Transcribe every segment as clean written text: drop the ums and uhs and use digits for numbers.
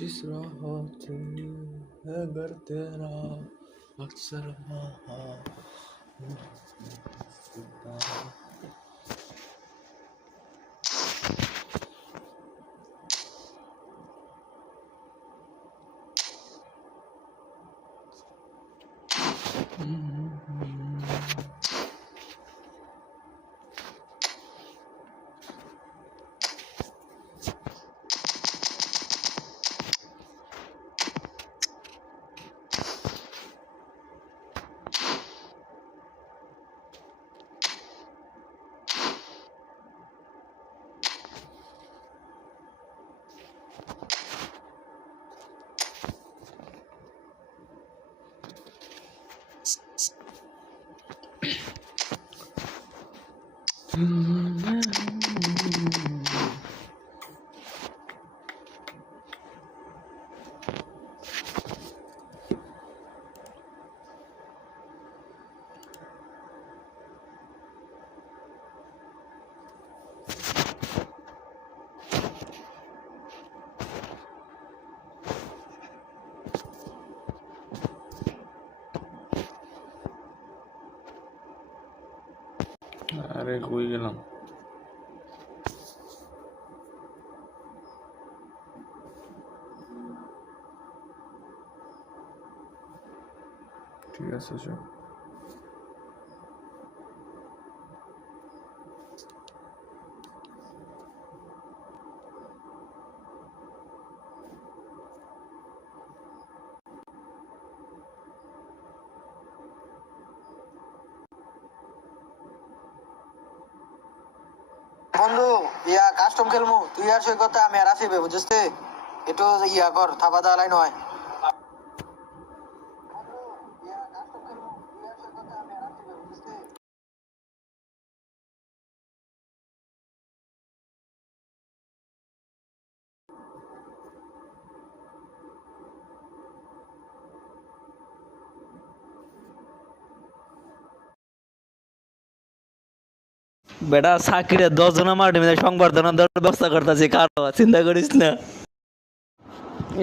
जिस राह चली है अगर तेरा अक्सर वहाँ আরে কই গেলাম ঠিক আছে চল বন্ধু ইয়া কাস্টম খেলমু তুই আর সৈকত আমি আর আসিবে বুঝছিস একটু ইয়া কর থাপা দেওয়া নয় বেটা সাকিরে 10 জনের মাঠে মিলে সংবর্ধনা দেওয়ার ব্যবস্থা করতেছি কারো চিন্তা করিস না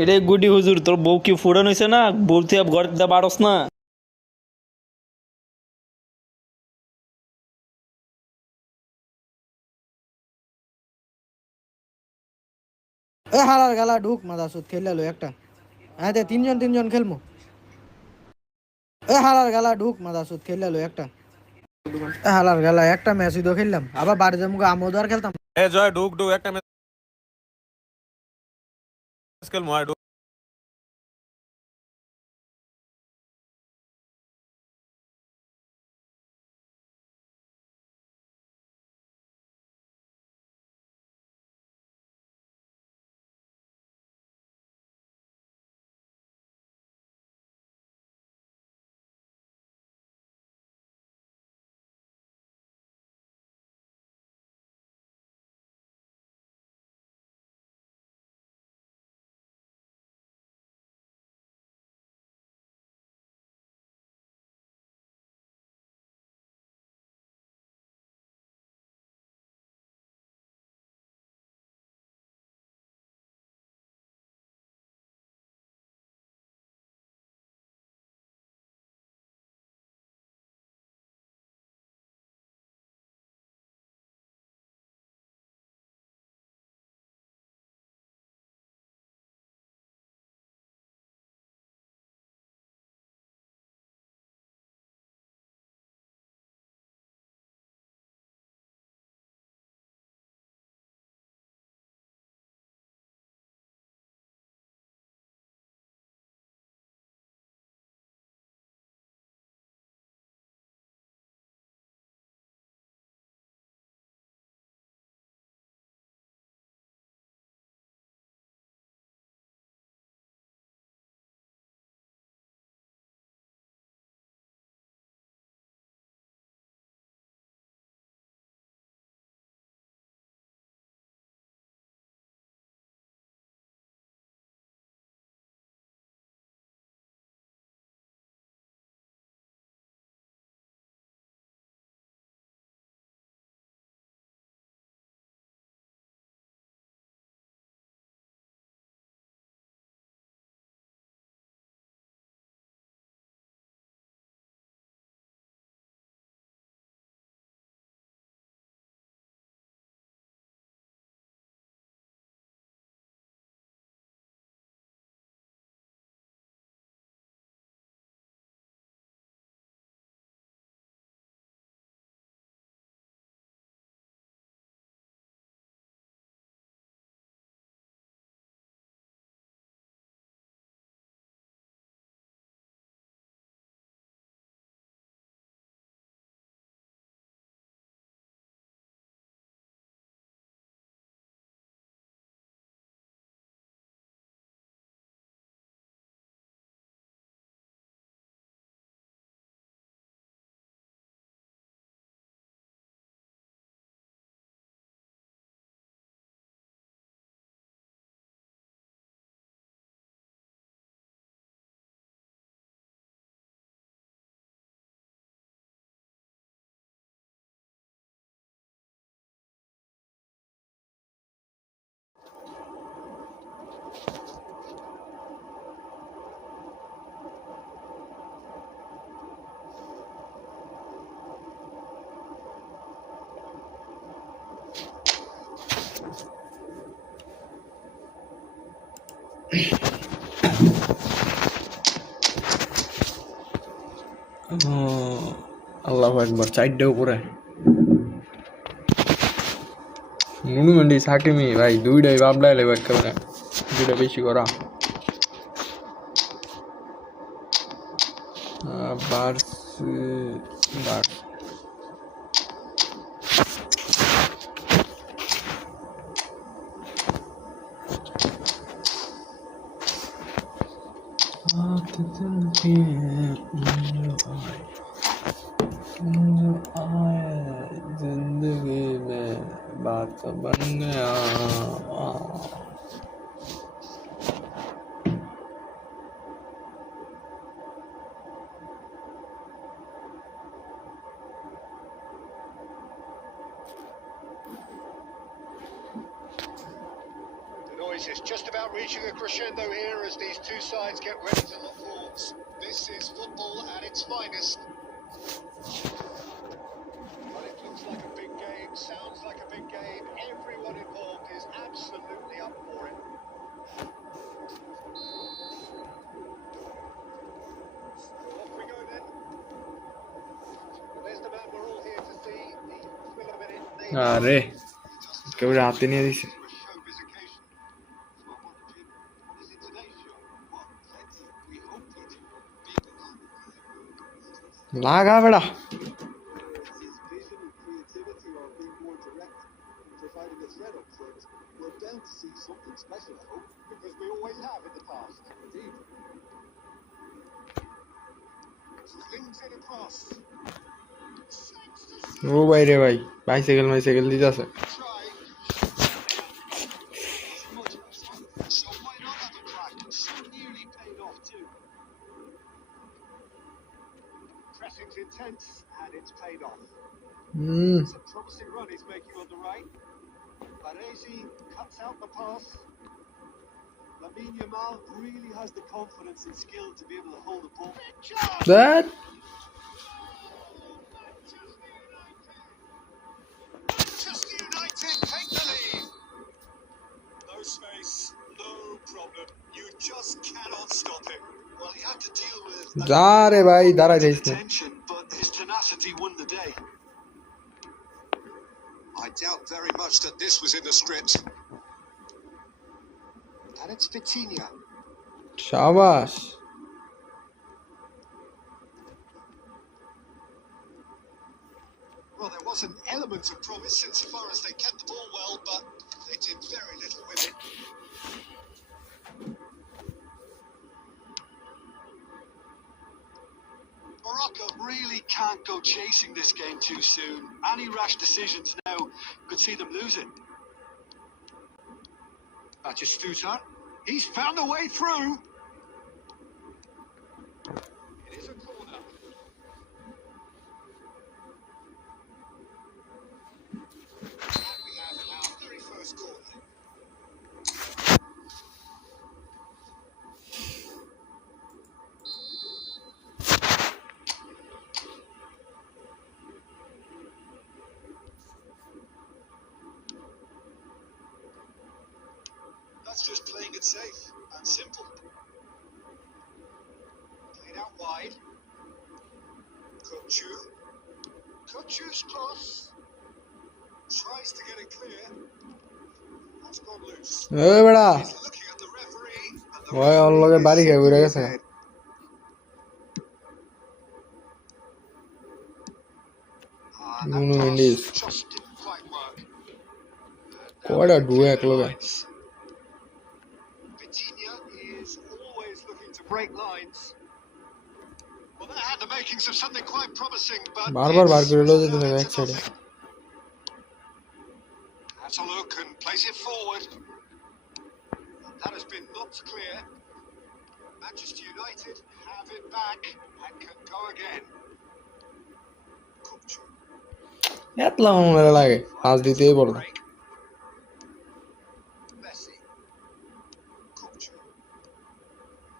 এটাই গুডি হুজুর তোর বউ কি ফুরান হয়েছে না বউ তুই ঘর দিতে পারস না এ হালার গালা ঢুক মাদাসুদ খেললো একটা হ্যাঁ তে তিনজন তিনজন খেলমু এ হালার গালা ঢুক মাদাসুদ খেললো একটা এ হালার গালা একটা ম্যাচই তো খেললাম আবার বাড়ি যাবো আমও তো আর খেলতাম এ জয় ঢুক ঢুক একটা ম্যাচ খেলবো আয় ঢুক আল্লাহু আকবার, চারটাও পরে নুনু মেন্ডিস হাকিমি ভাই দুইটাই বাবলাই লেবে একেবারে, দুইটা বেশি করা। বার্স जिंदगी में बात बन गया। Is just about reaching a crescendo here as these two sides get ready to lock horns. This is football at its finest. But it looks like a big game, sounds like a big game. Everyone involved is absolutely up for it. So off we go then. Well, there's the man we're all here to see. The thrill of it. अरे केवल हाथ नहीं दिसे लागा बेटा ओ भाई रे भाई बाइसाइकिल दी जा सक Intense and it's paid off. It's a promising run he's making on the right. Baresi cuts out the pass. Lamine Yamal really has the confidence and skill to be able to hold the ball. That Manchester United take the lead. No space, no problem. You just cannot stop him. Well, he had to deal with जा रे भाई Dara Zeiss ने tension, but his tenacity won the day. I doubt very much that this was in the script. And it's Vitinha. शाबाश Well, there was an element of promise insofar as they kept the ball well, but they did very little with it. Morocco really can't go chasing this game too soon. Any rash decisions now could see them losing. Batistuta, he's found a way through. It is a corner. And we have our very first corner. That's just playing it safe and simple. Played out wide. Kutchu's cross. Tries to get it clear. That's gone loose. ए बड़ा He's looking at the referee. And the ওই ওর লগে বাড়ি খাই বুড়া গেছে নুনু Mendis just didn't quite work. কোড়া ডুয়ে এক লগে Vitinha is always looking to break lines. Well, that had the makings of something quite promising, but বারবার বার করে লো যেতে it's থাকে এক into সাইডে nothing. Has a look and plays it forward. That has been knocked clear. Manchester United have it back and can go again. Kutchu. এতলা মনে লাগে পাঁচ দিতেই বড় Break. Messi. Kutchu.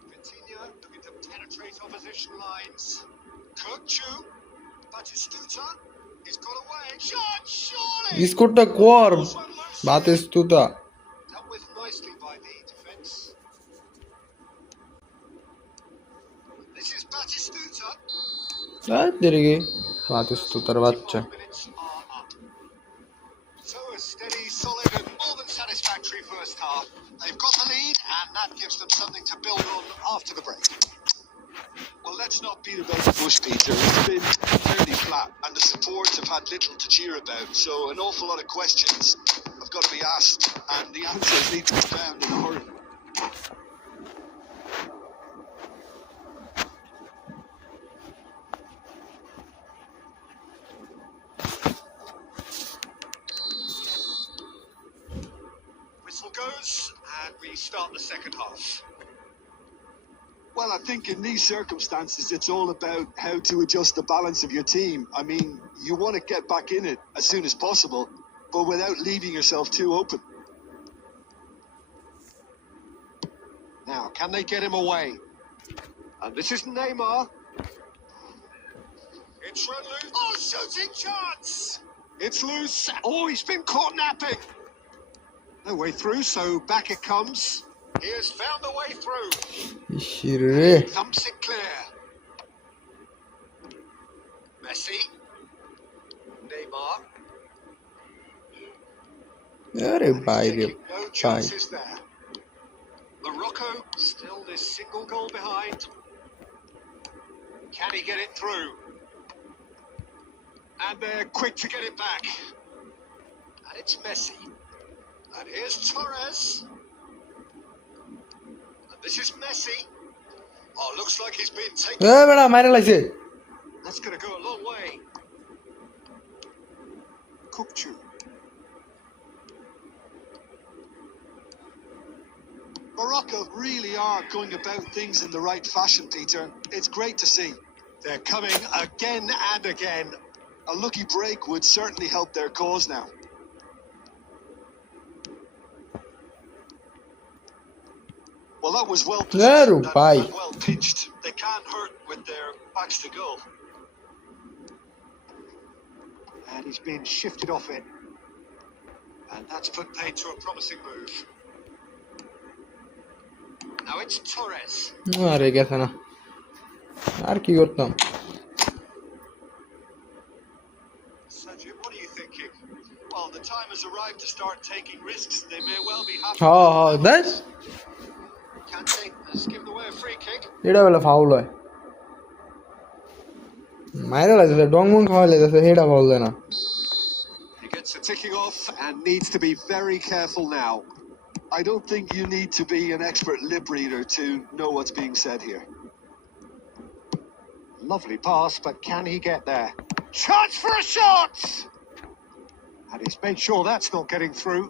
Vitinha looking to penetrate opposition lines. Kutchu. Batistuta. He's got away. Shot, surely. স্কোরটা কর This one loose. বাতিস্তুতা Dealt with nicely by the defence. This is Batistuta. తిరిగి పాతిస్తూ বাচ্চা 45 minutes are up. So a steady, solid and more than satisfactory first half. They've got the lead and that gives them something to build on after the break. Well, let's not beat about the bush, Peter. It's been fairly flat and the supports have had little to cheer about. So an awful lot of questions have got to be asked and the answers need to be found in a hurry. Whistle goes and we start the second half. Well, I think in these circumstances, it's all about how to adjust the balance of your team. I mean, you want to get back in it as soon as possible, but without leaving yourself too open. Now, can they get him away? And this is Neymar. It's run loose. Oh, shooting chance! It's loose. Oh, he's been caught napping. No way through, so back it comes. He has found the way through. ইসিরে Thumps it clear. Messi. Neymar. আরে বাইরে Taking no ভাই chances there. Morocco still this single goal behind. Can he get it through? And they're quick to get it back. And it's Messi. And here's Torres. And this is Messi. Oh, looks like he's been taken. এ বেটা মাইরা লাইছে That's going to go a long way. Kupchu. Morocco really are going about things in the right fashion, Peter. It's great to see. They're coming again and again. A lucky break would certainly help their cause now. Well, that was well Claro, positioned pai. and well pitched. They can't hurt with their backs to goal. And he's been shifted off it. And that's put paid to a promising move. Now it's Torres. আরে গেছে না আর কি করতাম Sajid, what are you thinking? Well, the time has arrived to start taking risks. They may well be happy. হ্যাঁ হ্যাঁ দেখ Kante has given away a free kick. এটা বেলা foul হয় মাইরা লাইছে ডং মং খাওয়া লাইছে হেডা ফাউল দেয় না He gets a ticking off and needs to be very careful now. I don't think you need to be an expert lip reader to know what's being said here. Lovely pass, but can he get there? Chance for a shot! And he's made sure that's not getting through.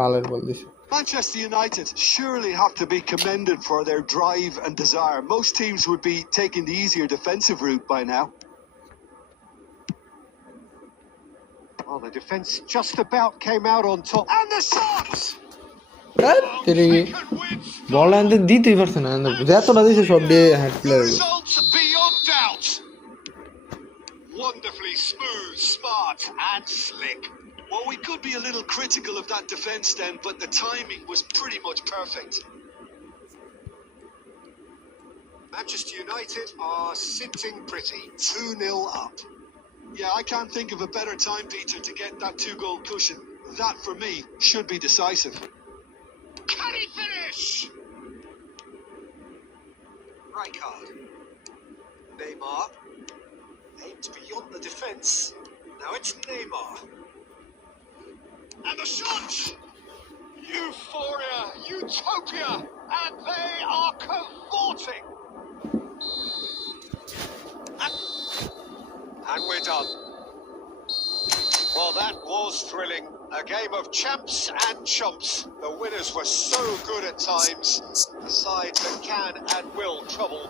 বালের বল দিছে Manchester United surely have to be commended for their drive and desire. Most teams would be taking the easier defensive route by now. Well, the defence just about came out on top. And the shot! তিরিগি বল আনতে দিতেই পারছে না যতটা দিছে সব দিয়ে head The player result beyond doubt. Wonderfully smooth, smart and slick. Well, we could be a little critical of that defence then, but the timing was pretty much perfect. Manchester United are sitting pretty, 2-0 up. Yeah, I can't think of a better time, Peter, to get that 2-goal cushion. That, for me, should be decisive. Can he finish? Right card. Neymar. Aimed beyond the defence. Now it's Neymar. And the shot! Euphoria, utopia, and they are cavorting. And we're done. Well, that was thrilling. A game of champs and chumps. The winners were so good at times. The sides that can and will trouble.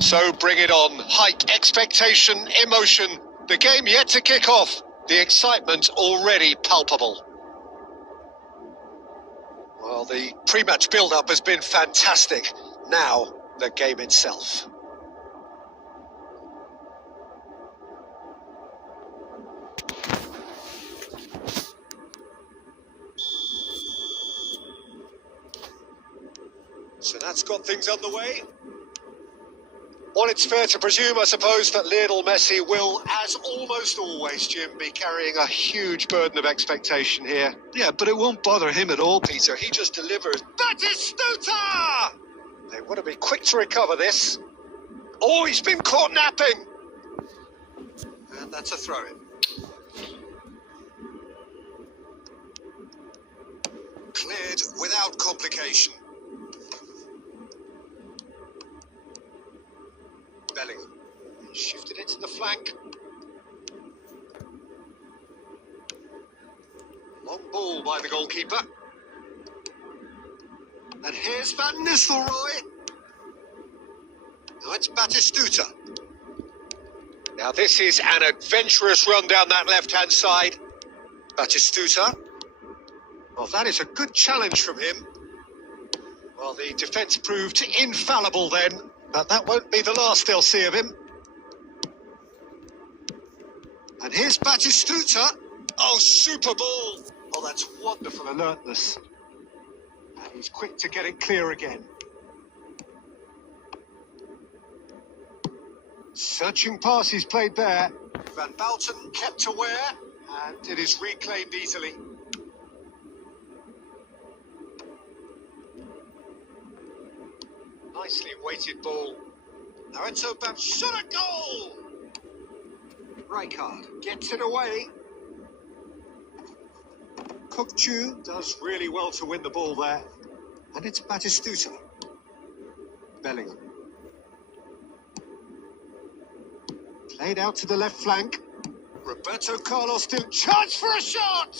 So bring it on. Hype, expectation, emotion. The game yet to kick off. The excitement already palpable. Well, the pre-match build-up has been fantastic. Now, the game itself. So that's got things underway. Well, it's fair to presume, I suppose, that Lionel Messi will, as almost always, Jim, be carrying a huge burden of expectation here. Yeah, but it won't bother him at all, Peter. He just delivers. Batistuta! They want to be quick to recover this. Oh, he's been caught napping! And that's a throw-in. Cleared without complication. Bellingham shifted it to the flank. Long ball by the goalkeeper. And here's Van Nistelrooy. Now it's Batistuta. Now this is an adventurous run down that left-hand side. Batistuta. Well, that is a good challenge from him. Well, the defence proved infallible then. But that won't be the last they'll see of him. And here's Batistuta. Oh, super ball. Oh, that's wonderful alertness. And he's quick to get it clear again. Searching pass he's played there. Van Bouten kept aware. And it is reclaimed easily. Nicely weighted ball. Now it's open. Shot a goal! Rijkaard gets it away. Kukçu does really well to win the ball there. And it's Batistuta. Bellingham. Played out to the left flank. Roberto Carlos still chance for a shot!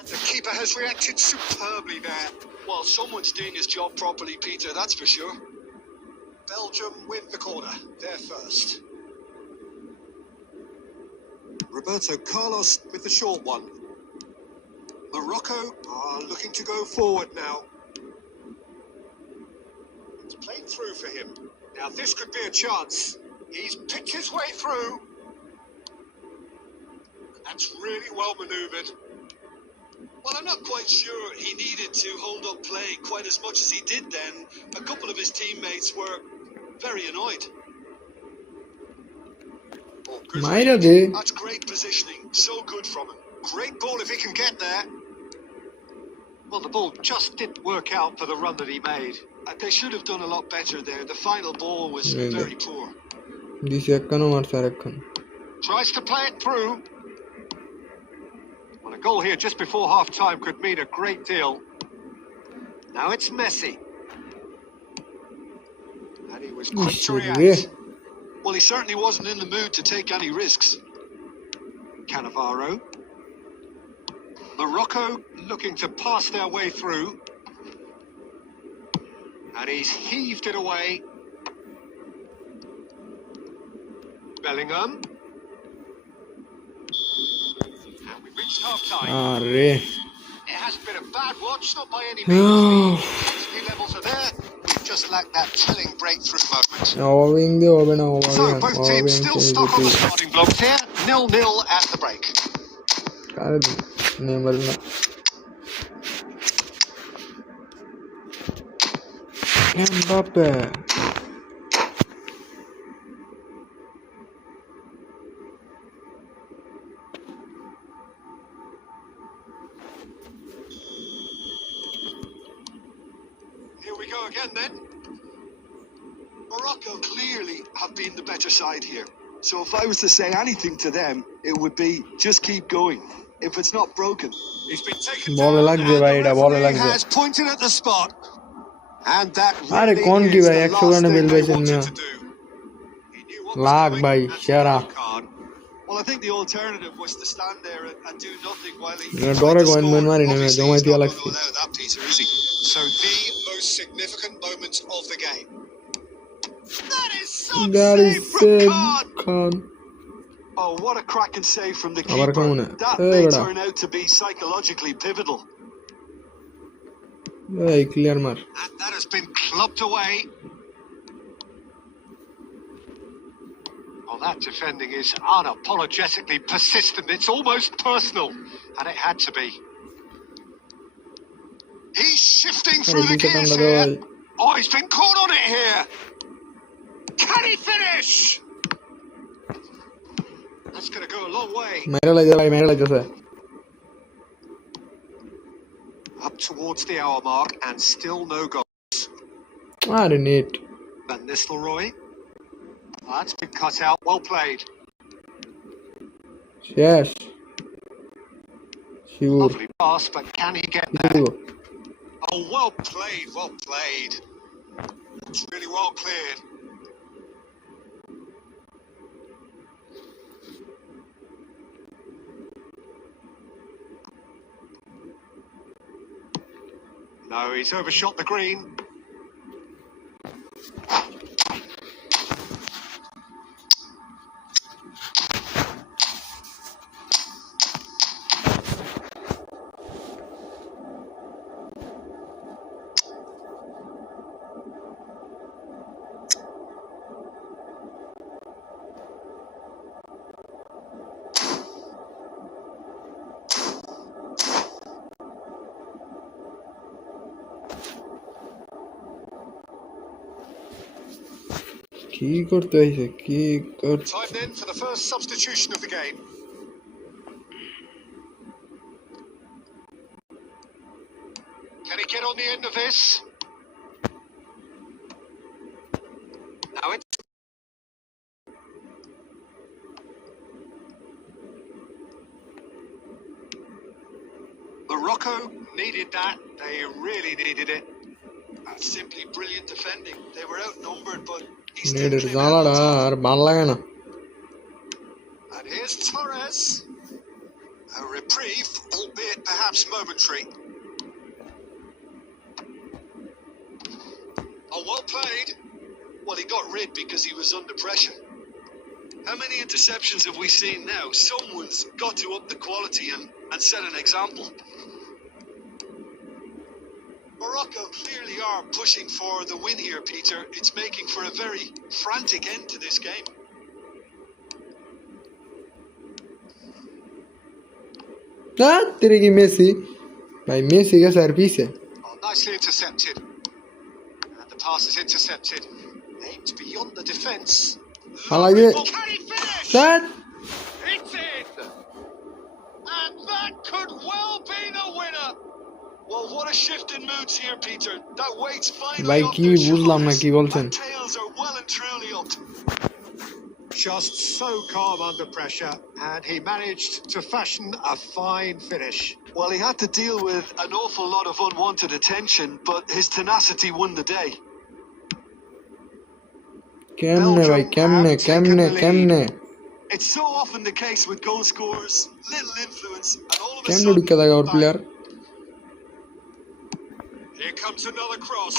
And the keeper has reacted superbly there. Well, someone's doing his job properly, Peter, that's for sure. Belgium win the corner. They're first. Roberto Carlos with the short one. Morocco are looking to go forward now. It's played through for him. Now this could be a chance. He's picked his way through. That's really well manoeuvred. Well, I'm not quite sure he needed to hold up play quite as much as he did then. A couple of his teammates were very annoyed. Oh, good Maira read. de. That's great positioning. So good from him. Great ball if he can get there. Well, the ball just didn't work out for the run that he made. They should have done a lot better there. The final ball was Really? very poor. This Ekkan or Sarekkan. Tries to play it through. Well, a goal here just before half-time could mean a great deal. Now it's Messi. And he was quick to react. Well, he certainly wasn't in the mood to take any risks. Cannavaro. Morocco looking to pass their way through. And he's heaved it away. Bellingham. And we've reached half-time. Arre. It hasn't been a bad watch, not by any means. The intensity levels are there. We've just lacked that telling breakthrough moment. Overwing the open over. So both teams still stuck on the starting blocks here. 0-0 at the break. Mbappe. again then. Morocco clearly have been the better side here. So if I was to say anything to them, it would be just keep going. If it's not broken. He's been taken বলে down লাগছে and ভাই, the এটা বলে referee লাগছে। has pointed at the spot. And that আরে really কোন কি is ভাই, the 100 last রানে thing বেল they পাইছেন wanted মিয়া। to do. He knew what was লাখ coming. ভাই, That's a সেরা। yellow card. Well, I think the alternative was to stand there and do nothing while he ডরে tried to কয়েন score. মেন মারি না, Obviously, জমাই he's দিয়া not going লাগছে। to allow that, Peter, is he? So the most significant moment of the game. That is some That save is from it, Khan. Khan. Oh, what a cracking save from the আবার keeper. কেমন? That may turn out to be psychologically pivotal. এই clear মার। And that has been clubbed away. Well, that defending is unapologetically persistent. It's almost personal, and it had to be. He's shifting through the gears here. Oh, he's been caught on it here. Can he finish? That's going to go a long way. মেরে লাগছে ভাই, মেরে লাগছে। Up towards the hour mark, and still no goals. আরে net. Van Nistelrooy. That's been cut out. Well played. শেষ। Sure. Lovely pass, but can he get there? Oh, well played, well played. It's really well cleared. No, he's overshot the green. কি করতে হইছে, কি করতে? Time then for the first substitution of the game. Can he get on the end of this? Now it's Morocco needed that. They really needed it. That's simply brilliant defending. They were outnumbered, but he's still নেটের came out জ্বালাটা on top. আর ভাল লাগে না। And here's Torres. A reprieve, albeit perhaps momentary. Oh, well played. Well, he got rid because he was under pressure. How many interceptions have we seen now? Someone's got to up the quality and set an example. Morocco clearly are pushing for the win here, Peter. It's making for a very frantic end to this game. তেরে কি Messi ভাই, Messi গেছে আর পিছে। Oh, nicely intercepted. And the pass is intercepted. Aimed beyond the defence. হালাগে Can he finish? Sir It's in! And that could well be the winner. Well, what a shift in moods here, Peter. That weight's finally ভাই off কি their বুঝলাম না shoulders. কি বলছেন। And tails are well and truly up. Just so calm under pressure, and he managed to fashion a fine finish. Well, he had to deal with an awful lot of unwanted attention, but his tenacity won the day. কেমনে ভাই, কেমনে কেমনে কেমনে It's so often the case with goal scorers, little influence, and all of a কেমনে sudden, ঢুকে থাকে ওর player. here comes another cross.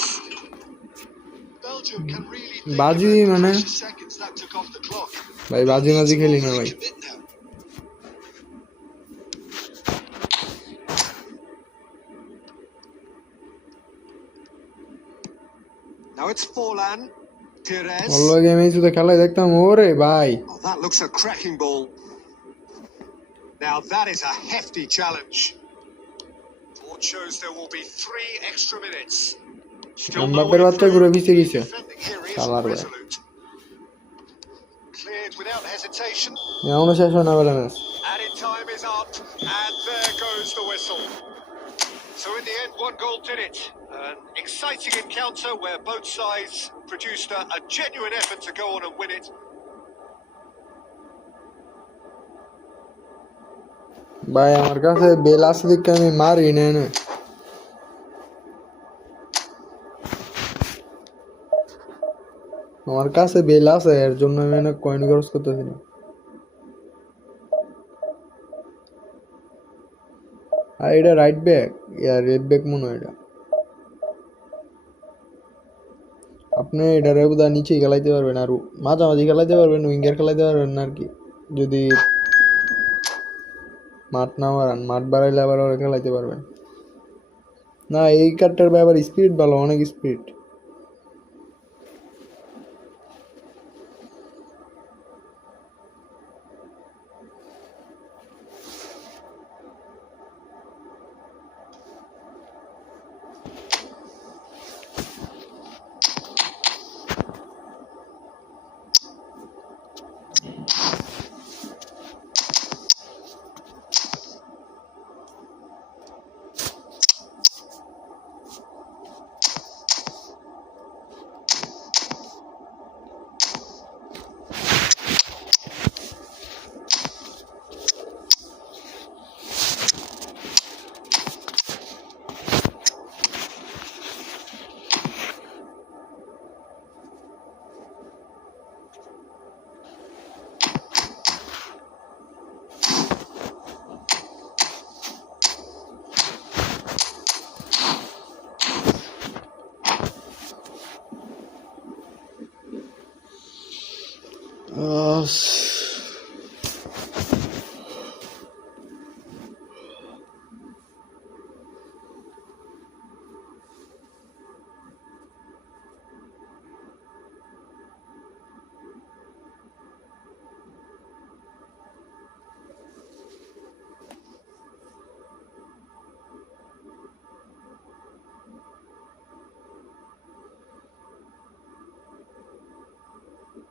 Belgium can really think বাজি about the মানে precious seconds that took off the clock. ভাই বাজি মাজি খেলি না ভাই। Commit now. Now it's Forlan. Pires. অল্প গেমে শুধু খেলাই দেখতাম, ওরে ভাই। Oh, that looks a cracking ball. Now that is a hefty challenge. Board shows there will be 3 extra minutes. Still no বাপের way বাচ্চা through. ঘুরে পিছে গেছে। Defending here is শালার ভাই। resolute. Cleared without hesitation. এখনো শেষ হয় না বলে match. Added time is up, and there goes the whistle. So in the end, one goal did it. An exciting encounter where both sides produced a genuine effort to go on and win it. ভাই আমার কাছে bell আছে দেখে আমি মারি না না আমার কাছে বেল আছে এর জন্য আমি না কয়েন খরচ করতেছি না আর এটা রাইট ব্যাক ইয়া রেড ব্যাক মনে হয় এটা আপনি এটা রেবুদা নিচে খেলাইতে পারবেন আর মাঝামাঝি খেলাইতে পারবেন উইঙ্গার খেলাইতে পারবেন না আর কি যদি মাঠ না বাড়ান মাঠ বাড়াইলে আবার ওরা খেলাইতে পারবেন না এই কার্ডটার ব্যাপার স্পিড ভালো অনেক speed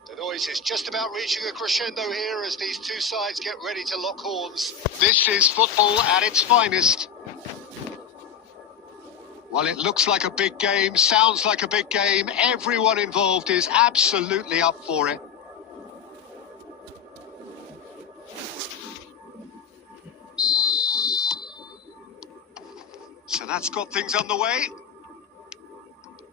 The noise is just about reaching a crescendo here as these two sides get ready to lock horns. This is football at its finest. Well, it looks like a big game, sounds like a big game. Everyone involved is absolutely up for it. So that's got things underway.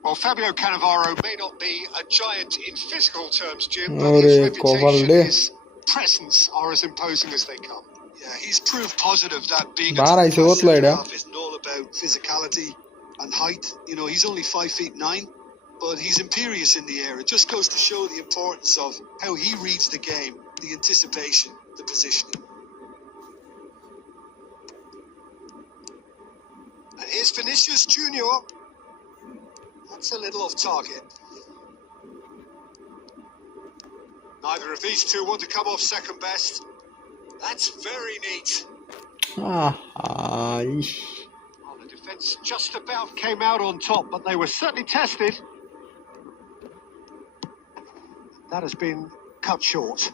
Well, Fabio Cannavaro may not be a giant in physical terms, Jim, but his reputation, his presence are as imposing as they come. Yeah, he's proof positive that being Bara ise ot laida isn't all about physicality and height. You know, he's only 5'9", but he's imperious in the air. It just goes to show the importance of how he reads the game, the anticipation, the positioning. And here's Vinicius Junior. That's a little off target. Neither of these two want to come off second best. That's very neat. ah Well, the defence just about came out on top, but they were certainly tested. That has been cut short.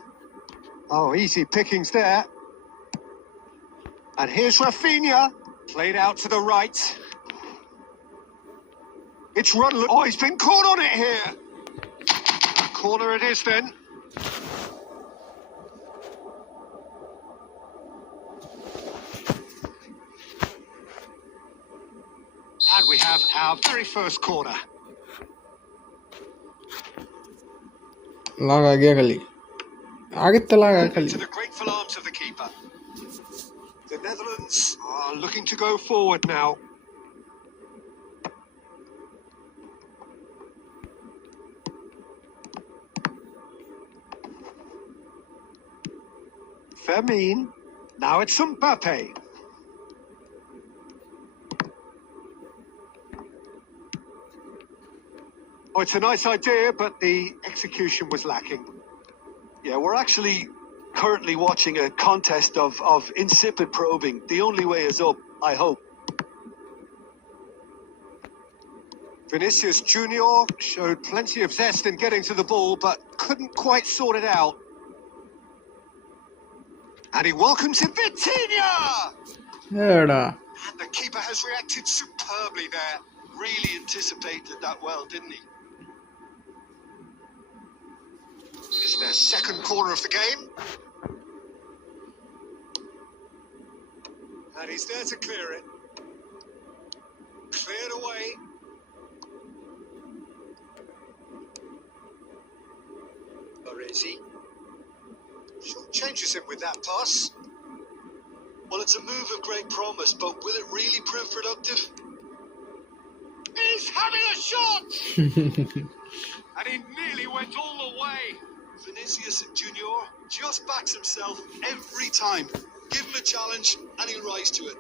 Oh, easy pickings there. And here's Rafinha, played out to the right. It's run. Oh, he's been caught on it here. A corner it is then. And we have our very first corner. লাগা গিয়া খালি আগে তো লাগা খালি To the grateful arms of the keeper. The Netherlands are looking to go forward now. Fermin. Now it's Mbappe. Oh, it's a nice idea, but the execution was lacking. Yeah, we're actually currently watching a contest of insipid probing. The only way is up, I hope. Vinicius Junior showed plenty of zest in getting to the ball, but couldn't quite sort it out. And he welcomes him, Vitinha! এডা And the keeper has reacted superbly there. Really anticipated that well, didn't he? It's their second corner of the game. And he's there to clear it. Cleared away. Baresi. Short changes him with that pass. Well, it's a move of great promise, but will it really prove productive? He's having a shot! And he nearly went all the way. Vinicius Junior just backs himself every time. Give him a challenge and he'll rise to it.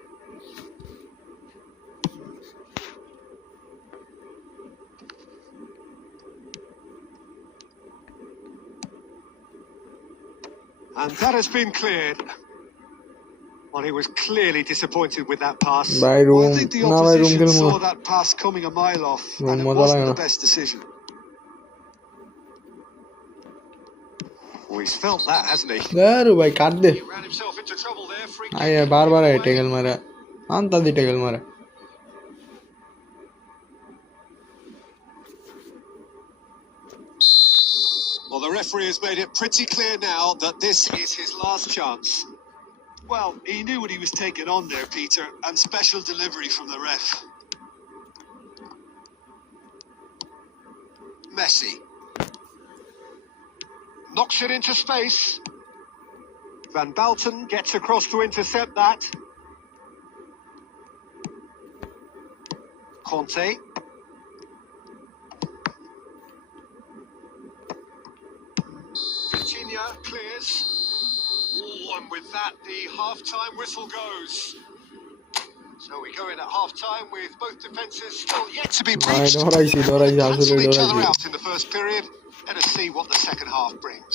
And that has been cleared. Well, he was clearly disappointed with that pass. ভাই Well, room I think the না ভাই room opposition খেলবো saw that pass coming a mile off, room and it মজা লাগে wasn't না the best decision. Well, he's felt that, hasn't he? দারু ভাই কাট দে He ran himself into trouble there. Free আয় kick. বারবার আয় টেকেল মারা আন্তা দি টেকেল মারা Well, the referee has made it pretty clear now that this is his last chance. Well, he knew what he was taking on there, Peter, and special delivery from the ref. Messi knocks it into space. Van Balten gets across to intercept that. Conte. Coutinho clears. Oh, and with that, the half-time whistle goes. So we go in at half-time with both defences still yet to be ভাই breached. ধরাইছি আসলে Cancelled each other ধরাইছি out in the first period. Let us see what the second half brings.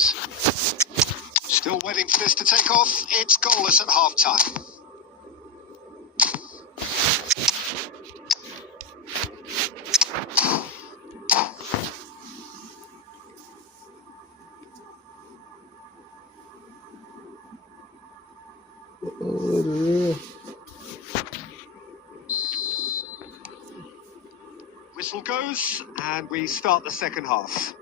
Still waiting for this to take off. It's goalless at half-time. Whistle goes, and we start the second half.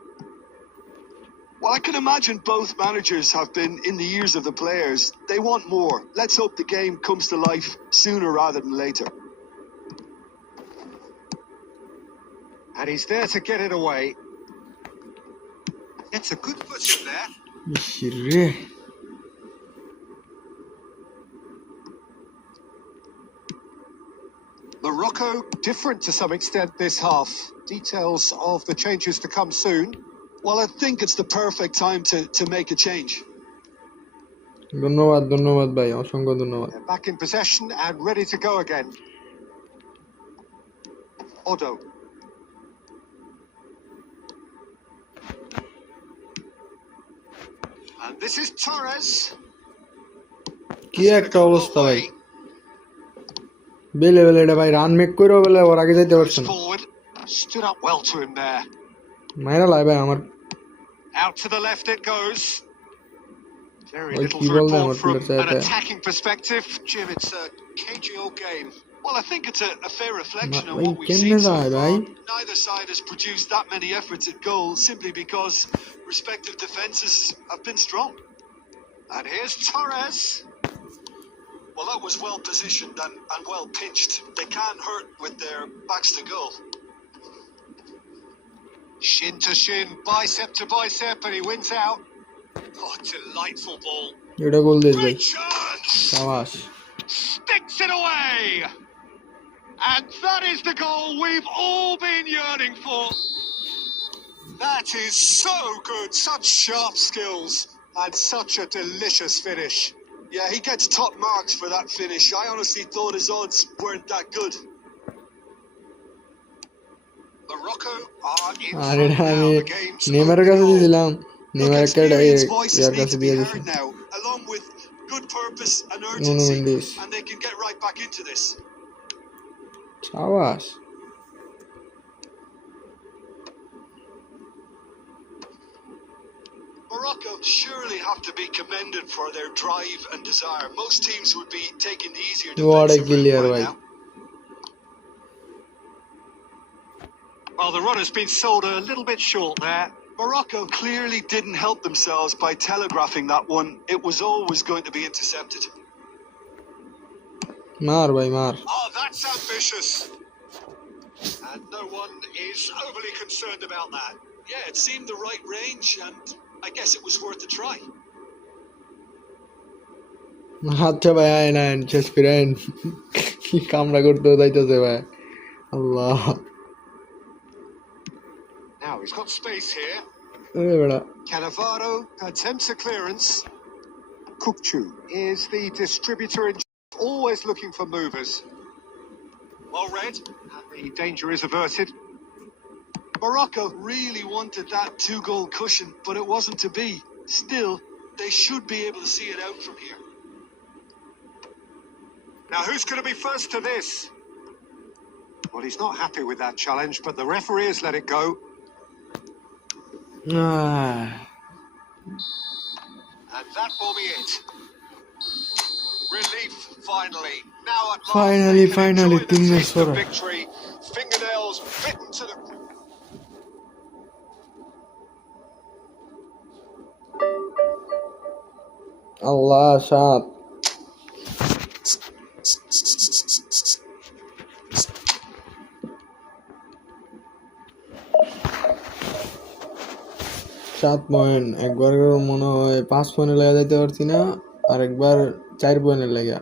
Well, I can imagine both managers have been in the ears of the players. They want more. Let's hope the game comes to life sooner rather than later. And he's there to get it away. Gets a good foot in there. ইসরে Morocco different to some extent this half. Details of the changes to come soon. Well, I think it's the perfect time to make a change. ধন্যবাদ ভাই অসংখ্য ধন্যবাদ They're back in possession and ready to go again. Odo. And this is Torres. কি একটা অবস্থা ভাই বেলে বেলে এটা ভাই রান মেক কইরো বলে ওর আগে যাইতে পারছ না Forward. Stood up well to him there. মাইরা লাই ভাই আমার Out to the left it goes. Very Oy, little কি to বললে আমার report from player an তে attacking perspective. Jim, it's a cagey old game. Well, I think it's a fair reflection of ভাই what we've কেমনে seen so যায় far. ভাই Neither side has produced that many efforts at goal simply because respective defences have been strong. And here's Torres. Well, that was well positioned and well pinched. They can't hurt with their backs to goal. Shin to shin, bicep to bicep, and he wins out. Oh, delightful ball. এটা গোল this ভাই Great chance! শাবাশ Sticks it away! And that is the goal we've all been yearning for. That is so good, such sharp skills, and such a delicious finish. Yeah, he gets top marks for that finish. I honestly thought his odds weren't that good. Morocco are in আর front এটা now. আমি The game's নেমারের কাছে দিয়েছিলাম Look, Neymar একটা experienced voices ইয়ার need কাছে to be দিয়ে দিয়েছি heard now, along with good purpose and Nuno urgency, Mendes. and they can get right back into this. শাবাশ Morocco surely have to be commended for their drive and desire. Most teams would be taking the easier What a defensive route clear right right. now. Well, the run has been sold a little bit short there. Morocco clearly didn't help themselves by telegraphing that one. It was always going to be intercepted. मार भाई मार. Oh, that's ambitious. And no one is overly concerned about that. Yeah, it seemed the right range, and I guess it was worth a try. আচ্ছা ভাই আয় না শেষ করেন কি কামড়া করতে যাইতেছে ভাই আল্লাহ Now he's got space here. এ বেড়া Cannavaro attempts a clearance. Kukchu is the distributor in always looking for movers. Well read, and the danger is averted. Morocco really wanted that 2-goal cushion, but it wasn't to be. Still, they should be able to see it out from here. Now, who's going to be first to this? Well, he's not happy with that challenge, but the referee has let it go. And that will be it. Relief, finally. Now at last, Finally, they can enjoy the তিন match taste of পরে victory. Fingernails bitten to the... আল্লাহ সাত সাত point একবার মনে হয় 5 পয়েন্টে লেগে যাইতে পারছি না আর একবার 4 পয়েন্টে লেগে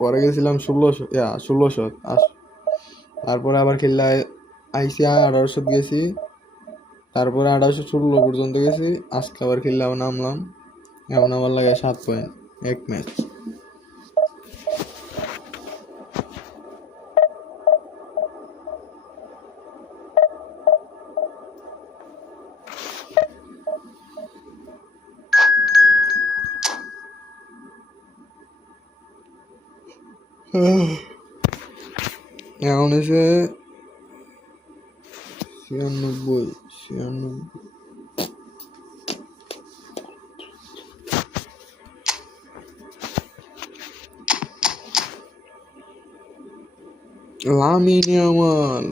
পরে গেছিলাম 1600 তারপরে আবার খেললে আইসি 1800 গেছি তারপরে 1816 পর্যন্ত গেছি আজকে আবার খেললে আবার নামলাম এখন আমার লাগে 7 পয়েন্ট এক ম্যাচ এখন এসে 96 লামিনে আমার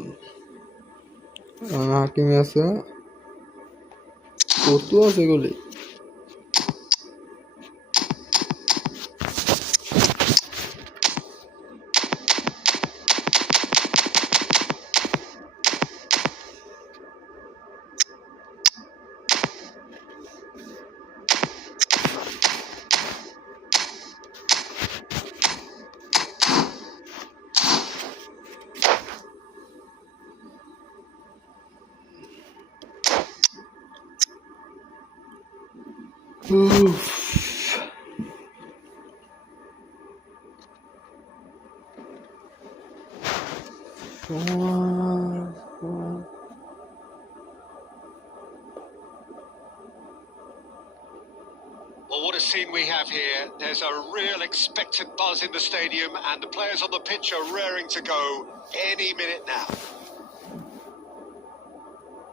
হাকিমে আছে কত আছে গোলে Well, what a scene we have here. There's a real expectant buzz in the stadium, and the players on the pitch are raring to go any minute now.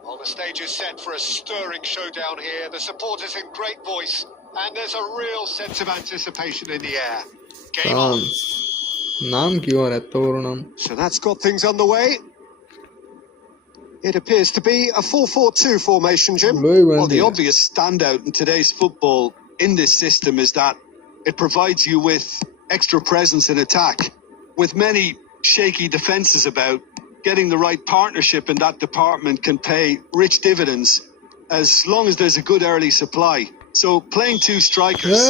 Well, the stage is set for a stirring showdown here. The supporters in great voice, and there's a real sense of anticipation in the air. Game on. নাম কি ওর এত বড় নাম So that's got things underway. It appears to be a 4-4-2 formation, Jim. Well, the obvious standout in today's football in this system is that it provides you with extra presence in attack. With many shaky defences about, getting the right partnership in that department can pay rich dividends as long as there's a good early supply. So playing two strikers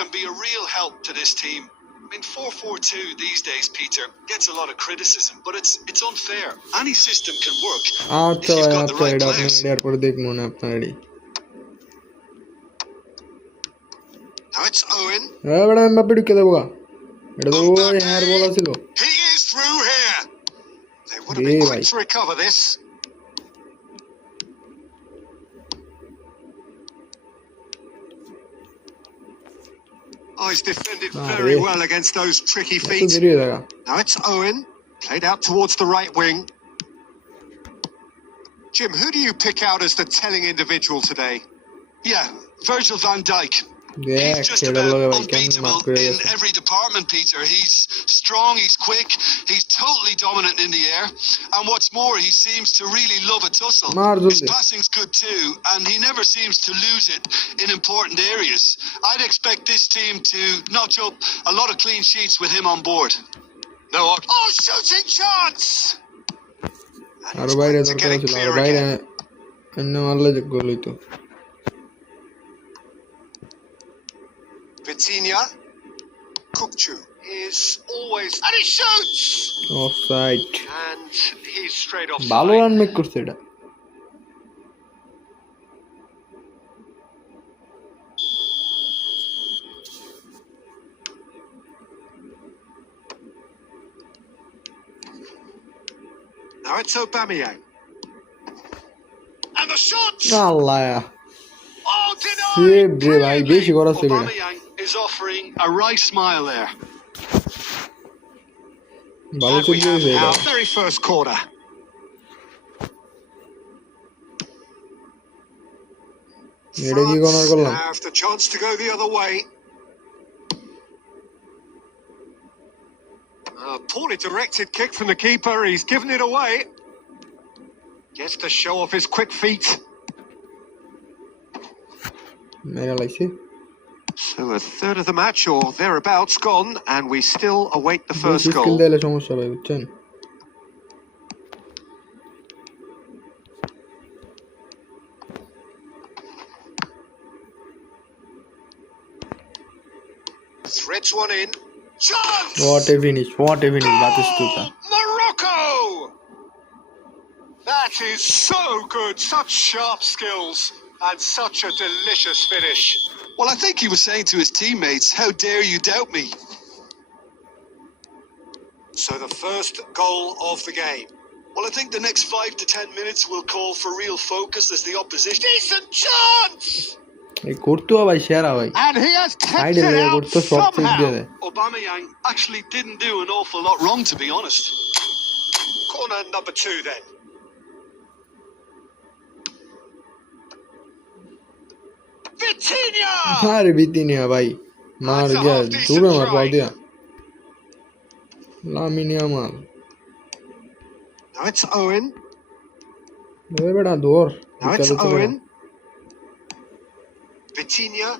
can be a real help to this team. I mean, 4-4-2 these days, Peter, gets a lot of criticism, but it's unfair. Any system can work if you've got the right players. Now it's Owen. He is through here. They would have been quick to recover this. Oh, he's defended very well against those tricky feet. Now it's Owen, played out towards the right wing. Jim, who do you pick out as the telling individual today? Yeah, Virgil van Dijk. দেখ He's just সেটার about লগে ভাই কেমন মার unbeatable করে in গেছে every department, Peter. He's strong, he's quick, he's totally dominant in the air. And what's more, he seems to really love a tussle. মার His জলদি passing's good too, and he never seems to lose it in important areas. I'd expect this team to notch up a lot of clean sheets with him on board. No, oh, shooting chance! And আরো he's বাইরে quick to দরকার get it ছিল clear আর বাইরে again. এনে মারলে যে গোল হইতো Vitinha. Kukchu is always... And he shoots! Offside And he's straight off. ভালো রান মেক করছে এটা Now it's Aubameyang. And the shots! Allah Oh, denied! Save রে ভাই বেশি করা সেভ এটা Aubameyang is offering a right smile there. ভালো And save we have দিয়েছে এটা our very first corner. এটা কি কর্নার France করলাম have the chance to go the other way. A poorly directed kick from the keeper. He's given it away. Gets to show off his quick feet. মেরা লাগছে So a third of the match or thereabouts gone, and we still await the first skill goal. দিলে সমস্যা ভাই বুঝছেন Threads one in. Chance! What a finish বাতিস্তুতা Morocco! That is so good. Such sharp skills and such a delicious finish. Well, I think he was saying to his teammates, how dare you doubt me? So the first goal of the game. Well, I think the next 5 to 10 minutes will call for real focus as the opposition. Decent chance! এই করতেও ভাই সেরা ভাই And he has kept সাইডে it লেগে out করতে সব save দিয়ে somehow. দেয় Aubameyang actually didn't do an awful lot wrong, to be honest. Corner number 2 then. Vitinha! আরে বিতিনিয়া ভাই মার গিয়া দূরে মার বল দিয়া লামিনিয়া মার Now it's Owen. এ বেটা দৌড় Now it's Owen. Vitinha.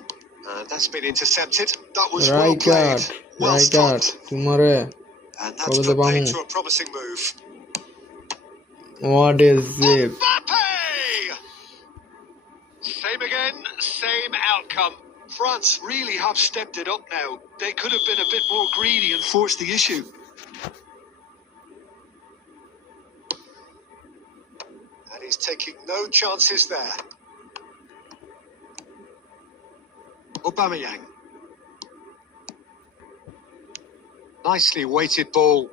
That's been intercepted. That was well রাইকার played. Well রাইকার stopped. তোমারে And that's Over the put paid bum. to a promising move. What is save Mbappe! Same again, same outcome. France really have stepped it up now. They could have been a bit more greedy and forced the issue. And he's taking no chances there. Aubameyang. Nicely weighted ball.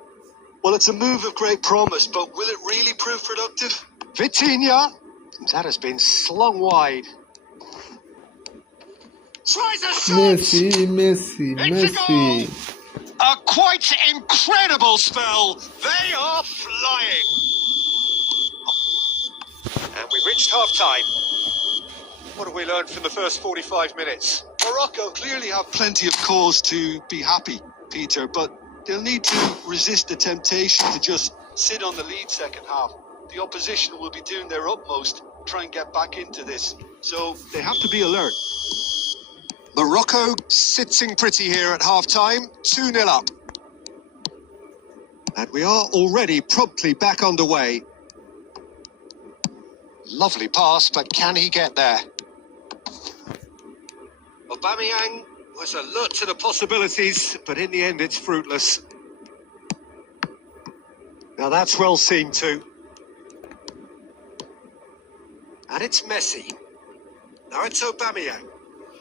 Well, it's a move of great promise, but will it really prove productive? Vitinha. That has been slung wide. Tries a shot. Messi Messi It's a Messi goal. A quite incredible spell. They are flying. And we reached half time. What have we learned from the first 45 minutes? Morocco clearly have plenty of cause to be happy, Peter, but they'll need to resist the temptation to just sit on the lead second half. The opposition will be doing their utmost to try and get back into this. So they have to be alert. Morocco sitting pretty here at half-time, 2-0 up. And we are already promptly back underway. Lovely pass, but can he get there? Aubameyang was alert to the possibilities, but in the end it's fruitless. Now that's well seen too. And it's Messi. Now it's Aubameyang.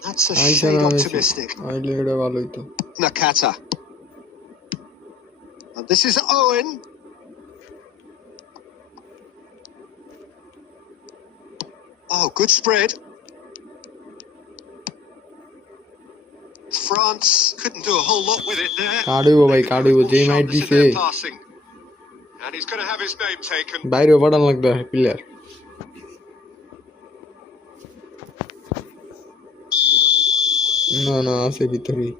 That's a আইসা shade না Messi optimistic. আইলে এটা ভালো হইতো Nakata. And this is Owen. Oh, good spread. France couldn't do a whole lot with it there. কাড়ুইব ভাই কাড়ুইব যেই মাইট Sharpness in দিছে their passing. And he's going to have his name taken. বাইরে পাঠান লাগবে player না আছে ভিতরেই।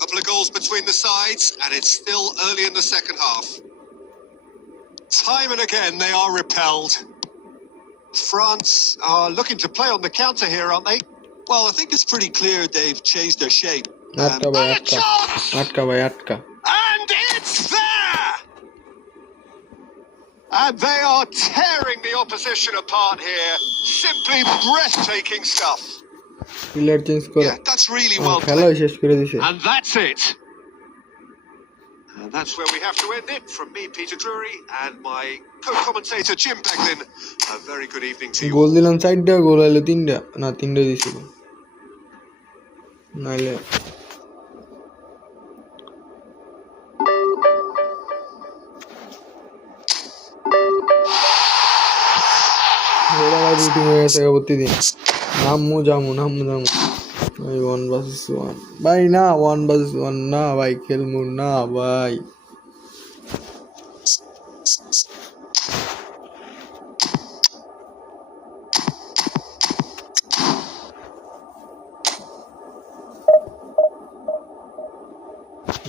Couple of goals between the sides, and it's still early in the second half. Time and again, they are repelled. France are looking to play on the counter here, aren't they? Well, I think it's pretty clear they've changed their shape. আটকা ভাই And a আটকা chance! আটকা ভাই আটকা। And it's there! And they are tearing the opposition apart here. Simply breathtaking stuff. Player change করে Yeah, that's really well খেলা played. শেষ করে দিছে। And that's it. And that's where we have to end it. From me, Peter Drury, and my co-commentator, Jim Beglin. A very good evening to you. গোল দিলাম 4টা, গোল হইলো 3টা, না 3টা দিছিল নাইলে ওরা ভাই রুটিন হয়ে গেছে প্রতিদিন নামু জামু ভাই 1 vs 1 ভাই না 1 vs 1 না ভাই খেলমু না ভাই।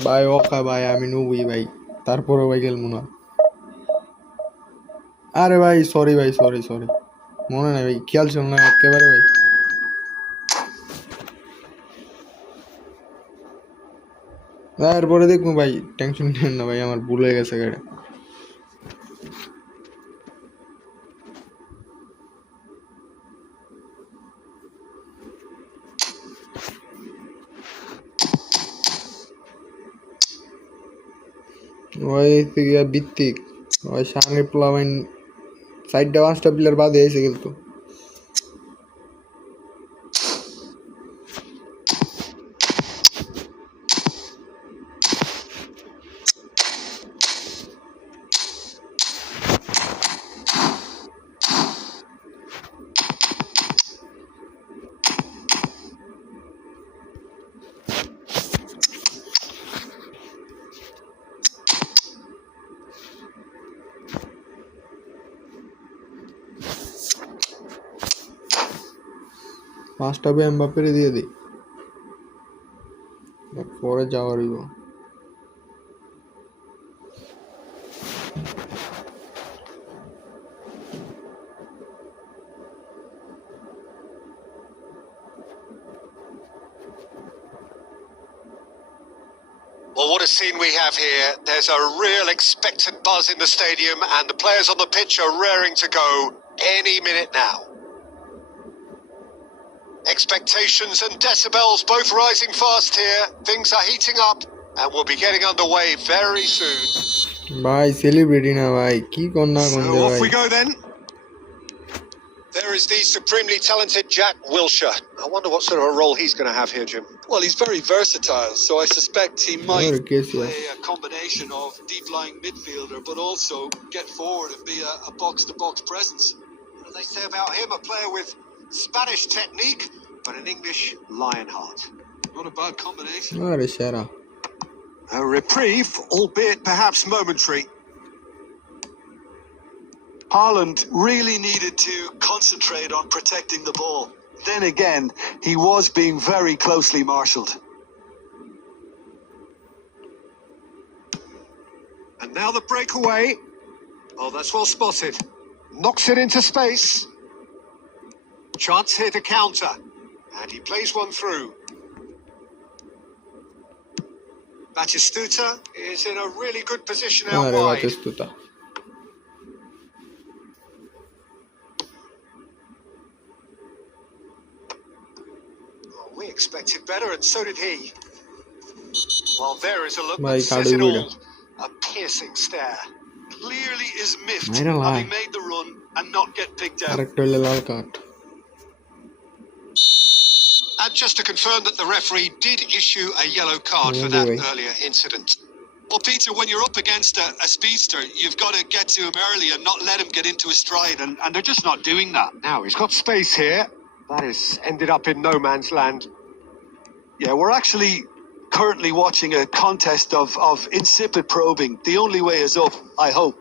ভাই ওকা ভাই আমি নুবই ভাই, তারপরে ভাই খেলমু না। আরে ভাই সরি ভাই সরি মনে নাই ভাই, খেয়াল ছিল না একেবারে ভাই। এরপরে দেখবো ভাই, টেনশন নেন না ভাই, আমার ভুল হয়ে গেছে গাড়ি। ওই ভিত্তিক ওই সামনে প্লাবাইন 4টা 5টা প্লেয়ার বাদে এসে খেলতো। পাঁচটা বে এমবাপ্পেরে দিয়ে দিই, পরে যাওয়ার হইব। Well, what a scene we have here. There's a real expectant buzz in the stadium, and the players on the pitch are raring to go any minute now. Expectations and decibels both rising fast here. Things are heating up, and we'll be getting underway very soon. ভাই celebrity না ভাই, কি কন্যা So গন্ধে off ভাই। we go then. There is the supremely talented Jack Wilshere. I wonder what sort of a role he's going to have here, Jim. Well, he's very versatile, so I suspect he might Very good, yeah. play a combination of deep-lying midfielder, but also get forward and be a box-to-box presence. What do they say about him? A player with Spanish technique, but an English lion heart. Not a bad combination. আরে সেরা। A reprieve, albeit perhaps momentary. Haaland really needed to concentrate on protecting the ball. Then again, he was being very closely marshalled. And now the breakaway. Oh, that's well spotted. Knocks it into space. Chance here to counter. And he plays one through. Batistuta is in a really good position out আরে wide. বাতিস্তুতা। Oh, we expected better, and so did he. Well, there is a look ভাই that says কাড়ি it বুড়া। all. A piercing stare. Clearly is miffed, I don't lie. having made the run and not get picked out. আরেকটা হইলে লাল card. And just to confirm that the referee did issue a yellow card for Yeah, that anyway. earlier incident. Well, Peter, when you're up against a speedster, you've got to get to him early and not let him get into his stride, and they're just not doing that. Now he's got space here. That has ended up in no man's land. Yeah, we're actually currently watching a contest of insipid probing. The only way is up, I hope.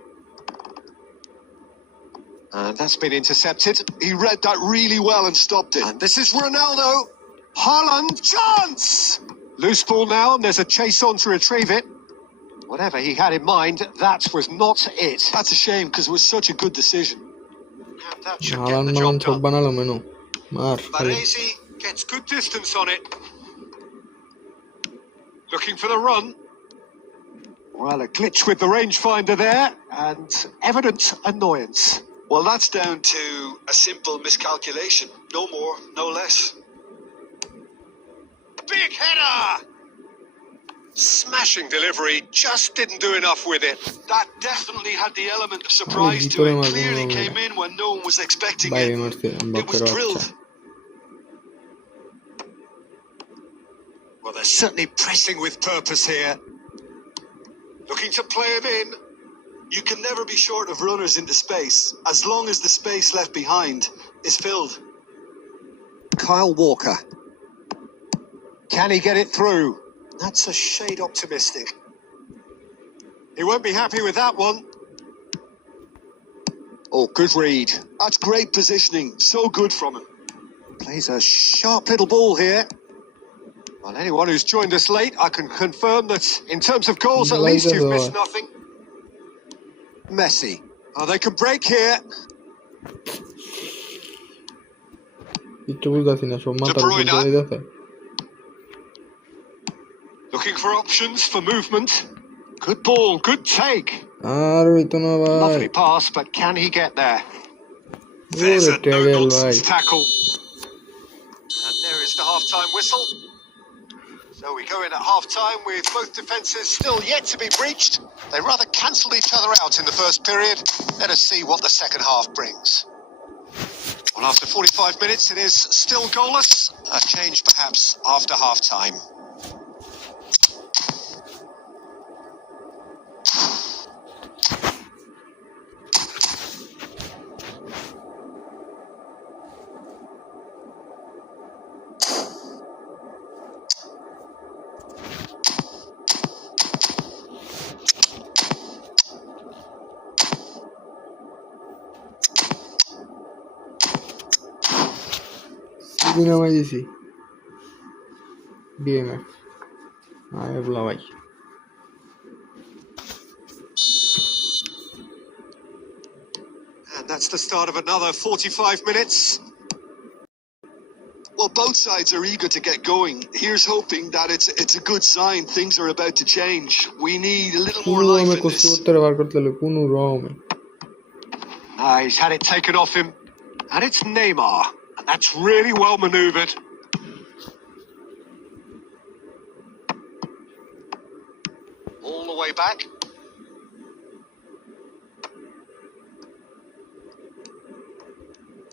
And that's been intercepted. He read that really well and stopped it. And this is Ronaldo. Haaland, chance! Loose ball now, and there's a chase on to retrieve it. Whatever he had in mind, that was not it. That's a shame because it was such a good decision. And that should get Haaland the Malan job চোখ done. বানালো menu মার খালি Baresi gets good distance on it. Looking for the run. Well, a glitch with the rangefinder there, and evident annoyance. Well, that's down to a simple miscalculation. No more, no less. Big header! Smashing delivery, just didn't do enough with it. That definitely had the element of surprise to it. Clearly came in when no one was expecting বাইরে it. মারছে It was বাপের drilled. বাচ্চা Well, they're certainly pressing with purpose here. Looking to play him in. You can never be short of runners into space, as long as the space left behind is filled. Kyle Walker. Can he get it through? That's a shade optimistic. He won't be happy with that one. Oh, good read. That's great positioning. So good from him. Plays a sharp little ball here. Well, anyone who's joined us late, I can confirm that in terms of goals, at least you've missed nothing. Messi. Oh, they can break here. একটু বুঝতেছি না সব মাথার উপর Bruyne. দিয়ে যাচ্ছে Looking for options for movement. Good ball, good take. আর হইতো না ভাই Lovely pass, but can he get there? ওরে There's a ট্যাগেল ভাই no-nonsense tackle. And there is the half-time whistle. So we go in at half-time with both defences still yet to be breached. They rather cancelled each other out in the first period. Let us see what the second half brings. Well, after 45 minutes, it is still goalless. A change perhaps after half-time. CB নামাই দিছি DMF আয় বলা ভাই And that's the start of another 45 minutes. Well, both sides are eager to get going. Here's hoping that it's a good sign. Things are about to change. We need a little more কোনো life রকমে in কষ্ট this. করতে বার করতে হলে কোনো রকমে He's had it taken off him. And it's Neymar. And that's really well manoeuvred. All the way back.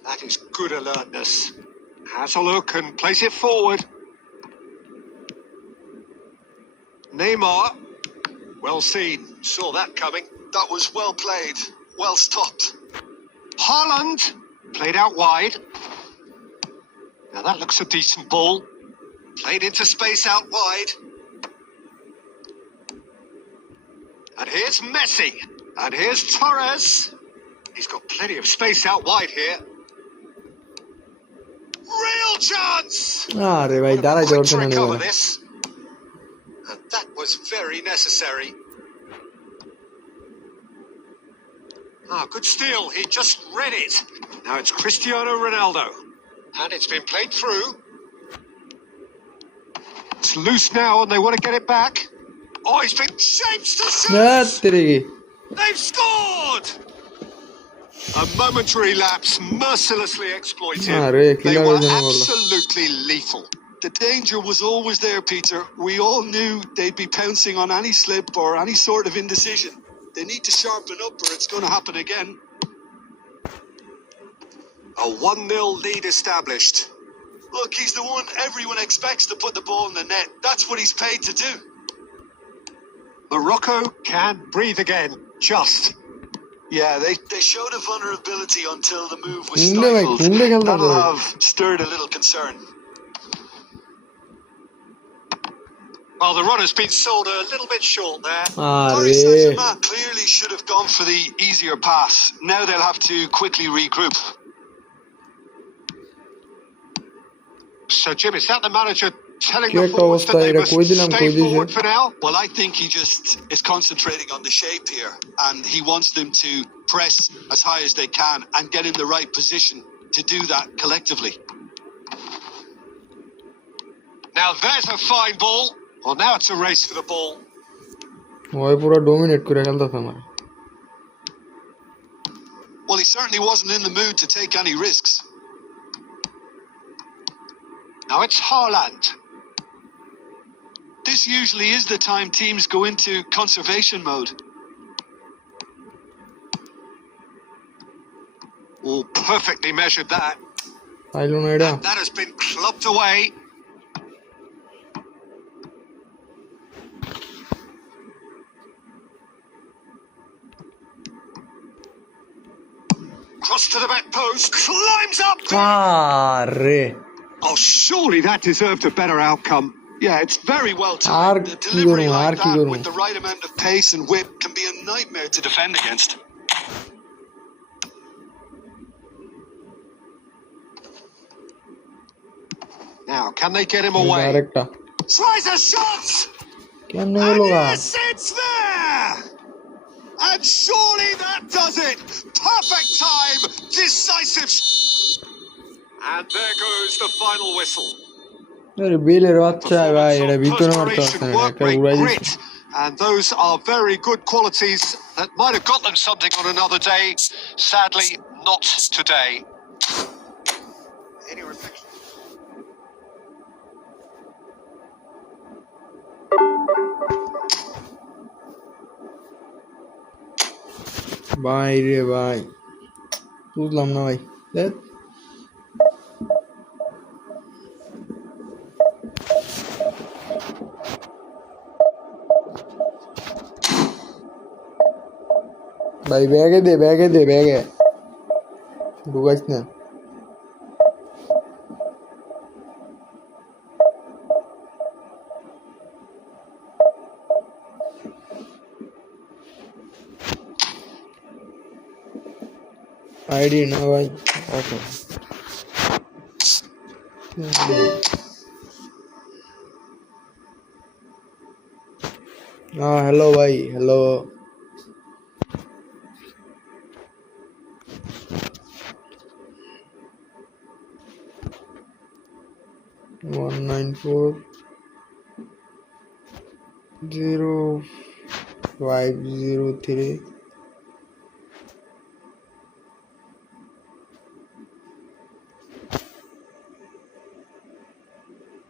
That is good alertness. Has a look and plays it forward. Neymar. Well seen. Saw that coming. That was well played, well stopped. Haaland. Played out wide. Now that looks a decent ball. Played into space out wide. And here's Messi. And here's Torres. He's got plenty of space out wide here. Real chance! আরে ভাই দাঁড়াই Quick যাওয়ার to জন্য recover this. And that was very necessary. Good steal. He just read it. Now it's Cristiano Ronaldo. And it's been played through. It's loose now and they want to get it back. Oh, he's been shaped to shoot! They've scored! A momentary lapse mercilessly exploited. They were absolutely lethal. The danger was always there, Peter. We all knew they'd be pouncing on any slip or any sort of indecision. They need to sharpen up or it's going to happen again. A 1-0 lead established. Look, he's the one everyone expects to put the ball in the net. That's what he's paid to do. Morocco can breathe again. Just. Yeah, they showed a vulnerability until the move was stifled. That'll have stirred a little concern. Well, the run has been sold a little bit short there. Are Paris Saint-Germain clearly should have gone for the easier pass. Now they'll have to quickly regroup. So, Jim, is that the manager telling কি the একটা forwards অবস্থা, that they এটা must কই দিলাম stay কই দিছে forward for now? Well, I think he just is concentrating on the shape here, and he wants them to press as high as they can and get in the right position to do that collectively. Now, there's a fine ball. Well, now it's a race for the ball. ওই পুরো dominate করে খেলতেছে আমার Well, he certainly wasn't in the mood to take any risks. Now it's Haaland. This usually is the time teams go into conservation mode. Oh, perfectly measured that. পাইলো না এটা That has been clubbed away. Cross to the back post. Climbs up. আরে Oh, surely that deserved a better outcome. Yeah, it's very well R timed. The কি delivery করবো আর like কি that করবো with the right amount of pace and whip can be a nightmare to defend against. Now, can they get him away? আরেকটা Tries a shot. কেমনে And হলো গা yes, it's there. And surely that does it. Perfect time. Decisive. And there goes the final whistle. আরে বিলের বাচ্চা ভাই এটা ভিতরে মারতে Perspiration, পারছে না work একটা rate, উড়াই দিচ্ছে grit. And those are very good qualities that might have got them something on another day. Sadly, not today. Any reflection? ভাই রে ভাই বুঝলাম না ভাই ধ্যাৎ। ভাই ব্যাগে দে ব্যাগে ঢুকাইস না আইডি না ভাই ওকে হ্যালো ভাই হ্যালো One 1940503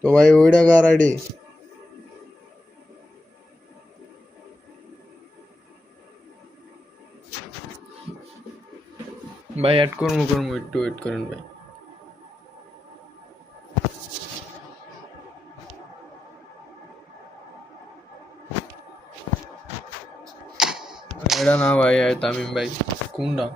तो भाई ওইটা কার আইডি ভাই অ্যাড করবো একটু ওয়েট করেন ভাই এটা না ভাই তামিম ভাই কোনটা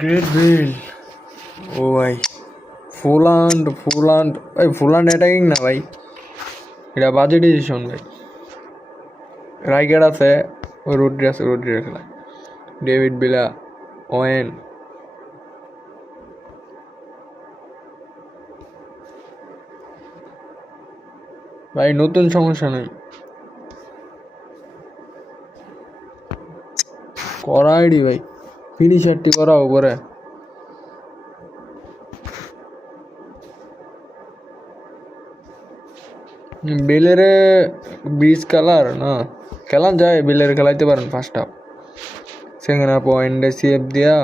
গ্রেট বিল ও ভাই ফুলান্ড ভাই ফুলান্ড অ্যাটাকিং না ভাই এটা বাজে ডিসিশন ভাই রাইগেড আছে ওই রোড্রি খেলা ডেভিড বিলা ওয়েন ভাই নতুন সমস্যা নেই করা আইডি ভাই ফিনিশারটি করা উপরে বেলেরে ব্রিজ কালার না খেলা যায় বেলের খেলাইতে পারেন ফার্স্ট হাফ সেকেন্ড হাফ পয়েন্টে সিএফ দিয়া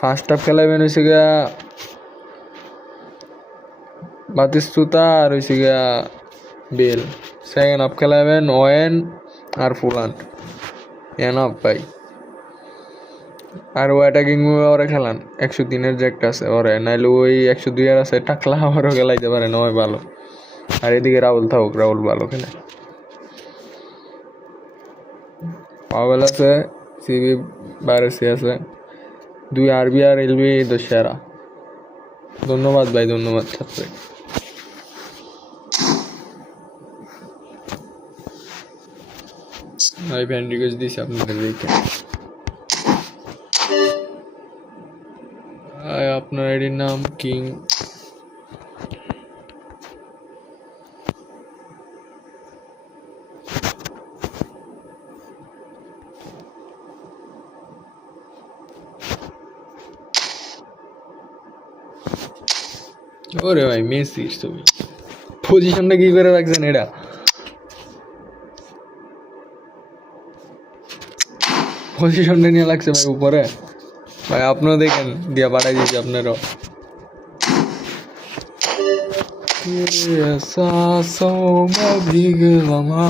ফার্স্ট হাফ খেলাইবেন হয়েছে গিয়া বাতিস্তুতা আর হয়েছে গিয়া বেল সেকেন্ড হাফ খেলাইবেন ওয়েন আর ফুলান্ড এনাফ ভাই আর ও অ্যাটাকিং ওরে খেলান 103-এর যে একটা আছে ওরে, নাইলে ওই 102-এর আছে টাকলা আমারও খেলাইতে পারে না, ওই ভালো। আর এদিকে রাহুল থাকুক, রাহুল ভালো খেলে। পাওয়েল আছে, সিবি বারেসি আছে, 2 আরবি আর এলবি তো সেরা। ধন্যবাদ ভাই, ধন্যবাদ ছাত্র। ভাই ফ্যান রিকোয়েস্ট দিয়েছি আপনাদের দেখে। আপনার আইডির নাম কিং। ওরে ভাই মেসি ছবি, পজিশনটা কি করে রাখছেন এটা? পজিশনটা নিয়ে লাগছে ভাই উপরে। ভাই আপনারা দেখেন, দিয়া পাঠাই দিয়েছি আপনারও। सांसों में भीगवा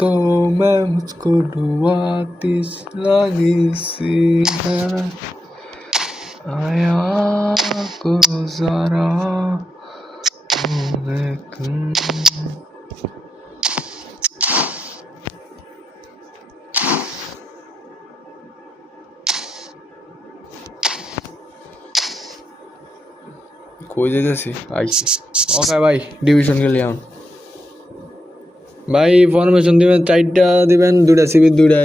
तो मैं मुझको डुबाती लगी सी है, आया को जरा কই যেতেছি আইছি। ওকে ভাই ডিভিশন গেলি এখন ভাই ফরমেশন দিবেন 4টা দিবেন, 2টা সিবি 2টা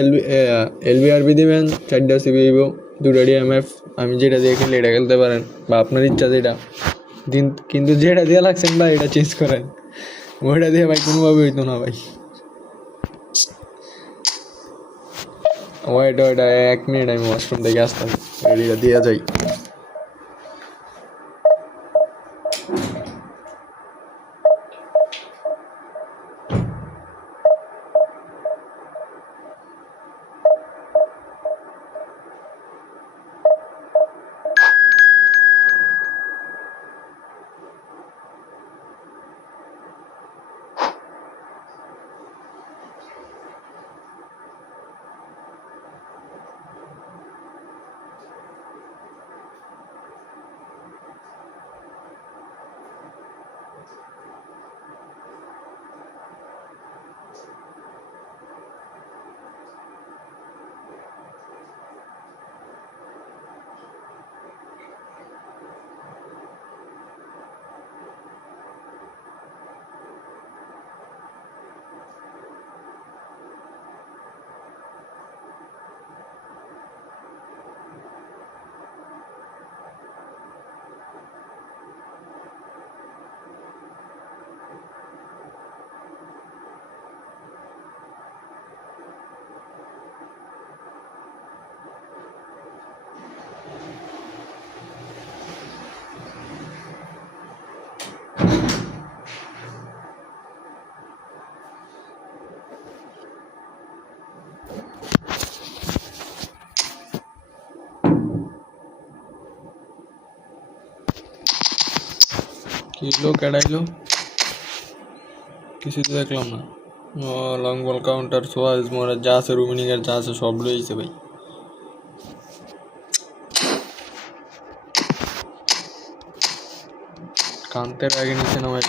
এলবিআরবি দিবেন, 4টা সিবি দিব, 2টা ডিএমএফ। আমি যেটা দিয়ে খেলি এটা খেলতে পারেন বা আপনার ইচ্ছা যেটা দিন, কিন্তু যেটা দিয়ে লাগছেন ভাই এটা চেঞ্জ করেন। ওইটা দিয়ে ভাই কোনোভাবে হইতো না ভাই। ওইটা 1 মিনিট আমি ওয়াশরুম থেকে আসতাম, রেডিটা দিয়ে যাই। কিলো কেডাইলো কিছু তো দেখলাম না। ও লং বল কাউন্টার সোয়াজ মোরা যা আছে, রুমিনিংয়ের যা আছে সব রয়েছে ভাই। কান্তের আগে নিচে নামাই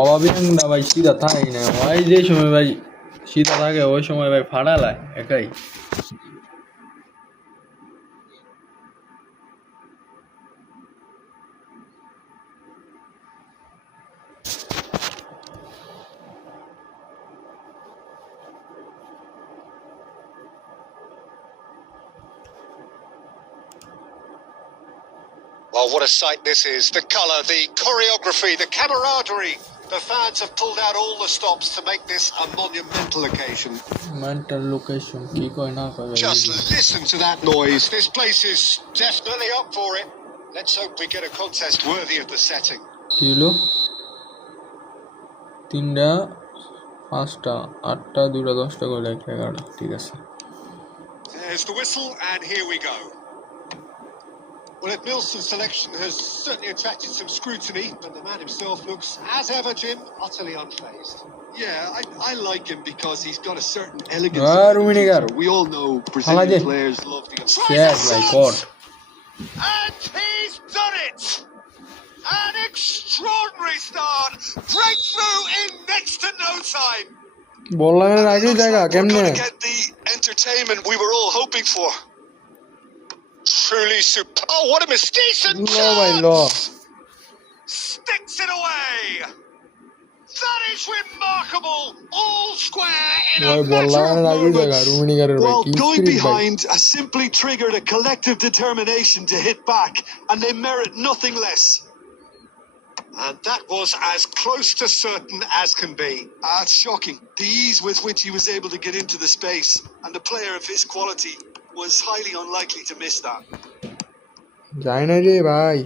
অভাবী না ভাই, সিধা থাকে না ভাই। যে সময় ভাই সিধা থাকে ওই সময় ভাই ফাড়ালায় একাই। Well, what a sight this is. The colour, the choreography, the camaraderie. The fans have pulled out all the stops to make this a monumental occasion. Mental location কি কয় না কয় ভাই। Just listen to that noise. This place is definitely up for it. Let's hope we get a contest worthy of the setting. কি হলো 3টা 5টা 8টা 2টা 10টা করে 11টা ঠিক আছে। There's the whistle and here we go. Well, Nilsson's selection has certainly attracted some scrutiny, but the man himself looks, as ever, Jim, utterly unfazed. Yeah, I like him because he's got a certain elegance Ah, about him, Rummenigge. Peter. We all know Halaje. Brazilian players love the... Yes, like what? And he's done it! An extraordinary start! Breakthrough in next to no time! বল লাগানোর আগেই Looks জায়গা like we're কেমনে? going to get the entertainment we were all hoping for. Truly superb. Oh, what a decent লো ভাই লো chance! Sticks it away! That is remarkable! All square in a ভাই বল matter লাগানোর of আগেই জায়গা moments. রুমিনিগারের ভাই Well, কি going spirit ভাই behind has simply triggered a collective determination to hit back, and they merit nothing less. And that was as close to certain as can be. It's shocking. The ease with which he was able to get into the space, and a player of his quality was highly unlikely to miss that. যায় না রে ভাই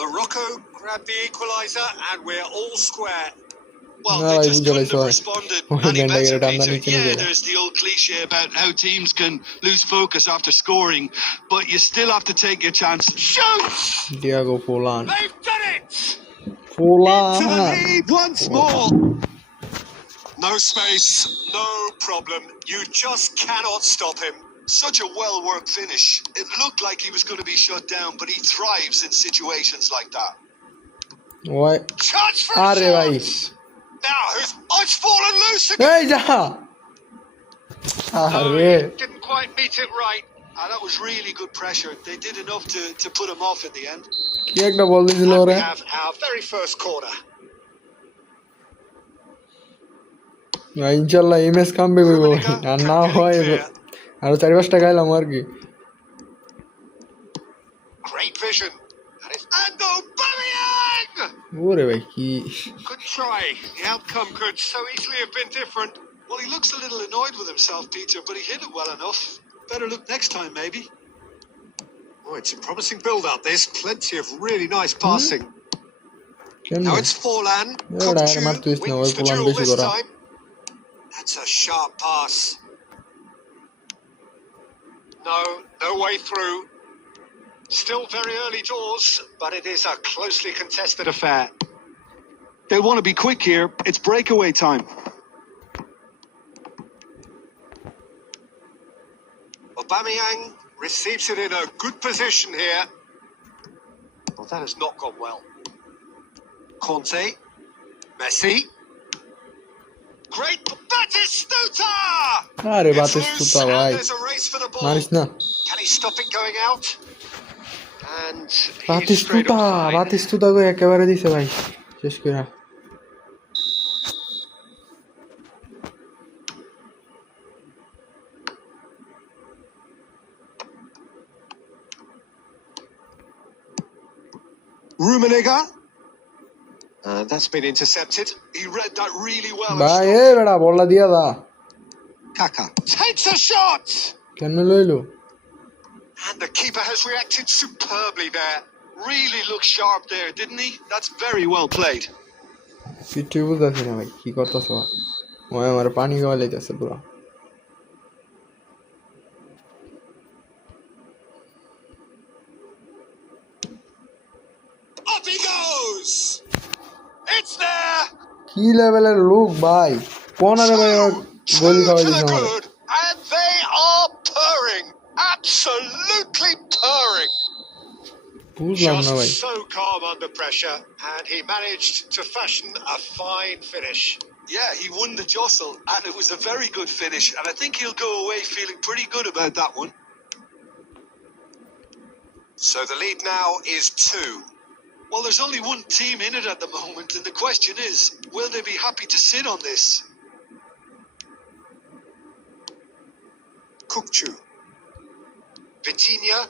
Morocco grabbed the equaliser and we're all square. Well, No, they I just would couldn't have say. responded Oh, any then they better, get it Peter. underneath Yeah, anyway. there's the old cliche about how teams can lose focus after scoring, but you still have to take your chances. Shoots! Diego Forlan They've done it! To the Forlan lead once more. No space, no problem. You just cannot stop him. Such a well-worked finish. It looked like he was going to be shut down, but he thrives in situations like that. ওই Chance for আরে ভাই shots! Now, it's fallen loose again! এই যা No, আরে he didn't quite meet it right. That was really good pressure. They did enough to put him off in the end. কি একটা বল দিছিল And we ওরে have our very first corner. ইনশাআল্লাহ এই match কামবে কইব Rummenigge আর can না get it হয় clear. আর 4-5টা গাইলাম আর কি Great vision. And Aubameyang! ওরে ভাই কি Good try. The outcome could so easily have been different. Well, he looks a little annoyed with himself, Peter, but he hit it well enough. Better look next time, maybe. Oh, it's a promising build-up. There's plenty of really nice passing. কেন Now it's Forlan. এরা আর মারতেছ না ওই Wins the Pollan duel বেশি this করা time. That's a sharp pass. No way through. Still very early doors, but it is a closely contested affair. They want to be quick here. It's breakaway time. Aubameyang receives it in a good position here. Well, that has not gone well. Conte. Messi. Great Batistuta! আরে It's বাতিস্তুতা loose, ভাই and there's a race for the ball. মারিস না Can he stop it going out? And he's straight বাতিস্তুতা offside. বাতিস্তুতা কই একেবারে দিছে ভাই শেষ কইরা Rummenigge. That's been intercepted. He read that really well. ভাই এ বেটা বললা দিয়া দা Kaka takes a shot! কেন লইলো And the keeper has reacted superbly there. Really looked sharp there, didn't he? That's very well played. কিছুই বুঝতেছি না ভাই কি করতেছ ওই আমার পানি খাওয়া লাইতেছে পুরো Up he goes! It's there! কি লেভেলের লোক ভাই কোন আরে ভাই গোল খাওয়াই To দিছে the আমার good, and they are purring. Absolutely purring. বুঝলাম না ভাই Just so calm under pressure, and he managed to fashion a fine finish. Yeah, he won the jostle, and it was a very good finish. And I think he'll go away feeling pretty good about that one. So the lead now is 2. Well, there's only one team in it at the moment, and the question is, will they be happy to sit on this? Kukcu. Vitinha.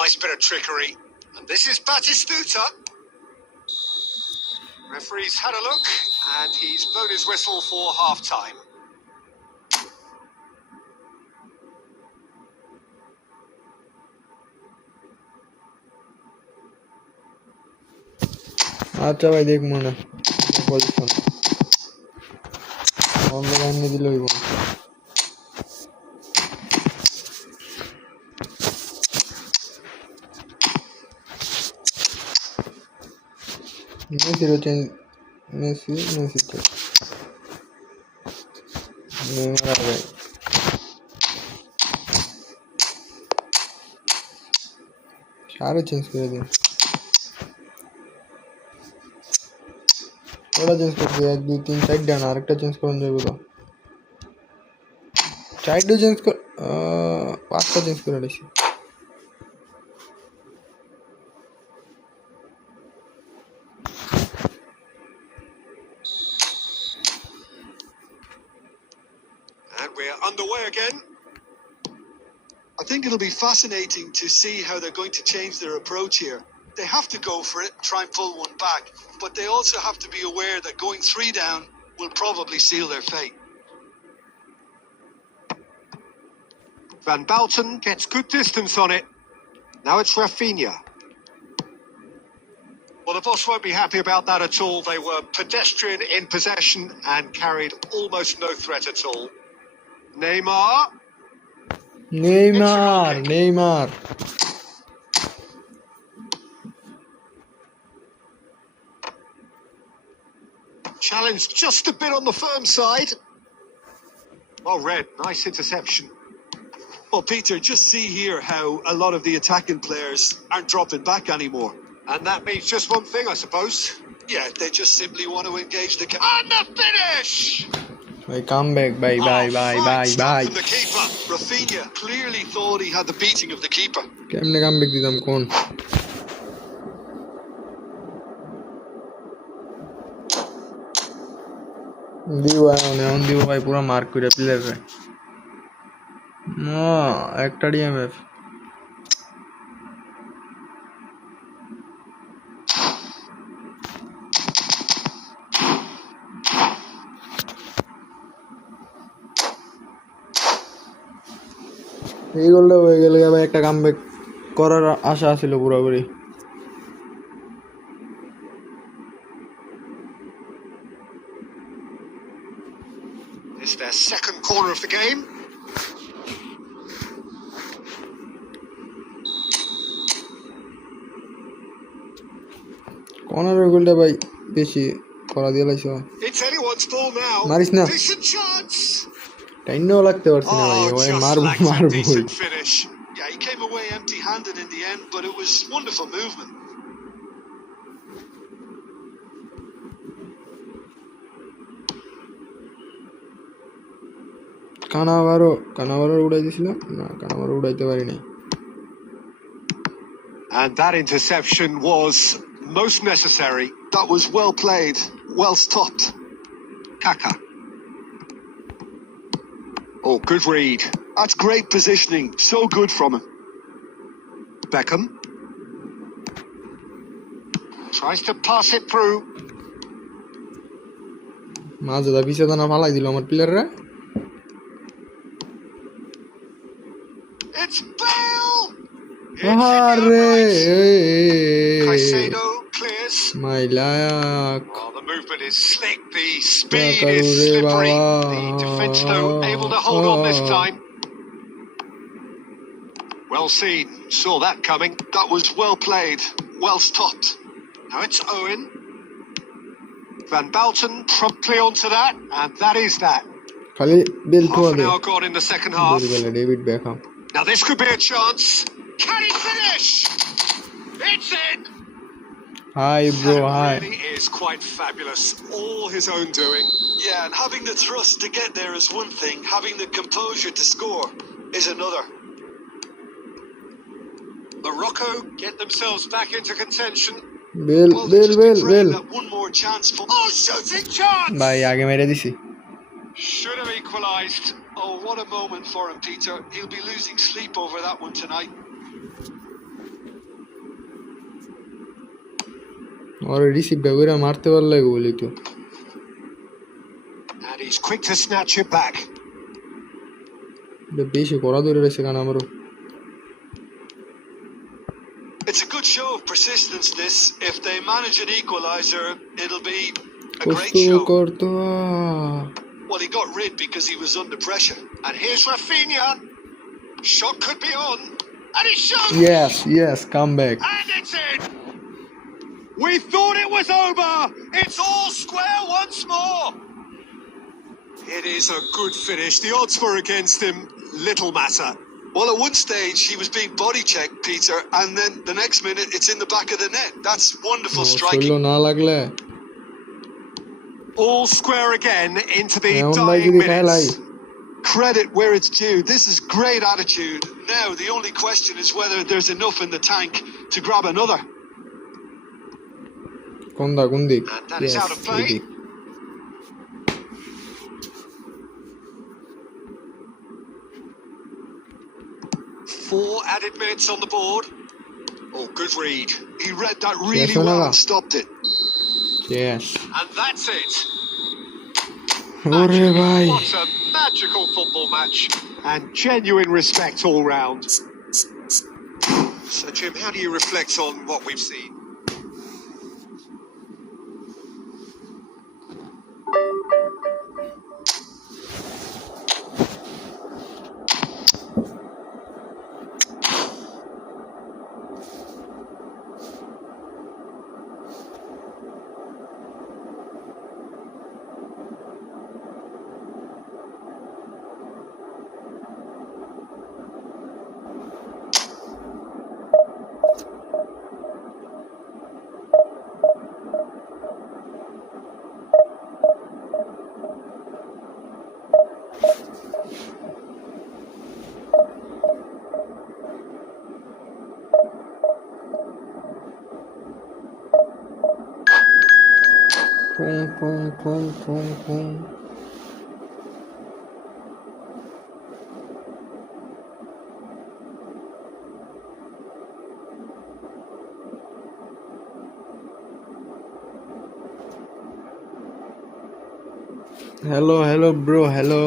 Nice bit of trickery. And this is Batistuta. Referee's had a look, and he's blown his whistle for half-time. আচ্ছা ভাই দেখ মনে position অন্য লাইনে দিলে হইব Messi change Neymar আগে আরো চেঞ্জ করে দিন ওটা চেঞ্জ করছি 1 2 3 4 ডান আরেকটা চেঞ্জ করুন যাবে তো চারটা চেঞ্জ কর পাঁচটা চেঞ্জ করে দিছি And we're underway again. I think it'll be fascinating to see how they're going to change their approach here. They have to go for it, try and pull one back, but they also have to be aware that going 3 down will probably seal their fate. Van Balten gets good distance on it. Now it's Rafinha. Well, the boss won't be happy about that at all. They were pedestrian in possession and carried almost no threat at all. Neymar Challenged just a bit on the firm side. Well read, nice interception. Well, Peter, just see here how a lot of the attacking players aren't dropping back anymore. And that means just one thing, I suppose. Yeah, they just simply want to engage the... And the finish! Bye, come back, bye. Fine stop from the keeper. Rafinha clearly thought he had the beating of the keeper. কেমনে come back দিতাম কোন দিব ভাই পুরো mark করে player রে একটা DMF এই গোলটা হয়ে গেলে ভাই একটা কামব্যাক করার আশা ছিল পুরোপুরি It's their second corner of the game. কর্নারের গোলটা ভাই বেশি করা দিয়ে লাইছে It's anyone's ball now. মারিস না Decent chance. টাইনও লাগতে পারছি না ভাই ওই মারবো Decent finish. Yeah, he came away empty-handed in the end, but it was wonderful movement. কানাভারো উড়াই দিছিলাম না কানাভারো উড়াইতে পারি নাই And that interception was most necessary. That was well played, well stopped. Kaka. Oh, good read. That's great positioning. So good from him. Beckham. Tries to pass it through. মাঝে দা পিছে দানা ফালাই দিল আমার প্লেয়াররা It's Bale! Caicedo clears. My layak. Oh, the movement is slick. The speed is slippery. The defence, though, able to hold on this time. Well seen. Saw that coming. That was well played, well stopped. Now it's Owen. Van Balten promptly onto that, and that is that. খালি বেল তো Half an দে hour gone in the second half. David Beckham Now this could be a chance. Can he finish? It's in. Hi bro That hi really is quite fabulous. All his own doing. Yeah, and having the thrust to get there is one thing, having the composure to score is another. Morocco get themselves back into contention. বেল Well, they বেল just বেল be praying বেল that one more chance for... Oh, shooting chance! ভাই আগে মেরে দিছি Should have equalised. Oh, what a moment for him, Peter. He'll be losing sleep over that one tonight. ওর রিসিভটা কইরা মারতে পারলে বলি তো And he's quick to snatch it back. বেশি করা ধরে রয়েছে কারণ আমারও It's a good show of persistence, this. If they manage an equaliser, it'll be a great কষ্ট show. করতো Well, he got rid because he was under pressure. And here's Rafinha. Shot could be on. And he shot. yes come back And it's in. We thought it was over. It's all square once more. It is a good finish. The odds were against him. Little matter. Well, at one stage, he was being body checked, Peter, and then the next minute, it's in the back of the net. That's wonderful striking. শরীর না লাগলে All square again into the এমন dying লাগি দেখায় লাই minutes. Credit where it's due. This is great attitude. Now, the only question is whether there's enough in the tank to grab another. কোন দিক And that is out of play. এদিক। 4 added minutes on the board. Oh, good read. He read that really Yes, well Onara. and stopped it. Yes. And that's it. ওরে ভাই What a magical football match. And genuine respect all round. So, Jim, how do you reflect on what we've seen? কোন hello bro hello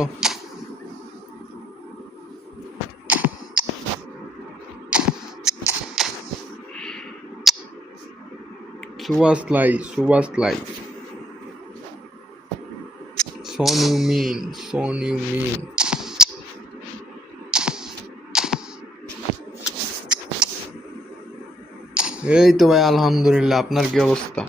Suvaslai Son you mean এই তো ভাই আলহামদুলিল্লাহ আপনার কি অবস্থা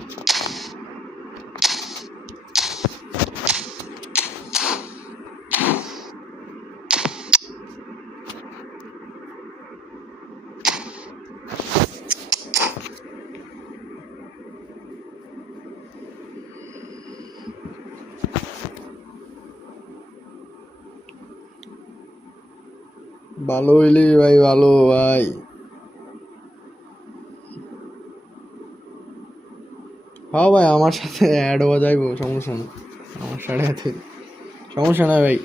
ভালো হইলি ভাই ভালো ভাই হ্যাঁ ভাই আমার সাথে অ্যাড হওয়া যাইবো সমস্যা না আমার সাথে সমস্যা নাই ভাই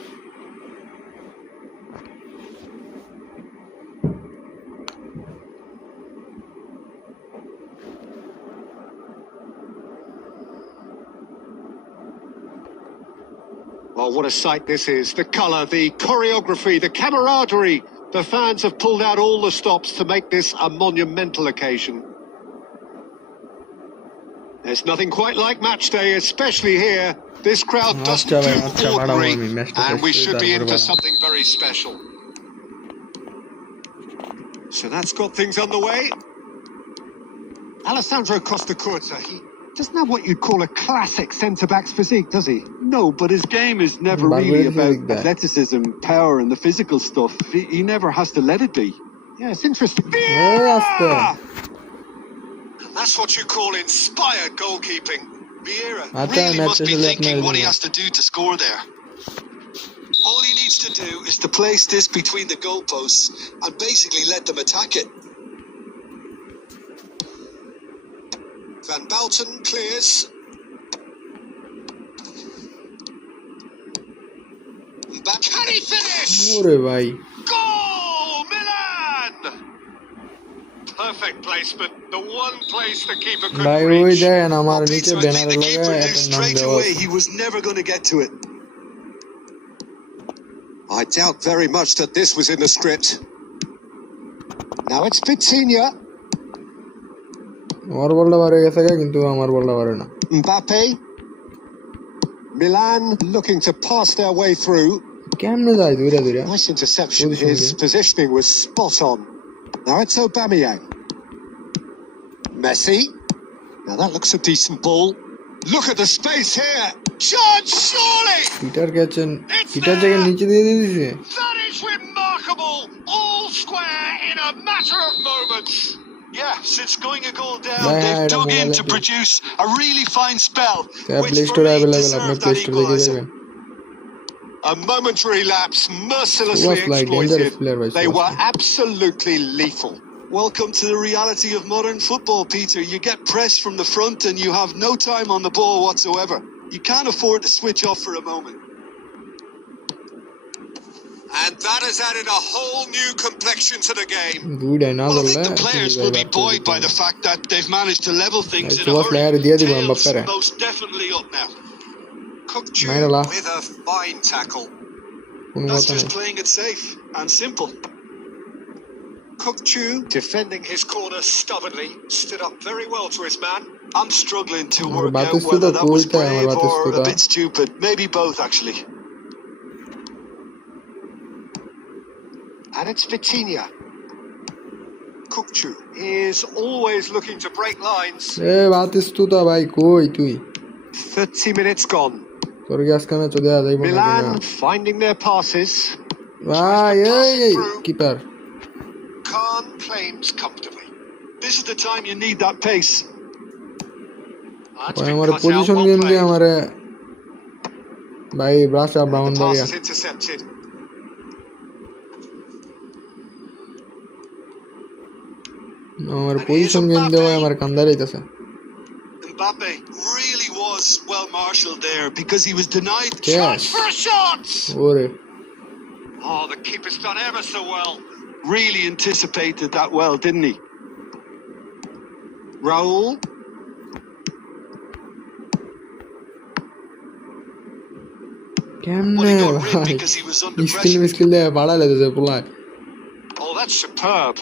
Oh, what a sight this is. The colour, the choreography, the camaraderie. The fans have pulled out all the stops to make this a monumental occasion. There's nothing quite like match day, especially here. This crowd doesn't do ordinary, and we should be in for something very special. So that's got things underway. Alessandro Costa Curta, he doesn't have what you'd call a classic centre-back's physique, does he? No, but his game is never really about athleticism, power and the physical stuff. He never has to let it be. Yeah, it's interesting. And that's what you call inspired goalkeeping. Vieira Acha, really must be matches thinking left what he now. has to do to score there. All he needs to do is to place this between the goalposts and basically let them attack it. Van Belten clears. Back. Can he finish? ওরে ভাই Goal! Milan! Perfect placement. The one place the keeper ভাই couldn't ওই reach. দেখেন আমার Well, নিচে Peter, I think ব্যানারে the লাগা keeper knew একটা নাম straight দেওয়া away আছে। he was never going to get to it. I doubt very much that this was in the script. Now it's Vitinha. আমার বলটা বাড়ে গেছে কিন্তু আমার বলটা বাড়ে না Mbappe. Milan looking to pass their way through. কেমনে যায় দূরে Nice interception. Position, His yeah. positioning was spot on. Now it's Aubameyang. Messi. Now that looks a decent ball. Look at the space here. Chance, surely! Peter catching It's Peter জায়গায় there! নিচে দিয়ে দিয়েছে That is remarkable! All square in a matter of moments. Yeah, since going a goal down, Yeah, they've yeah, dug yeah, in to yeah. produce a really fine spell, which play for স্টোরে me available আপনি deserved play that store থেকে equaliser. দেখবেন A momentary lapse mercilessly Subas like dangerous exploited. player by They Subas were like. absolutely lethal. Welcome to the reality of modern football, Peter. You get pressed from the front and you have no time on the ball whatsoever. You can't afford to switch off for a moment. And that has added a whole new complexion to the game. দুইটা না Well, I বললে think the players will be buoyed by the fact that they've managed to level things in a Subas hurry. like দিয়ে দিব Tails এমবাপ্পেরে most definitely up now. Kukcu মাইরালা with a fine tackle. কোনো That's কথা just নেই playing it safe and simple. Kukcu defending his corner stubbornly, stood up very well to his man. I'm struggling to আমার work out বাতিস্তুতা whether that was কইতে আমার brave or a বাতিস্তুতা bit stupid. Maybe both, actually. And it's Vitinha. Kukcu is always looking to break lines. এ বাতিস্তুতা ভাই কই তুই 30 minutes gone. তোর কি আজকে match দেয়া যাইব না Milan finding their passes. ভাই এই keeper Khan claims comfortably. This is the time you need that pace. That's ভাই been আমার cut out, position well game দিয়ে played. আমারে ভাই ব্রাশা ব্রাউন The বাড়িয়া pass is intercepted. আমার পজিশন গেম দিয়ে ভাই আমার কান্দা যাইতাছে Mbappe really was well marshalled there because he was denied. Yes. For a shot! ওরে Oh, the keeper's done ever so well. Really anticipated that well, didn't he? Raul. Well, কেমনে he got rid ভাই because he was under skill pressure. মিস্কিল দিয়ে বাড়া লেগেছে পোলায় Oh, that's superb.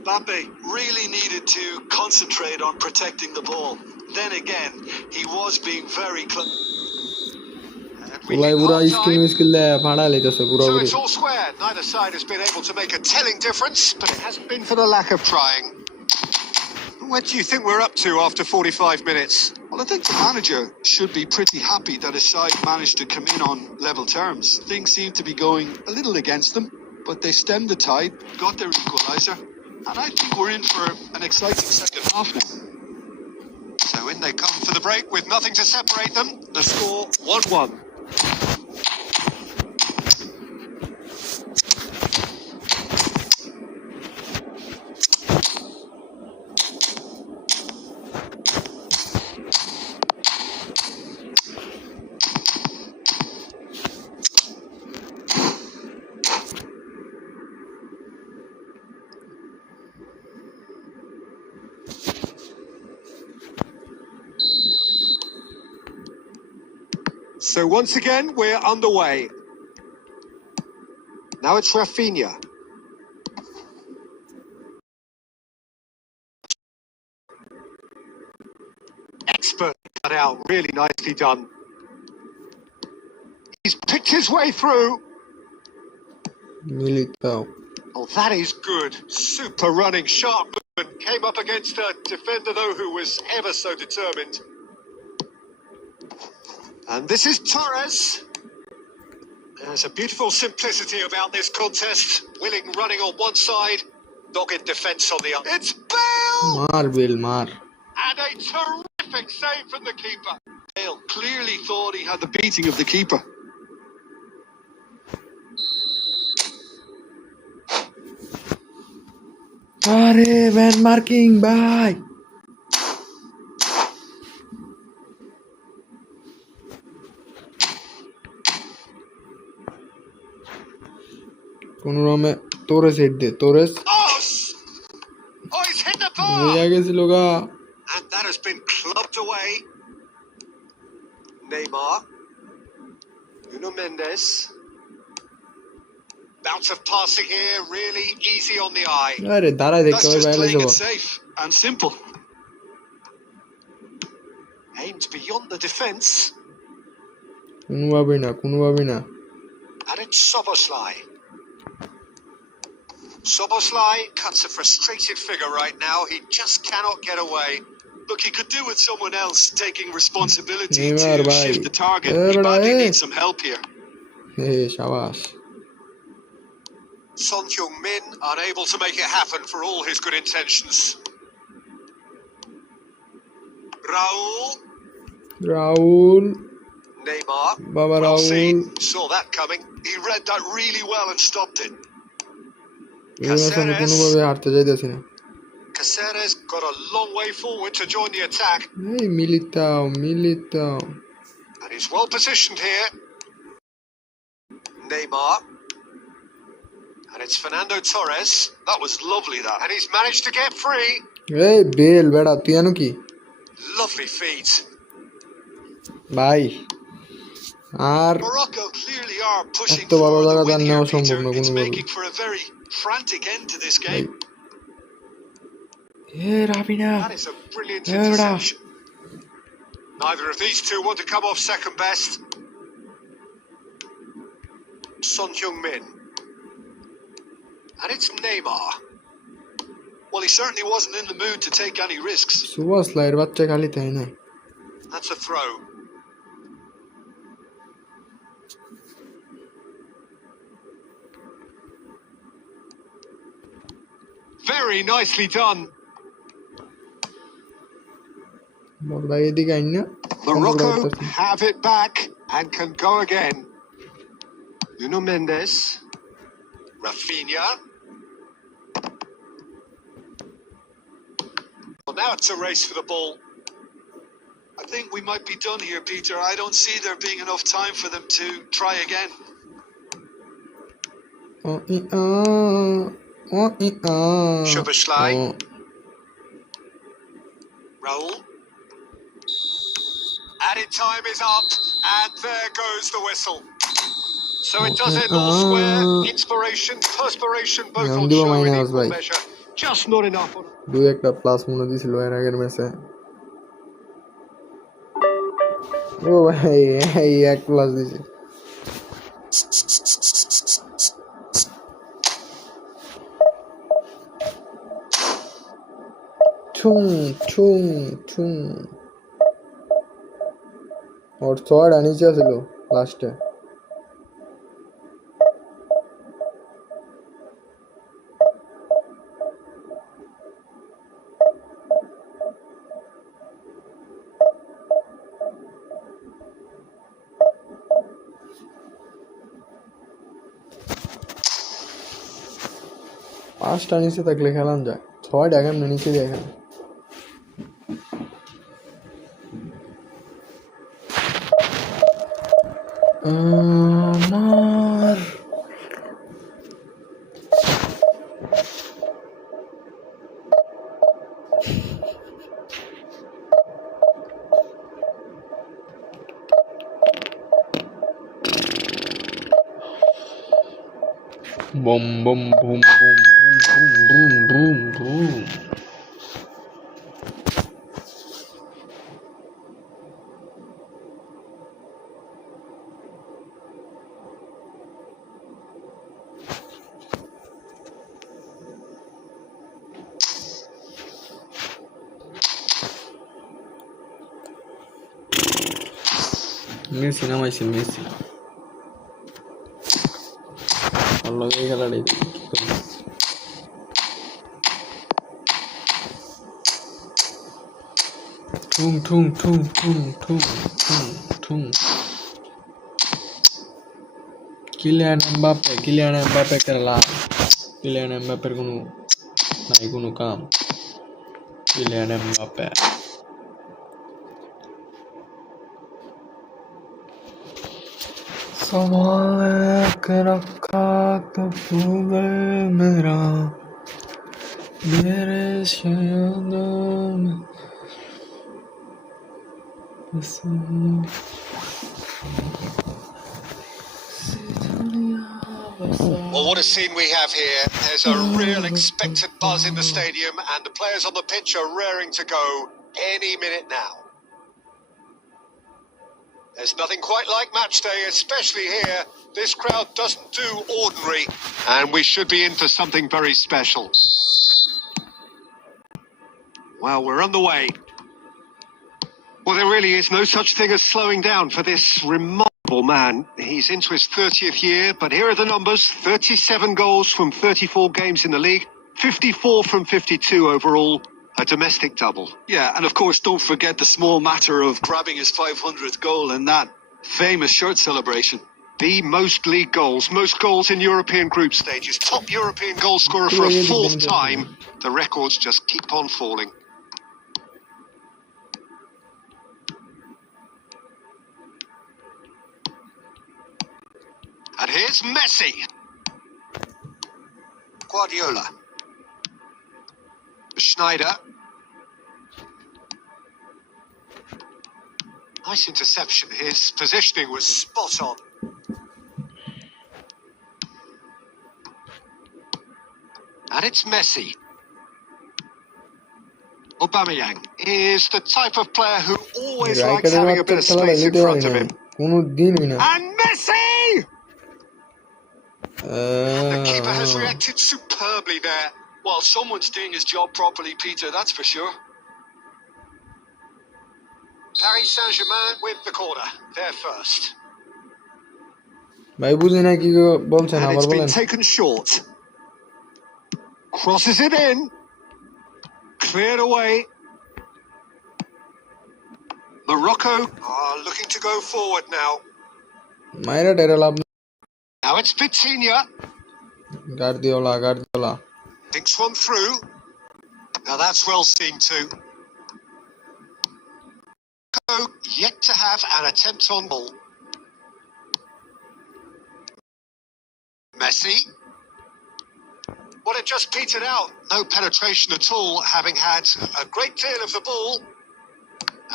Mbappe really needed to concentrate on protecting the ball. Then again, he was being very close. And we পোলায় hit পুরা skill half-time. মিস্কিল দিয়ে বাড়া লেগেছে পুরো So Puri it's all square. Neither side has been able to make a telling difference, but it hasn't been for the lack of trying. What do you think we're up to after 45 minutes? Well, I think the manager should be pretty happy that his side managed to come in on level terms. Things seem to be going a little against them, but they stemmed the tide, got their equaliser, and I think we're in for an exciting second half now. So in they come for the break with nothing to separate them. The score 1-1. So once again, we're underway. Now it's Rafinha. Expert cut out, really nicely done. He's picked his way through. Militao Oh, that is good. Super running, sharp movement. Came up against a defender, though, who was ever so determined. And this is Torres. There's a beautiful simplicity about this contest. Willing running on one side, dogged defence on the other. It's Bale! মার বিল মার And a terrific save from the keeper. Bale clearly thought he had the beating of the keeper. আরে van marking ভাই কোন রকমে Torres head they Torres Oh, oh, he's hit the bar! হয়ে গেছিল গা And that has been clubbed away. Neymar. Nuno Mendes. Bounce of passing here, really easy on the eye. আরে দাঁড়ায় দেখতে That's হবে just বাইরে playing যাব it safe and simple. Aimed beyond the defence. কোনোভাবেই না And it's Soboslai. Soboslai cuts a frustrated figure right now. He just cannot get away. Look, he could do with someone else taking responsibility Neymar to bhai. shift the target. Eh, He bada, badly eh. needs some help here. Hey, shabash. Son Heung-min unable to make it happen for all his good intentions. Raul, Raul. Neymar, Baba well Raul. seen, saw that coming. He read that really well and stopped it. এই match আমি কোনোভাবে হারতে যাইতেছি না। Caceres got a long way forward to join the attack. এই Militao. And he's well positioned here. Neymar. And it's Fernando Torres. That was lovely, that. And he's managed to get free. এই bell বেড়া তুই জানো কি Lovely feet. ভাই আর Morocco clearly are pushing এত ভালো for the জায়গা win তার here, নেওয়া সম্ভব Peter. না It's কোনোভাবে। making for a very frantic end to this ভাই game. A Rabina That is a brilliant Yeah, brah. interception. Neither of these two want to come off second best. Son Heung-min. And it's Neymar. Well, he certainly wasn't in the mood to take any risks. Subhash লাইয়ের বাচ্চা খালি তাই না That's a throw. Very nicely done. বলদা এদিকে আইন না Morocco have it back and can go again. Nuno Mendes. Rafinha. Well, now it's a race for the ball. I think we might be done here, Peter. I don't see there being enough time for them to try again. Szoboszlai. Raul. Added time is up, and there goes the whistle. So it does end all square. Inspiration, perspiration, both on show in equal measure. Just not enough. দুই একটা plus মনে দিছিল এর আগের ম্যাচে ও ভাই এই এক প্লাস দিছে ঠুং ওর ছড়া নিচে ছিল লাস্টে পাঁচটা নিচে থাকলে খেলান যায় ছয়টা কেমন নিচে দিয়ে খেলে আমার Boom, boom, boom, boom, boom, boom, boom, boom, boom. Messi নামাইছে মেসি ভালো লাগে খেলাটাই ঠুং ঠুং ঠুং ঠুং ঠুং ঠুং ঠুং Kylian Mbappe খেলা Kylian Mbappeর কোনো নাই কোনো কাম Kylian Mbappe सवाल रखा तो फूल मेरा मेरे शायद Well, what a scene we have here. There's a real expected buzz in the stadium, and the players on the pitch are raring to go any minute now. There's nothing quite like match day, especially here. This crowd doesn't do ordinary, and we should be in for something very special. Well, we're on the way. Well, there really is no such thing as slowing down for this remarkable man. He's into his 30th year, but here are the numbers. 37 goals from 34 games in the league, 54 from 52 overall, a domestic double. Yeah, and of course, don't forget the small matter of grabbing his 500th goal in that famous shirt celebration. The most league goals, most goals in European group stages, top European goal scorer for a fourth time. The records just keep on falling. And here's Messi. Guardiola. Schneider. Nice interception. His positioning was spot on. And it's Messi. Aubameyang is the type of player who always likes having a bit of space in front of him. And Messi! The keeper has reacted superbly there. Well, someone's doing his job properly, Peter, that's for sure. Paris Saint-Germain with the corner. They're first. And it's been taken short. Crosses it in. Cleared away. Morocco are looking to go forward now. Now it's Vitinha. Guardiola. Thinks one through. Now that's well seen too. Morocco yet to have an attempt on ball. Messi. Well, it just petered out. No penetration at all, having had a great deal of the ball.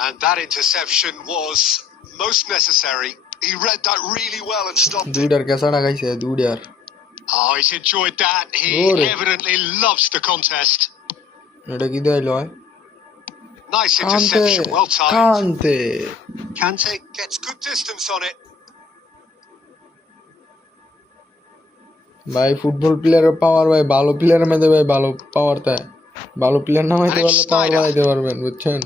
And that interception was most necessary. He read that really well and stopped it. Oh, he's enjoyed that. He evidently loves the contest. Nice interception, well timed. Kante gets good distance on it. ভাই football প্লেয়ারের পাওয়ার ভাই ভালো প্লেয়ারের মধ্যে ভাই ভালো পাওয়ার তাই ভালো প্লেয়ার না হইতে পারলে পাওয়ার বাড়াইতে পারবেন বুঝছেন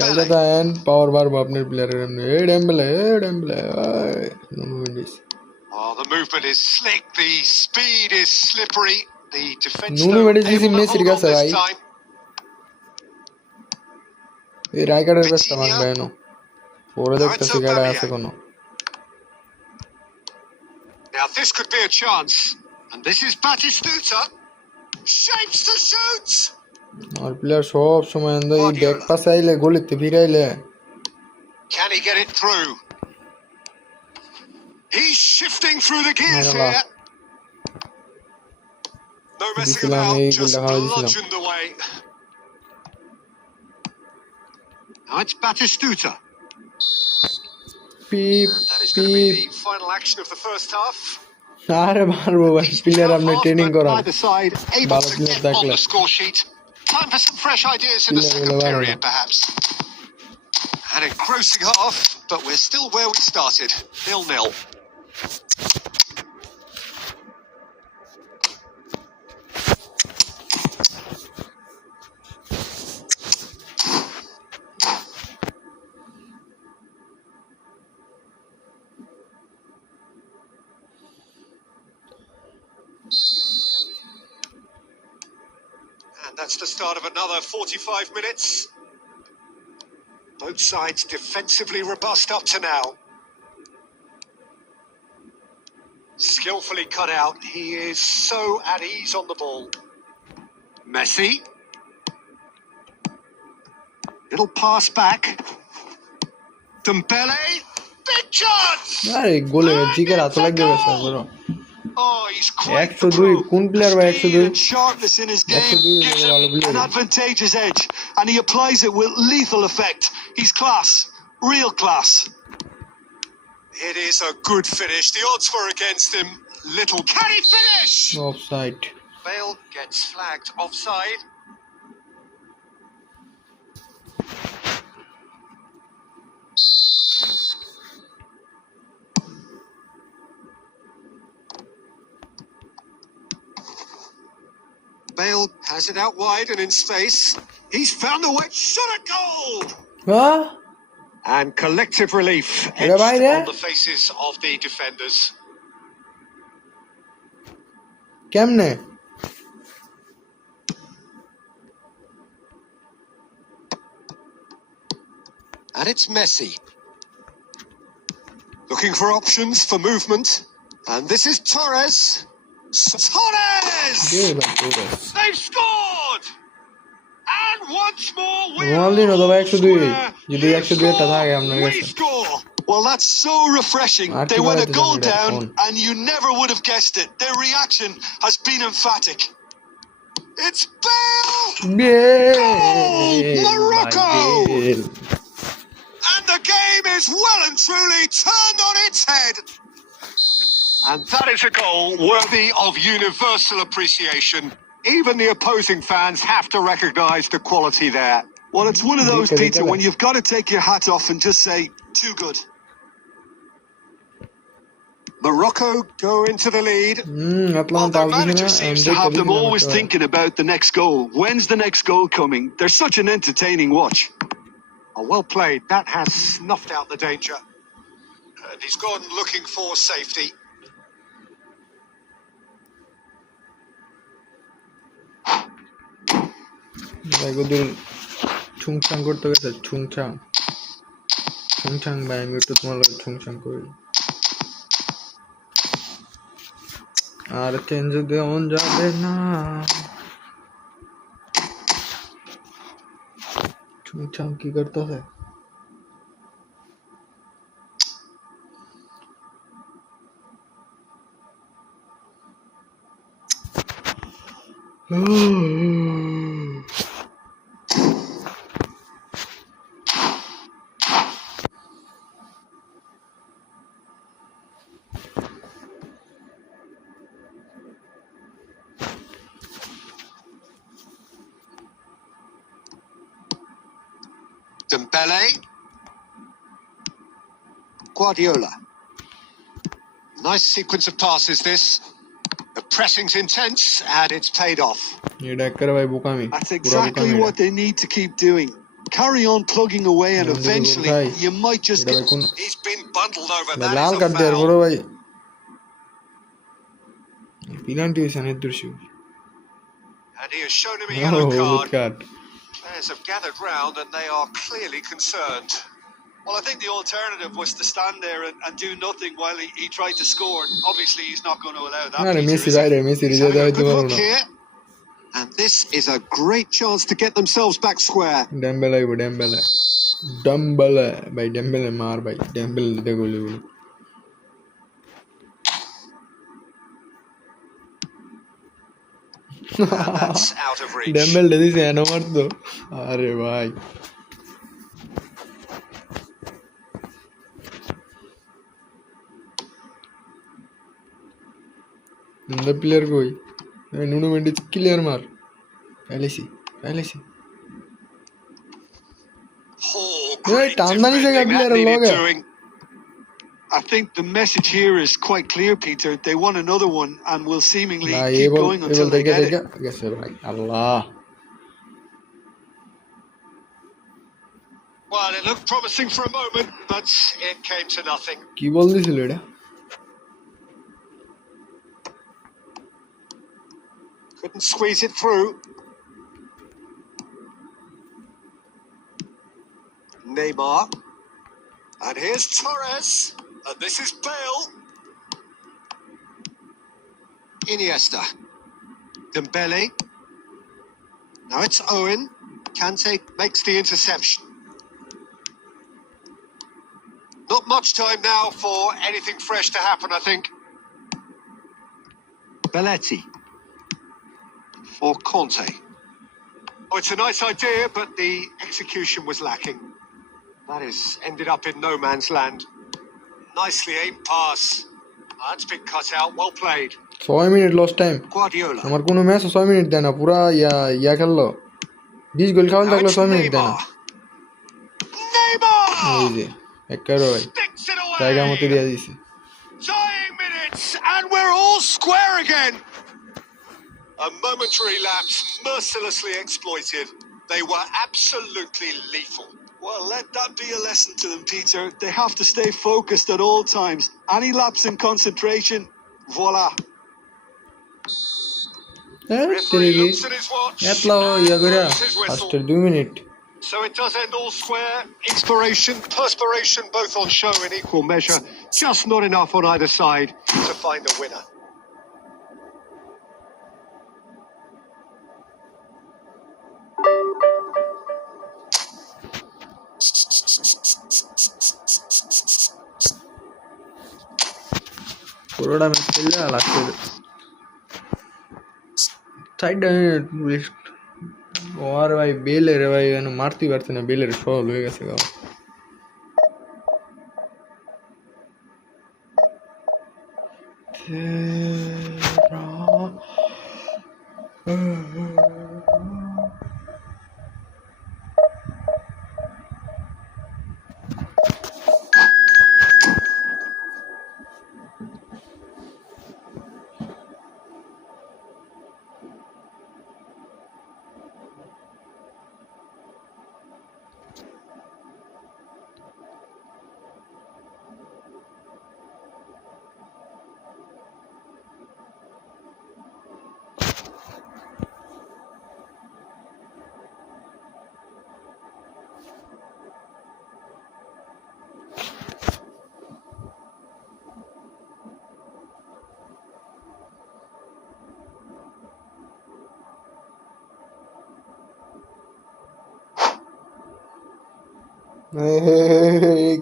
খেলতে দেন পাওয়ার বাড়বো আপনার প্লেয়ারের এমনি এই Dembélé Oh, the movement is slick, the speed is slippery, the defense নুনু মেডিস দিছি মেসির কাছে ভাই এই রাইকার্ডের কাছে ভাঙবে না ওরে দেখতেছি গাড়ি আছে কোনো Now this could be a chance, and this is Batistuta. Shapes to shoot. আর প্লেয়ার সব সময় এই ব্যাক পাস আইলে গোলিতে ফিরাইলে Can he get it through? He's shifting through the gears here. No messing about, just bludgeoned away. Now it's Batistuta. Beep, that is going to be the final action of the first half. আরে মারবো ভাই player আপনি training করান Either side able ভালো to player get on থাকলে the score sheet. Time for some fresh ideas in the second period, perhaps. An engrossing half, but we're still where we started, 0-0. And that's the start of another 45 minutes. Both sides defensively robust up to now. Skillfully cut out. He is so at ease on the ball. Messi. Little pass back. Dembele. Big chance! আরে গোলে জিগার এত লাগবে বসা বড় Oh, he's quite 102 কোন player ভাই 102 And sharpness in his game gives him an advantageous edge, and he applies it with lethal effect. He's class, real class. It is a good finish. The odds were against him. Little. Can he finish? Offside. Bale gets flagged offside. Bale has it out wide and in space. He's found a way. Shot at goal! হ্যাঁ And collective relief এটা etched বাইরে on the faces of the defenders. কেমনে And it's Messi. Looking for options for movement. And this is Torres. Torres! They've scored! And once more, Ronaldinho তো ভাই 102 যদি 102 থাকে আপনার we কাছে score. Well, that's so refreshing. R They কি went a বাড়াইতে goal চান এটা? down, কোন? and you never would have guessed it. Their reaction has been emphatic. It's Bale! Morocco! Bale And the game is well and truly turned on its head. And that is a goal worthy of universal appreciation. Even the opposing fans have to recognise the quality there. Well, it's one of those, Peter, when you've got to take your hat off and just say, too good. Morocco go into the lead. Well, Atlanta their manager seems to have them always thinking about the next goal. When's the next goal coming? They're such an entertaining watch. Oh, well played. That has snuffed out the danger. And he's gone looking for safety. ওদের ছুংছাং করতে গেছে ছুংছাং ছুংছাং ভাই আমি একটু তোমার লগে ছুংছাং করি আর change দেওয়া যাবে না ছুংছাং কি করতেছে Dembele. Guardiola. Nice sequence of passes this. The pressing's intense and it's paid off. এটা একেবারে ভাই বোকামি That's পুরো exactly বোকামি what they need to keep doing. Carry on plugging away, and eventually you might just এটা get... ভাই কোন He's been bundled over. That Lal is card a দেওয়ার foul. বড় ভাই পেনাল্টি হয়েছে নির্দোষী And he has shown him a yellow হলুদ card. Card Players have gathered round and they are clearly concerned. Well, I think the alternative was to stand there and do nothing while he tried to score. And obviously, he's not going to allow that. আরে Peter, Messi is he? ভাই রে Messi He's reserve having a হইতে good পারবো look না here. And this is a great chance to get themselves back square. Dembélé আইবো Dembélé Dembélé ভাই Dembélé মার ভাই ডেম্বেলে দিতে গোলি বলে And that's out of reach. Dembélé দিছে এনো মারতো আরে ভাই இந்த প্লেয়ার কই নুনো মেন্ডিস ক্লিয়ার মার ফাইলেছি Oh, Hey, great Tanzania defending. got That player needed logo. doing. I think the message here is quite clear, Peter. They want another one and will seemingly না keep able going until they দেখে get দেখে it. গেছে ভাই আল্লাহ Well, it looked promising for a moment, but it came to nothing. কি বল দিছিল এটা Couldn't squeeze it through. Neymar. And here's Torres. And this is Bale. Iniesta. Dembele. Now it's Owen. Kante makes the interception. Not much time now for anything fresh to happen, I think. Belletti. For Conte. Oh, it's a nice idea, but the execution was lacking. That has ended up in no man's land. Nicely aimed pass. That's been cut out. Well played. 6 minute loss time Guardiola. আমার কোনো match 6 minute দেয় না পুরা ইয়া খেললো 20 গোল খাওয়াল Now থাকলো it's 6 minute দেয় না Neymar. এই যে একেবারে ভাই Sticks it জায়গা মতো away. দিয়ে দিছে Dying minutes, and we're all square again. A momentary lapse mercilessly exploited. They were absolutely lethal. Well, let that be a lesson to them, Peter. They have to stay focused at all times. Any lapse in concentration, voila. Referee looks at his watch Etla o and Yagura. blows his whistle. After 2 minutes. So it does end all square. Inspiration, perspiration, both on show in equal measure. Just not enough on either side to find a winner. পুরোটা match খেললে লাস্টে সাইডটা list আর ভাই বেলের ভাই মারতেই পারছে না, বেলের ফল হয়ে গেছে গা।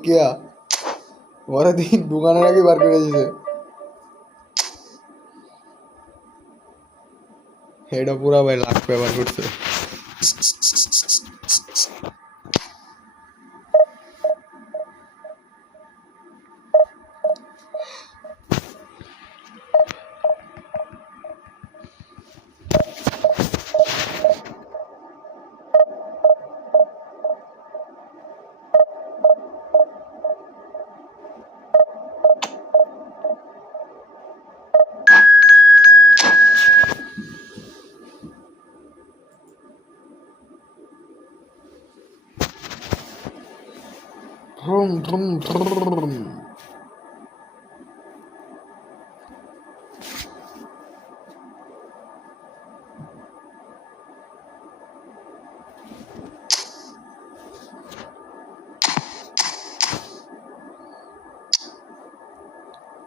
क्या ওরা দিন দোকানের আগে বার করে দিয়েছে, এটা পুরা ভাই লাখ ব্যবহার করছে। Vroom, vroom, vroom.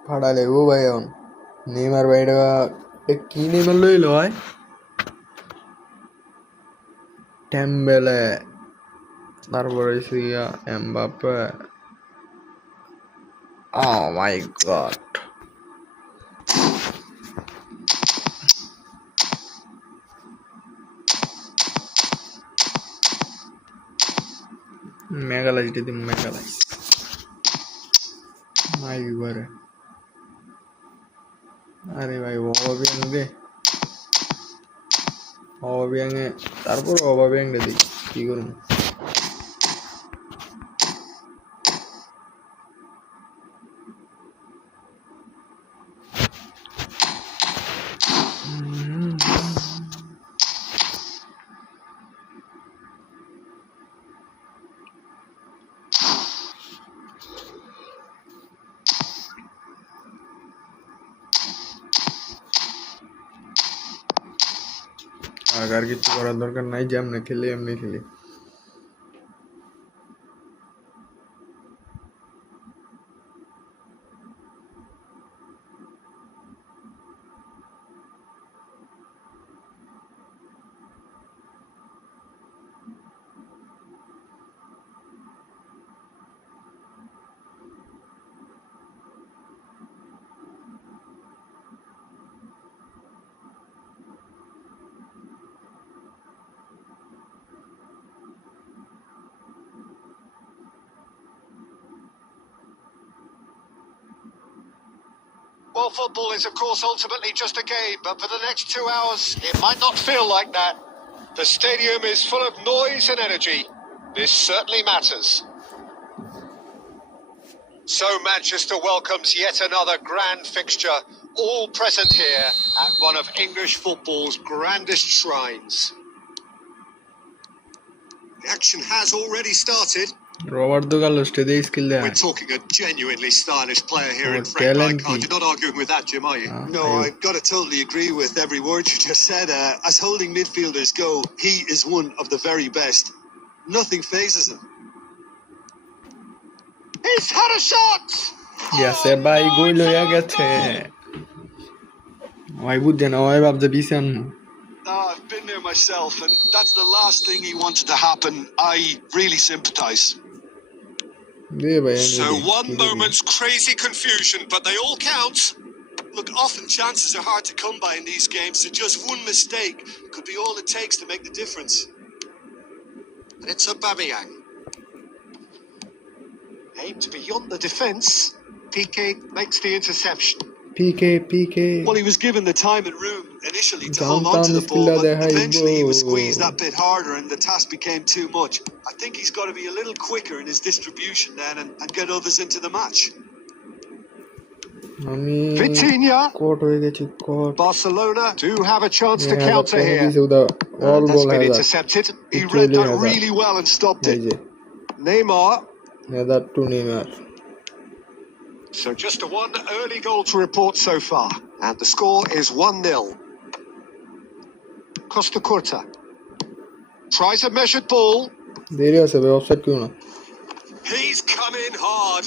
ফাড়ালে ও ভাই এখন নেইমার ভাইটা কি নেইমার লইল হয় টেম্বেলে, তারপরে সিয়া এমবাপ্পে। Oh my god. মেগালাইজ দিদি মেগালাইজ মাই বারে। আরে ভাই অভাবিয়াং রে, অভাবিয়াঙে তারপর অভাবিয়াং রে দেখি কি করুন। আর কিছু করার দরকার নাই, যেমনি খেলি এমনি খেলি। Well, football is, of course, ultimately just a game, but for the next 2 hours, it might not feel like that. The stadium is full of noise and energy. This certainly matters. So Manchester welcomes yet another grand fixture all present here at one of English football's grandest shrines. The action has already started. Roberto Carlos today skill We're there. talking a genuinely stylish player here in Oh, Frank talent Rijkaard. key. You're not arguing with that, Jim, are you? No, I've got to totally agree with every word you just said. As holding midfielders go, he is one of the very best. Nothing phases him. He's had a shot! গেছে ভাই গোল হয়ে গেছে ভাই বুঝছেন ওই ভাবছে পিছন I've been there myself, and that's the last thing he wanted to happen. I really sympathise. দে ভাই So one moment's crazy confusion, but they all count. Look, often chances are hard to come by in these games, so just one mistake could be all it takes to make the difference. And it's Aubameyang. Aimed beyond the defence. Piqué makes the interception. PK Well, he was given the time and room initially to Down, hold on to down, the ball, Skilla, but there, eventually he was bro. squeezed that bit harder and the task became too much. I think he's got to be a little quicker in his distribution then and get others into the match. আমি Vitinha. Coat হয়ে গেছি coat Barcelona do have a chance to Yeah, counter but here. this is the all That's goal been hazard. intercepted. He It read really that has that. really well and stopped এই it. যে Neymar. hazard to Neymar. So just a one early goal to report so far. And the score is 1-0. Costa Curta. Tries a measured ball. দেরি আছে ভাই offside Q না He's come in hard.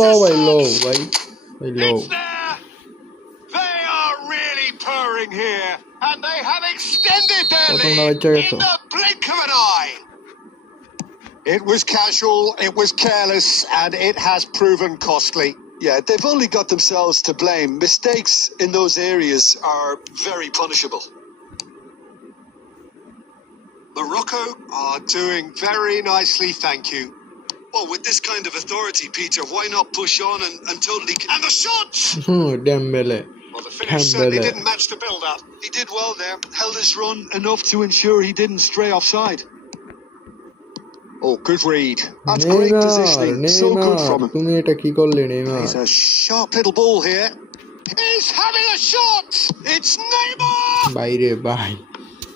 লো ভাই লো ভাই ভাই লো It's there. They are really purring here. And they have extended their প্রথমটা lead বাচ্চা গেছো in the blink of an eye. It was casual, it was careless, and it has proven costly. Yeah, they've only got themselves to blame. Mistakes in those areas are very punishable. Morocco are doing very nicely, thank you. Well, with this kind of authority, Peter, why not push on and totally... And the shots! Dembélé Well, the finish certainly Dembele. didn't match the build-up. He did well there, held his run enough to ensure he didn't stray offside. Oh, good read. That's great Neymar positioning, so good from Neymar him. তুমি এটা কি করলে Neymar He's a sharp little ball here. He's having a shot! It's Neymar! বাইরে ভাই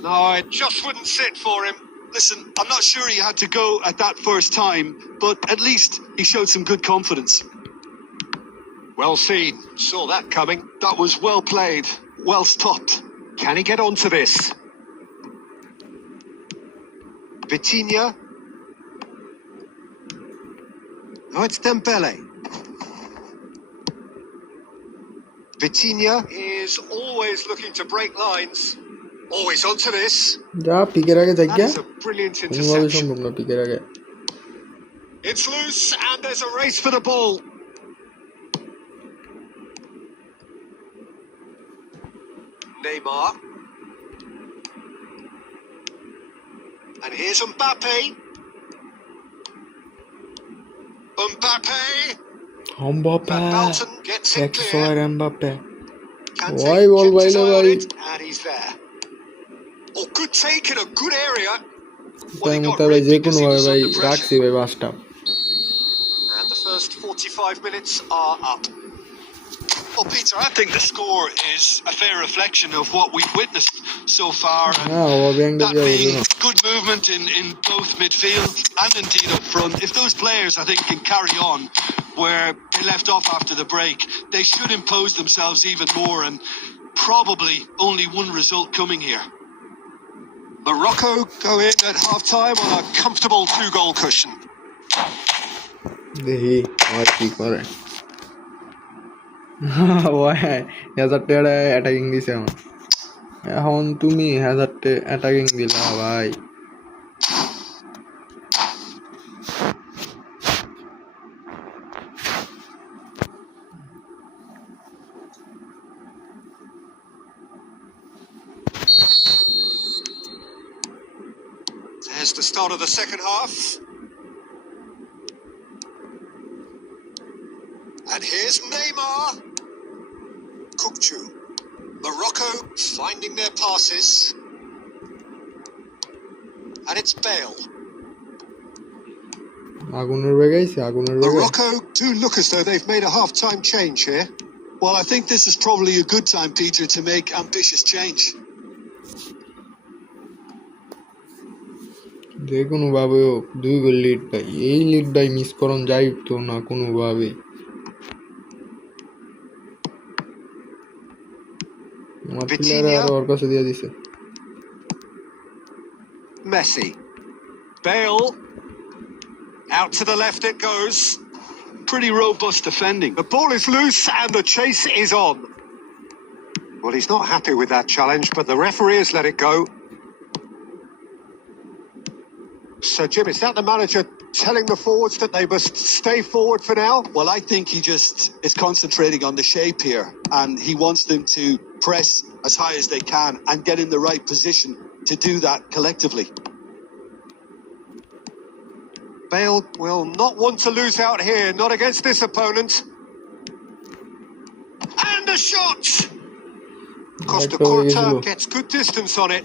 No, it just wouldn't sit for him. Listen, I'm not sure he had to go at that first time, but at least he showed some good confidence. Well seen. Saw that coming. That was well played, well stopped. Can he get onto this? Vitinha. Oh, it's Dembele. Vitinha is always looking to break lines. Always onto this. যা পিকের আগে That জায়গা is a brilliant কোনোভাবে interception. সম্ভব না পিকের আগে It's loose and there's a race for the ball. Neymar. And here's Mbappe. Mbappe. Mbappe And Belton gets it 100 clear. এর Mbappe Kante Why ball kept his বাইরে eye on ভাই? it, and he's there. Oh, good take in a good area. তাই he got মতো ভাই rid যে because কোনো he ভাবে was ভাই under pressure. রাখছি ভাই পাঁচটা And the first 45 minutes are up. Well, Peter, I think the score is a fair reflection of what we've witnessed so far. And হ্যাঁ অবিয়াংটা that দিয়ে বলবো being না good movement in both midfield and indeed up front. If those players, I think, can carry on where they left off after the break, they should impose themselves even more, and probably only one result coming here. Morocco go in at half-time on a comfortable 2-goal cushion. দেখি আর কি করে ওই 1000 টাকা attacking দিছে এখন তুমি 1000 টাকা attacking দিলা ভাই There's the start of the second half. And here's Neymar. Kukçu. Morocco finding their passes. And it's Bale. আগুনের বেগাইছে আগুনের বেগাই Morocco do look as though they've made a half-time change here. Well, I think this is probably a good time, Peter, to make ambitious change. যে কোনোভাবে হোক 2 গোল lead ভাই, এই lead ভাই miss করন যাই তো না কোনোভাবে। আমার প্লেয়ার আর ওর কাছে দিয়ে দিছে। Messi. Bale. Out to the left it goes. Pretty robust defending. The ball is loose and the chase is on. Well, he's not happy with that challenge, but the referee has let it go. So, Jim, is that the manager telling the forwards that they must stay forward for now? Well, I think he just is concentrating on the shape here, and he wants them to press as high as they can and get in the right position to do that collectively. Bale will not want to lose out here, not against this opponent. And a shot! Costa Curta gets good distance on it.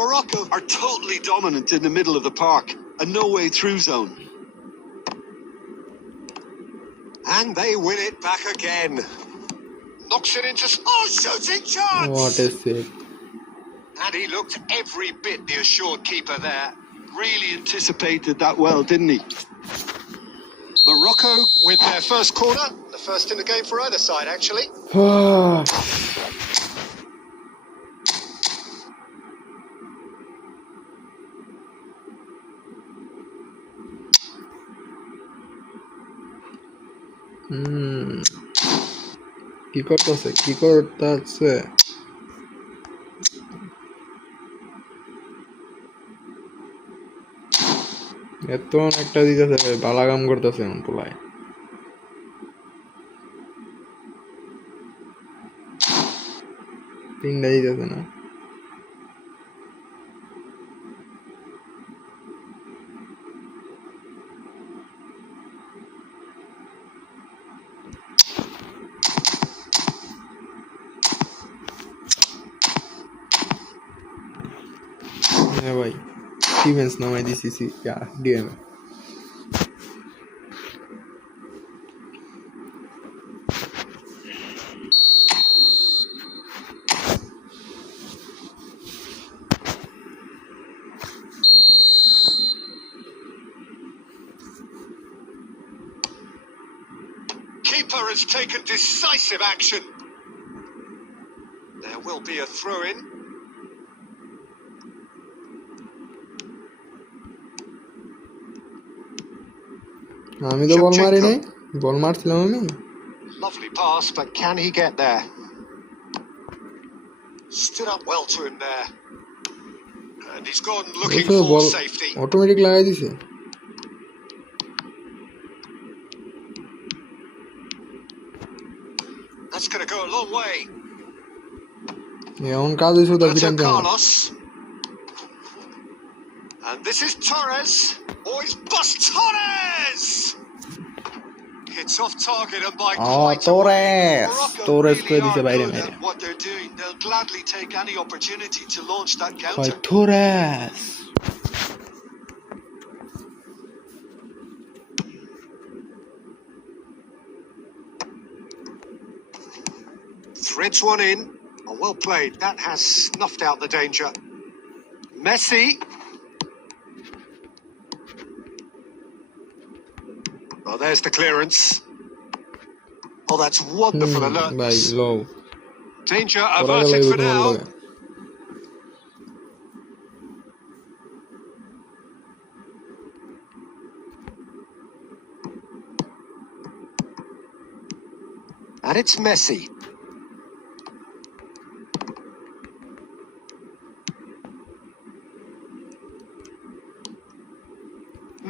Morocco are totally dominant in the middle of the park, a no-way through zone. And they win it back again. Knocks it into... Oh, shooting chance! What a save. And he looked every bit the assured keeper there. Really anticipated that well, didn't he? Morocco with their first corner. The first in the game for either side, actually. কি করতেছে এত একটা দিতেছে, বালা কাম করতেছে এখন পোলায়। তিনটা দিতেছে না, ভাই ডিফেন্স নামাই দিছি DM. Keeper has taken decisive action. There will be a throw-in. আমি তো বল মারি নাই, বল মারছিলাম আমি। Lovely pass, but can he get there? Stood up well to him there. And he's gone looking for safety. Automatic লাগাই দিছে। That's going to go a long way. এখন কাজ হইছে তো বিরান জানা। Carlos. And this is Torres. Oh, he's bust Torres! Hits off target and by quite Torres করে দিছে বাইরে মেরে। What they're doing, they'll gladly take any opportunity to launch that counter. Torres. Threads one in. Oh, well played. That has snuffed out the danger. Messi. Oh, there's the clearance. Oh, that's wonderful alert. Low. Danger averted for now. And it's Messi.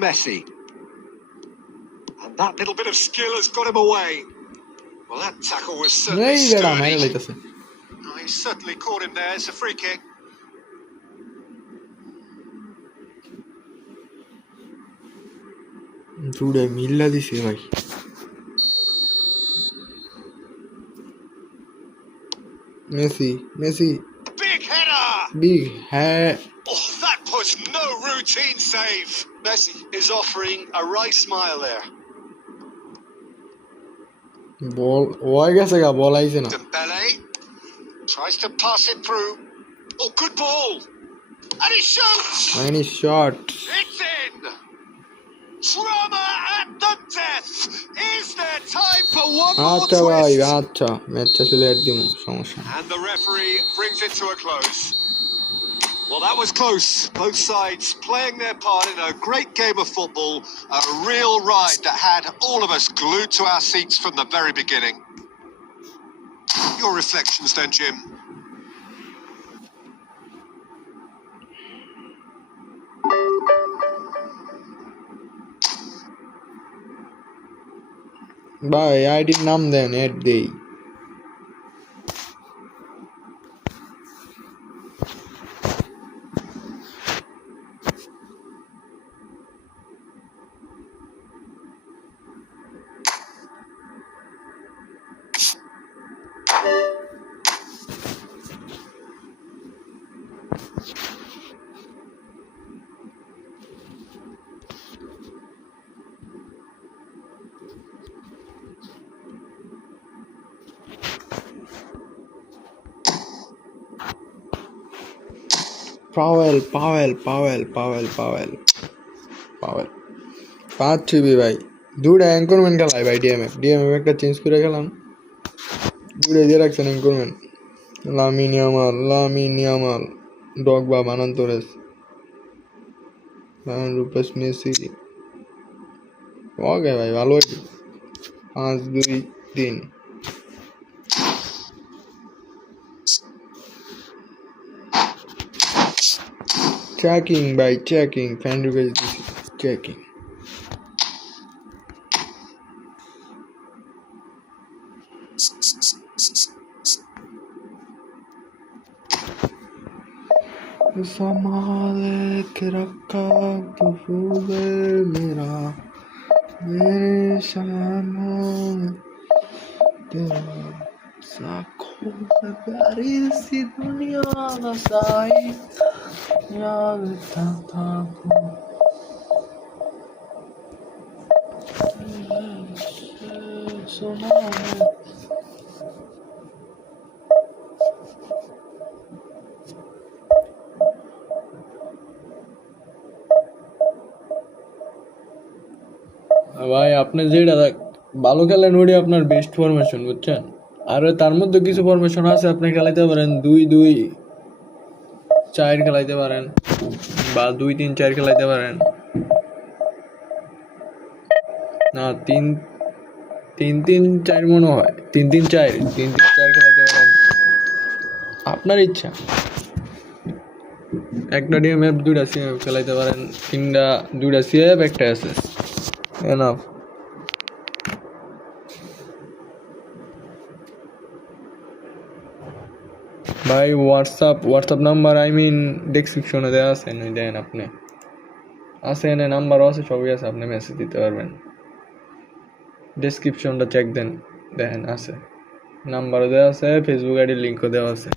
Messi. And that little bit of skill has got him away. Well, that tackle was certainly sturdy. Oh, he certainly caught him there. It's a free kick. জুড়ে মিল্লা দিছে ভাই। Messi. Big header. Big head. Oh, that was no routine save. Messi is offering a right smile there. বল হয়ে গেছে গা, বল আইছে না। Dembele tries to pass it through. Oh, good ball. And he shoots. Any shot. It's in. Drama at the death. Is there time for one more আচ্ছা ভাই, twist? আচ্ছা ম্যাচটা চলে আর দিমু, সমস্যা না। And the referee brings it to a close. Well, that was close. Both sides playing their part in a great game of football. A real ride that had all of us glued to our seats from the very beginning. Your reflections then, Jim? ভাই আইডির নাম দেন, add দেই। Powell Powell Powell Powell Powell Powell 5-3 ভাই। দুটা anchorman খেলাই ভাই, DMF একটা change করে খেলাম, দুটো দিয়ে রাখছেন অ্যাঙ্করম্যান। লামিন ইয়ামাল ডগবা বানান তোরেস রূপেশ মেসি। ওকে ভাই, ভালো 5-2-3। চেকিং ভাই, চেকিং ফ্যান ঢুকে যেতেছি, চেকিং। संभाले के रखा तो फूले मेरा मेरे सामने तेरा साखों में प्यारी सी दुनिया बसाई याद था सुना ভাই। আপনি যেটা ভালো খেলেন ওইটা আপনার বেস্ট ফরমেশন, বুঝছেন? আর তার মধ্যে কিছু ফরমেশন আছে, আপনি খেলাইতে পারেন 2-2-4 খেলাইতে পারেন, বা 2-3-4 খেলাইতে পারেন, না 3-3-4 মনে হয়, 3-3-4 খেলাইতে পারেন, আপনার ইচ্ছা। একটা ডিএমএফ, দুইটা সিএমএফ খেলাইতে পারেন, দুইটা সিএফ, একটা এসএস, এনাফ। ভাই হোয়াটসঅ্যাপ নাম্বার ডেসক্রিপশনে দেওয়া আছে, দেন আপনি আছে, এনে নাম্বারও আছে, সবই আছে, আপনি মেসেজ দিতে পারবেন। ডেসক্রিপশনটা চেক দেন, দেখেন আছে, নাম্বারও দেওয়া আছে, ফেসবুক আইডির লিঙ্কও দেওয়া আছে।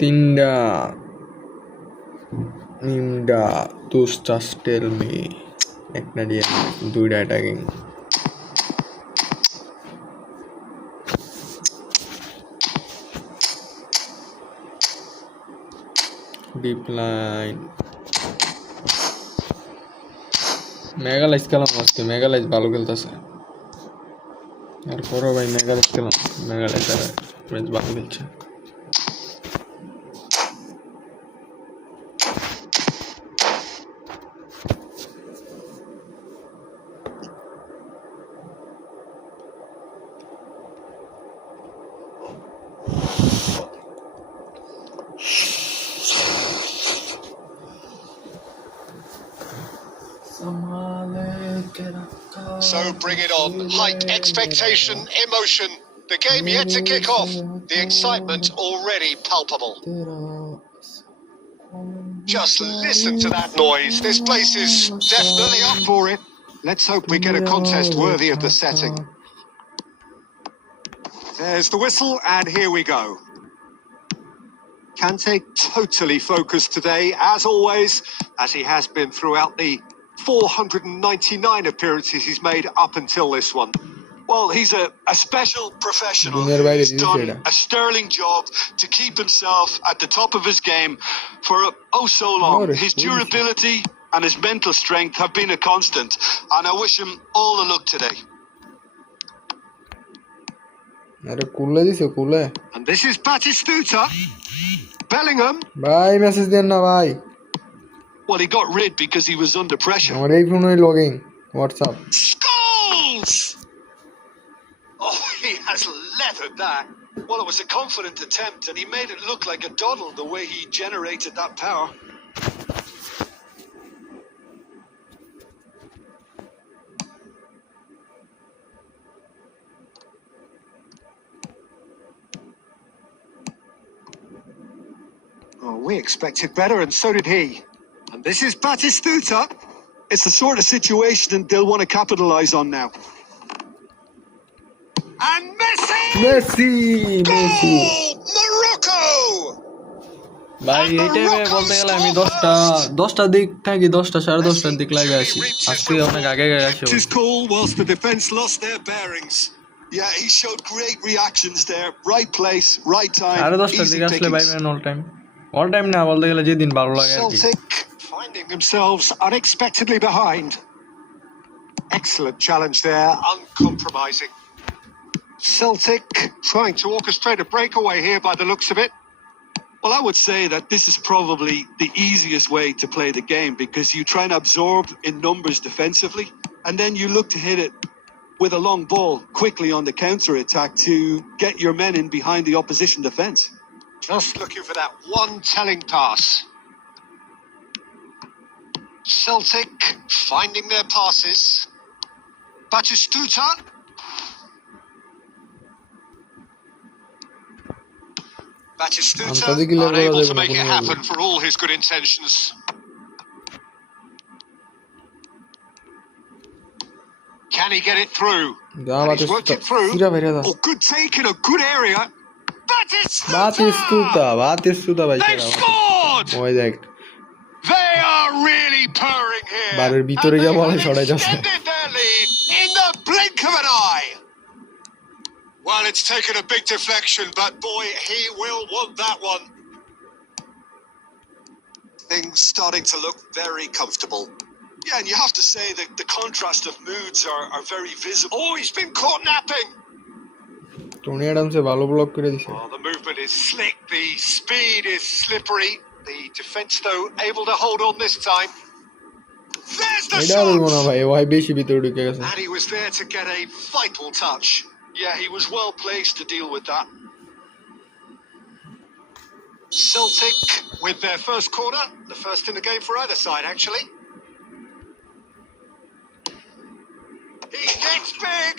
তিনটা নিমডা তুই জাস্ট টেল মি, একটা দিয়ে দুইটা অ্যাটাকিং। ডিপ লাইন মেগালাইজ খেলাম আজকে, মেগালাইজ ভালো খেলতেছে। আর করো ভাই, মেগালাইজ খেলাম, মেগালাইজ ভালো খেলছে। So bring it on. Height, expectation, emotion. The game yet to kick off. The excitement already palpable. Just listen to that noise. This place is definitely up for it. Let's hope we get a contest worthy of the setting. There's the whistle, and here we go. Kante totally focused today, as always, as he has been throughout the 499 appearances he's made up until this one. Well, he's a special professional দুনিয়ার বাইরে who's দিয়েছে done এটা a sterling job to keep himself at the top of his game for so long. Ore, His what is it? durability and his mental strength have been a constant, and I wish him all the luck today. আরে কুলে দিছে কুলে And this is Batistuta. Bellingham. ভাই message দেন না ভাই Well, he got rid because he was under pressure. আমার এই ফোনে login WhatsApp Scores! Oh, he has leathered that. Well, it was a confident attempt, and he made it look like a doddle the way he generated that power. Oh, we expected better, and so did he. And this is Batistuta. It's the sort of situation they'll want to capitalise on now. And Messi! Messi Messi Morocco! ভাই এই টাইমে বলতে গেলে আমি 10টা দিক থাকি 10টা 10:30টার দিক লাগে আসি আজকে অনেক আগে আসি His call whilst the defence lost their bearings. Yeah, he showed great reactions there. Right place, right time. 10:30টার Easy দিকে আসলে ভাই pickings. অল টাইম না বলতে গেলে যেদিন ভালো লাগে আর কি Celtic finding themselves unexpectedly behind. Excellent challenge there, uncompromising. Celtic trying to orchestrate a breakaway here by the looks of it. Well, I would say that this is probably the easiest way to play the game because you try and absorb in numbers defensively, and then you look to hit it with a long ball quickly on the counter attack to get your men in behind the opposition defence. Just looking for that one telling pass. Celtic finding their passes. Batistuta. Batistuta unable to make it happen for all his good intentions. Can he get it through? And he's worked it through. Oh, good take in a good area. Batistuta ভাই They've scored! ওই দেখ They are really purring here. বারের ভিতরে And যা they বলে have সরাই যাচ্ছে extended their lead in the blink of an eye. Well, it's taken a big deflection, but boy, he will want that one. Things starting to look very comfortable. Yeah, and you have to say that the contrast of moods are very visible. Oh, he's been caught napping. Tony অ্যাডামসে ভালো block করে দিছে Oh, the movement is slick, the speed is slippery. The defence, though, able to hold on this time. There's the এটা বলবো না shot! ভাই ওই বেশি ভিতরে ঢুকে গেছে And he was there to get a vital touch. Yeah, he was well placed to deal with that. Celtic with their first corner, the first in the game for either side, actually. He gets big!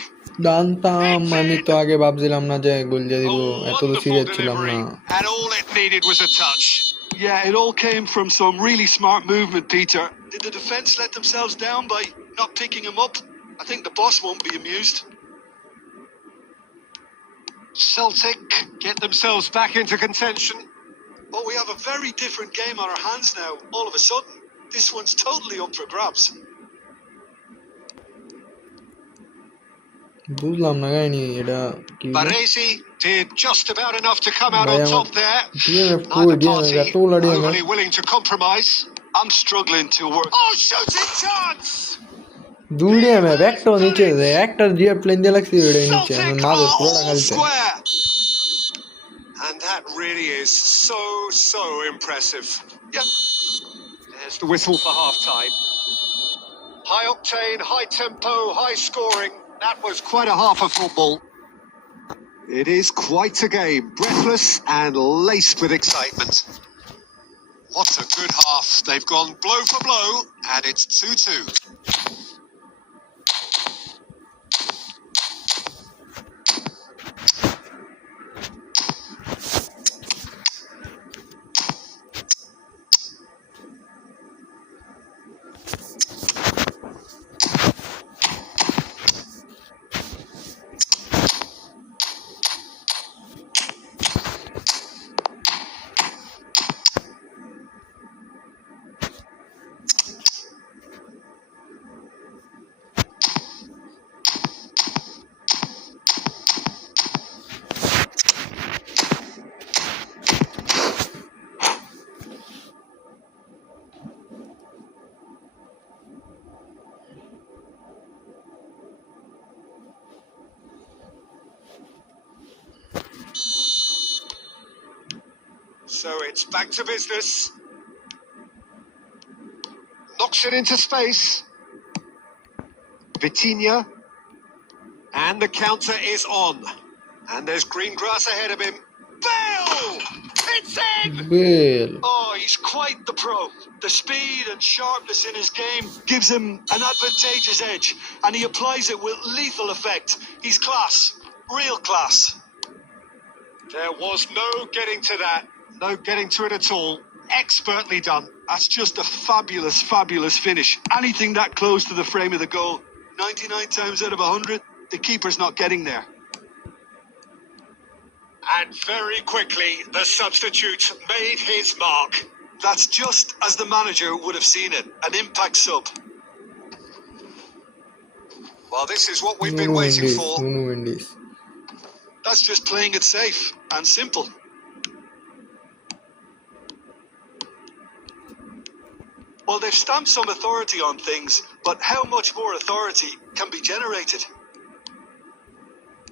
জানতাম আমি তো আগে ভাবছিলাম না যে গোল দিয়ে দিব A এত তো সিরিয়াস wonderful ছিলাম না delivery, and all it needed was a touch. Yeah, it all came from some really smart movement, Peter. Did the defence let themselves down by not picking him up? I think the boss won't be amused. Celtic get themselves back into contention. Oh, we have a very different game on our hands now, all of a sudden. This one's totally up for grabs. বুঝলাম না কাহিনী এটা কি Baresi did just about enough to come out Vai on a- top there. DMF Neither DMF party gattulla DMF overly willing to compromise. I'm struggling to work. Oh, shooting chance! দুই DMF একটা নিচে একটা GF plane দিয়ে লাগছে এটা নিচে Celtic মাঝে are পুরোটা all খালিছে square. And that really is so impressive. Yep. There's the whistle for half-time. High octane, high tempo, high scoring. That was quite a half of football. It is quite a game, breathless and laced with excitement. What a good half. They've gone blow for blow, and it's 2-2. So it's back to business. Knocks it into space. Vitinha. And the counter is on. And there's green grass ahead of him. Bale! It's in! Bale. Oh, he's quite the pro. The speed and sharpness in his game gives him an advantageous edge, and he applies it with lethal effect. He's class. Real class. There was no getting to that. No getting to it at all. Expertly done. That's just a fabulous, fabulous finish. Anything that close to the frame of the goal, 99 times out of 100, the keeper's not getting there. And very quickly, the substitute made his mark. That's just as the manager would have seen it, an impact sub. Well, this is what we've been waiting for. Nuno Mendes. That's just playing it safe and simple. Well, they've stamped some authority on things, but how much more authority can be generated?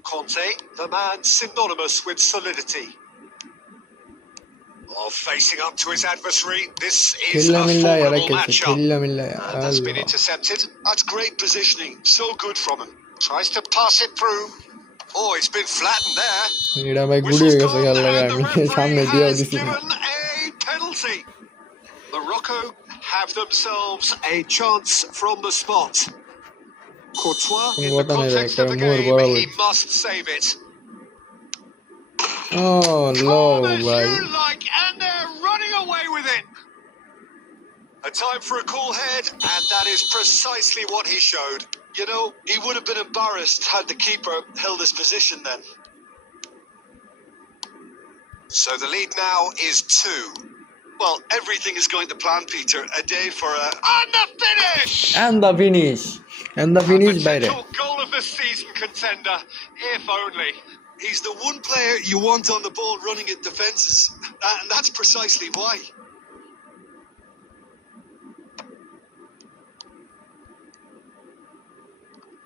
Conte, the man synonymous with solidity. Oh, facing up to his adversary, this is a formidable matchup. And that's been intercepted. That's great positioning. So good from him. Tries to pass it through. Oh, it's been flattened there. এটা ভাই গুড়ি হয়ে গেছে খেলাটা আমি সামনে দিয়েও দিছি না Given a penalty. Morocco have themselves a chance from the spot. Courtois in the context of the game, he must save it. Oh no, bhai. And they're running away with it. A time for a cool head, and that is precisely what he showed. You know, he would have been embarrassed had the keeper held his position then. So the lead now is 2. Well, everything is going to plan, Peter. A day for a... And the finish! And the finish. And the finish by the goal of the season contender, if only. He's the one player you want on the ball running at defences. And that's precisely why.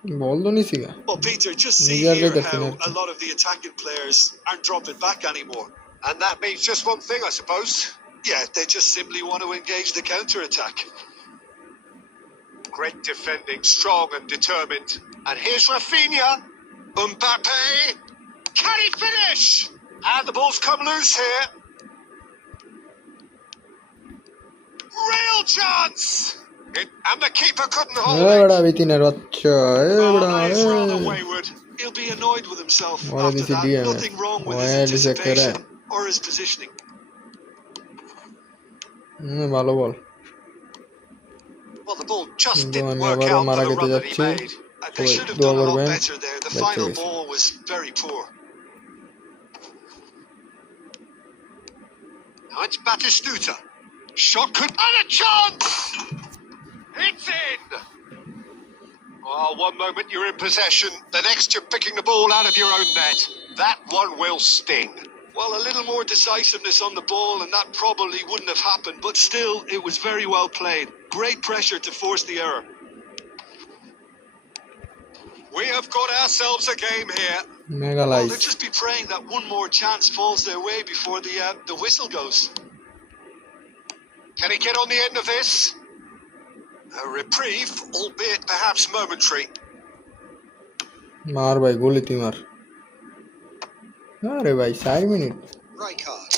ball to nahi siga Well, Peter, just see here how a lot of the attacking players aren't dropping back anymore. And that means just one thing, I suppose. Yeah, they just simply want to engage the counter-attack. Great defending, strong and determined. And here's Rafinha. Mbappe. Can he finish? And the ball's come loose here. Real chance. And the keeper couldn't hold it. bada Vitinha rocha He's rather wayward. He'll be annoyed with himself What after is he that. doing? Nothing wrong with Why his is he anticipation correct? or his positioning. ভালো বল Well, the ball just Go didn't on, work এবারও out মারা for the খেতে run that he যাচ্ছে made. They Wait, should have দোয়া done a lot করবেন better there. The Better final গেছে। ball was very poor. Now it's Batistuta. Shot could... And a chance! It's in! Oh, one moment you're in possession, the next you're picking the ball out of your own net. That one will sting. Well, a little more decisiveness on the ball and that probably wouldn't have happened, but still, it was very well played. Great pressure to force the error. We have got ourselves a game here. mega Well, life they'll just be praying that one more chance falls their way before the whistle goes. Can he get on the end of this? A reprieve, albeit perhaps momentary. মার ভাই গোলি তুই মার আরে ভাই 4 minute Right card.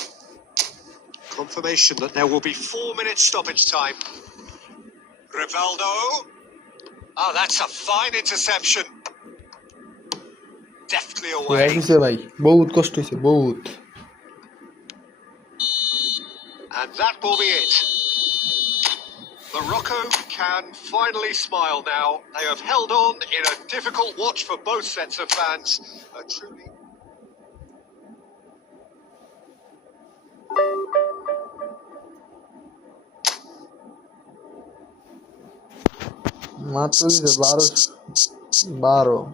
Confirmation that there will be 4 minutes stoppage time. Rivaldo. Oh, that's a fine interception. Deftly away. হইছে ভাই বহুত কষ্ট হইছে বহুত And that will be it. Morocco can finally smile now. They have held on in a difficult watch for both sets of fans. A truly... মাত্র দিছে 12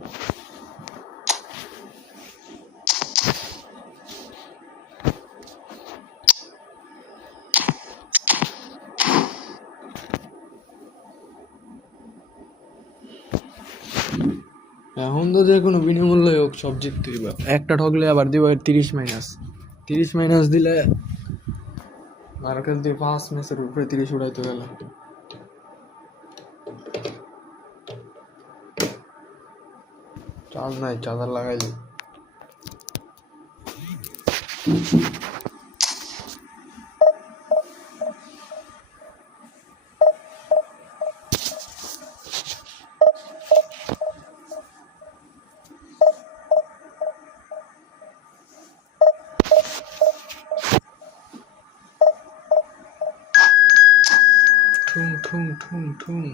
এখন তো যে কোনো বিনামূল্যে হোক সব জিততে দিবা একটা ঠকলে আবার দিবা 30 মাইনাস দিলে মার্কেল দিয়ে 5 ম্যাচের উপরে 30 উড়াইতে গেল। চার্জ নাই, চার্জার লাগাই দিই। ঠুং ঠুং ঠুং ঠুং।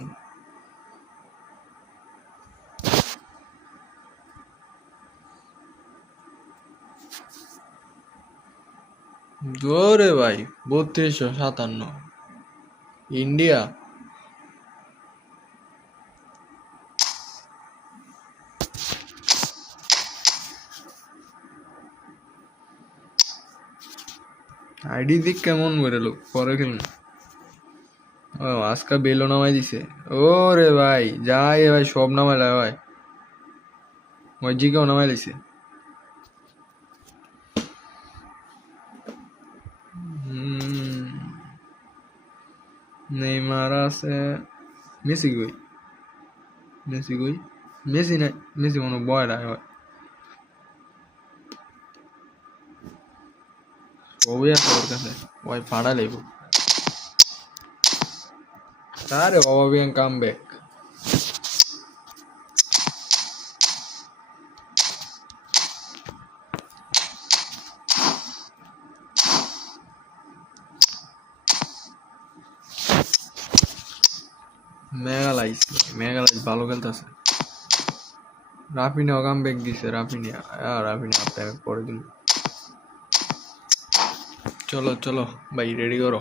জোরে ভাই 3257 ইন্ডিয়া। আইডি দিক কেমন মেরে লোক পরে খেলুন। ও আজকা বেলো নামাই দিছে। ও রে ভাই যাই ভাই সব নামাই লাই ভাই। মসজিদকেও নামাই দিছে। নেইমার আছে। মেসি কই? মেসি কই? মেসি নাই, মেসি মনে বয় না হয়। সবই আছে ওর কাছে, ওই ফাড়া লাগব। আরে অবাবিয়ান কাম ব্যাক। মেগালাইজ ভালো খেলতেছে। রাফিনিয়া কাম ব্যাক দিছে। রাফিনিয়া আপনাকে করে দিল। চলো চলো ভাই রেডি করো।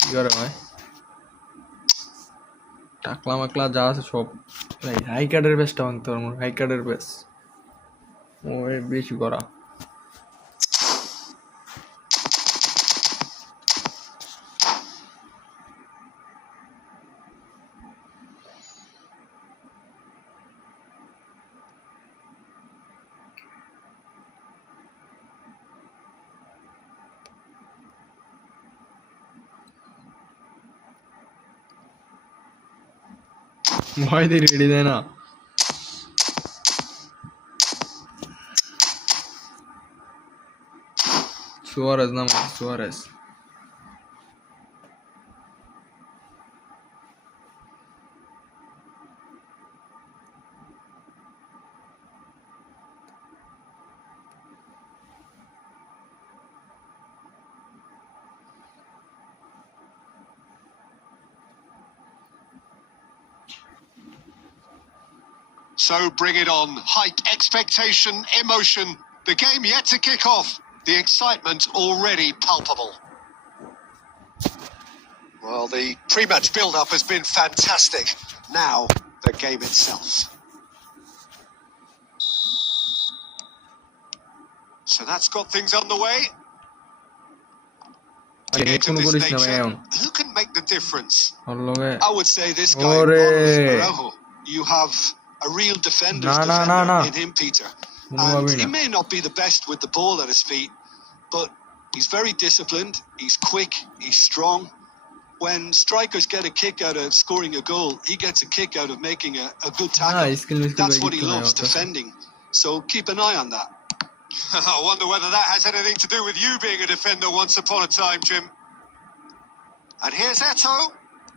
কি করে ভাই? টাকলা মাকলা যা আছে সব ভাই হাই কার্ডের বেসটা ভাঙতে পারবো। হাই কার্ডের বেস ও বেশি করা। ভয় দিয়ে রেডি দেয় না। সুয়ারেজ নাম Suarez. So bring it on. Hype, expectation, emotion. The game yet to kick off. The excitement already palpable. Well, the pre-match build-up has been fantastic. Now, the game itself. So that's got things on the way. To this nature, who can make the difference? I would say this guy, Araujo. You have a real defender's defender in him, Peter. And he may not be the best with the ball at his feet, but he's very disciplined, he's quick, he's strong. When strikers get a kick out of scoring a goal, he gets a kick out of making a good tackle. That's what he loves, defending. So keep an eye on that. I wonder whether that has anything to do with you being a defender once upon a time, Jim. And here's Eto'o,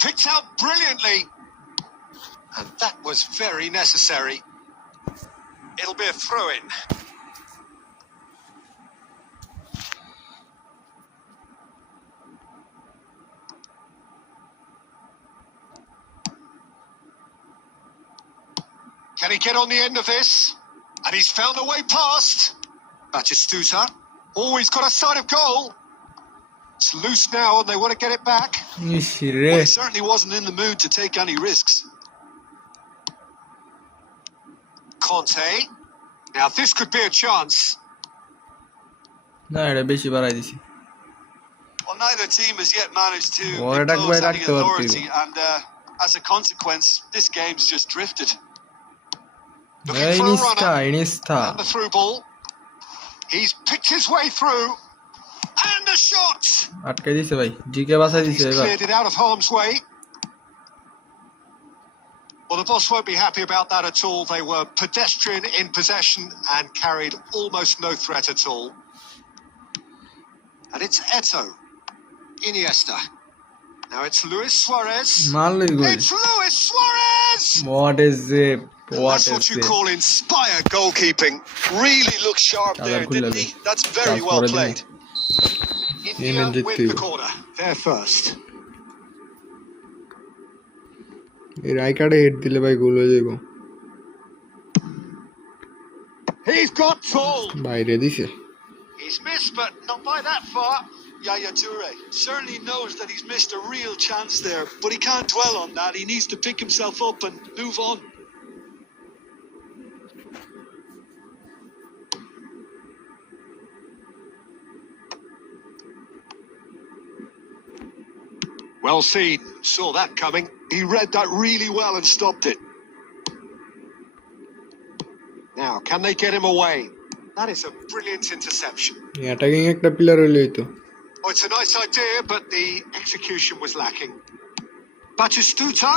picked out brilliantly. And that was very necessary. It'll be a throw-in. Can he get on the end of this? And he's found a way past. Batistuta. Oh, he's got a sight of goal. It's loose now and they want to get it back. Well, he certainly wasn't in the mood to take any risks. Conte. Now this could be a chance. Well, neither team has yet managed to impose any authority, and as a consequence, this game's just drifted. Looking for a runner, and the through ball. He's picked his way through. And a shot! আটকে দিছে ভাই, GK বাঁচাই He's দিছে এবার। cleared it out of harm's way. Well, the boss won't be happy about that at all. They were pedestrian in possession and carried almost no threat at all. And it's Eto. Iniesta. Now it's Luis Suarez. মারলেই গোল। It's Luis Suarez! What is it? That's what you call inspired goalkeeping. Really looked sharp there, didn't he? That's very well played. India win the corner. They're first. এই রাইকার্ডে hit দিলে ভাই গোল হয়ে যাবে। He's got tall. বাইরে দিছে। He's missed, but not by that far. Yaya Toure certainly knows that he's missed a real chance there, but he can't dwell on that. He needs to pick himself up and move on. Well seen. Saw that coming. He read that really well and stopped it. Now, can they get him away? That is a brilliant interception. Attacking একটা player হইলেই তো। Oh, it's a nice idea, but the execution was lacking. Batistuta.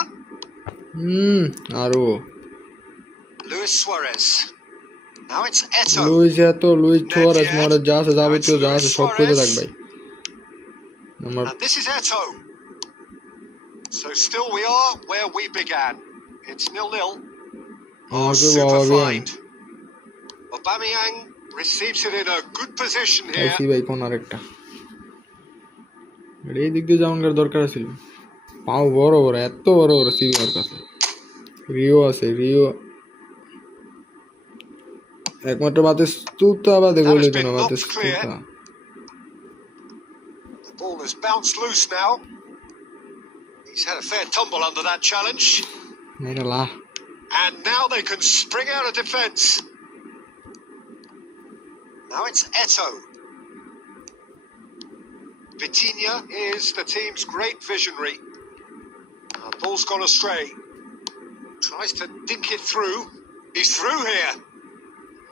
আরো Luis Suarez. Now it's Eto. Luis Suarez মারে যা আছে যাবতীয় যা আছে সব করে রাখ ভাই। And this is Eto. So still we are where we began. It's 0-0. Oh, super find. Aubameyang receives it in a good position here. আইসি ভাই কোন আরেকটা। এই দিক দিয়ে যাওয়ার দরকার ছিল। পাও বড় বড় এত বড় বড় সিভিয়ার কাছে। রিও আছে রিও। একমাত্র বাতিস্তুতা বাদে গোল হইতো না বাতিস্তুতা। The ball has bounced loose now. He's had a fair tumble under that challenge. And now they can spring out of defence. Now it's Eto. Vitinha is the team's great visionary. Ball's gone astray. Tries to dink it through. He's through here.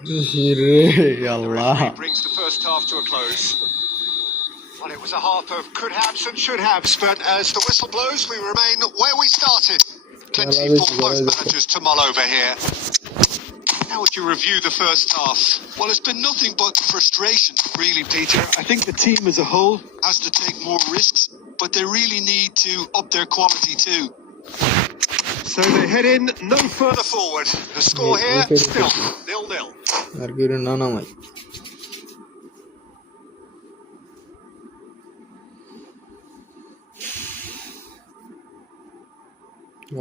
The referee brings the first half to a close. Well, it was a half of could haves and should haves, but as the whistle blows, we remain where we started. Plenty for both managers to mull over here. How would you review the first half? Well, it's been nothing but frustration, really, Peter. I think the team as a whole Has to take more risks, but they really need to up their quality too. So they head in no further forward. The score here still 0-0.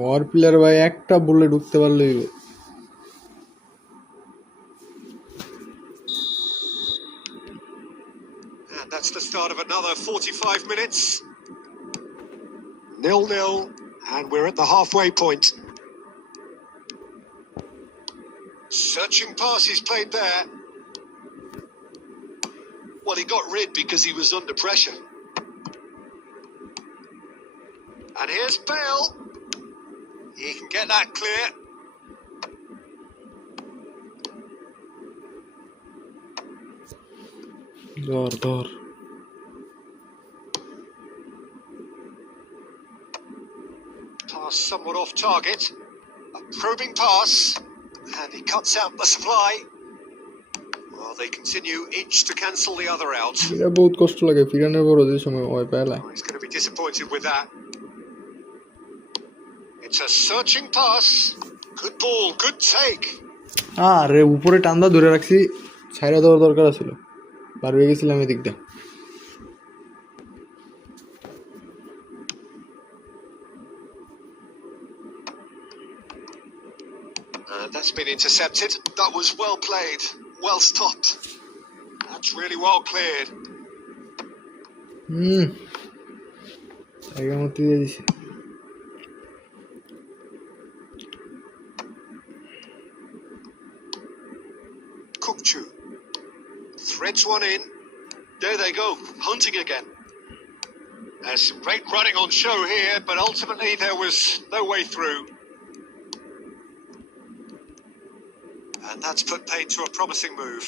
Or player ভাই একটা বলে ঢুকতে পারলেই and that's the start of another 45 minutes. 0-0, and we're at the halfway point. Searching pass is played there. Well, he got rid because he was under pressure. And here's Bale. He can get that clear. Dor. Pass somewhat off target. A probing pass. And he cuts out the supply. Well, they continue each to cancel the other out. এটা বহুত কষ্ট লাগে ফিরানোর পর যে সময় ওই পায়লা He's going to be disappointed with that. It's a searching pass. Good ball, good take. আরে উপরে টান্দা ধরে রাখছি ছাইরা দেওয়ার দরকার ছিল পার হয়ে গেছিলাম এদিকটা That's been intercepted. That was well played, well stopped. That's really well cleared. জায়গা মতো দিয়ে দিছে Kukchu threads one in. There they go, hunting again. There's some great running on show here, but ultimately there was no way through. And that's put paid to a promising move.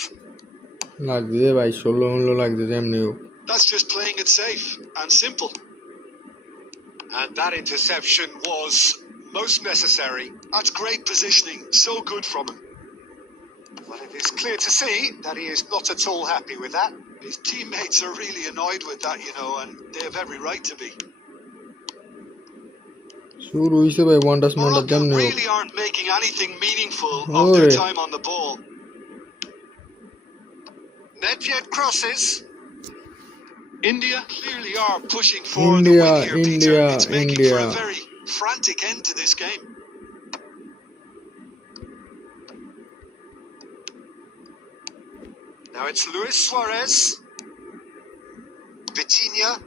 লাগছে ভাই 16 লাগছে যেমনি That's just playing it safe and simple. And that interception was most necessary. That's great positioning. So good from him. But it is clear to see that he is not at all happy with that. His teammates are really annoyed with that, you know, and they have every right to be. শুরু হইছে ভাই ওয়ান্ডাস মন্ডাস Morocco কেমনে really aren't making anything meaningful of their time on the ball. Nedved crosses. India clearly are pushing for the win here, Peter. It's making for a very frantic end to this game. Now it's Luis Suarez. Vitinha.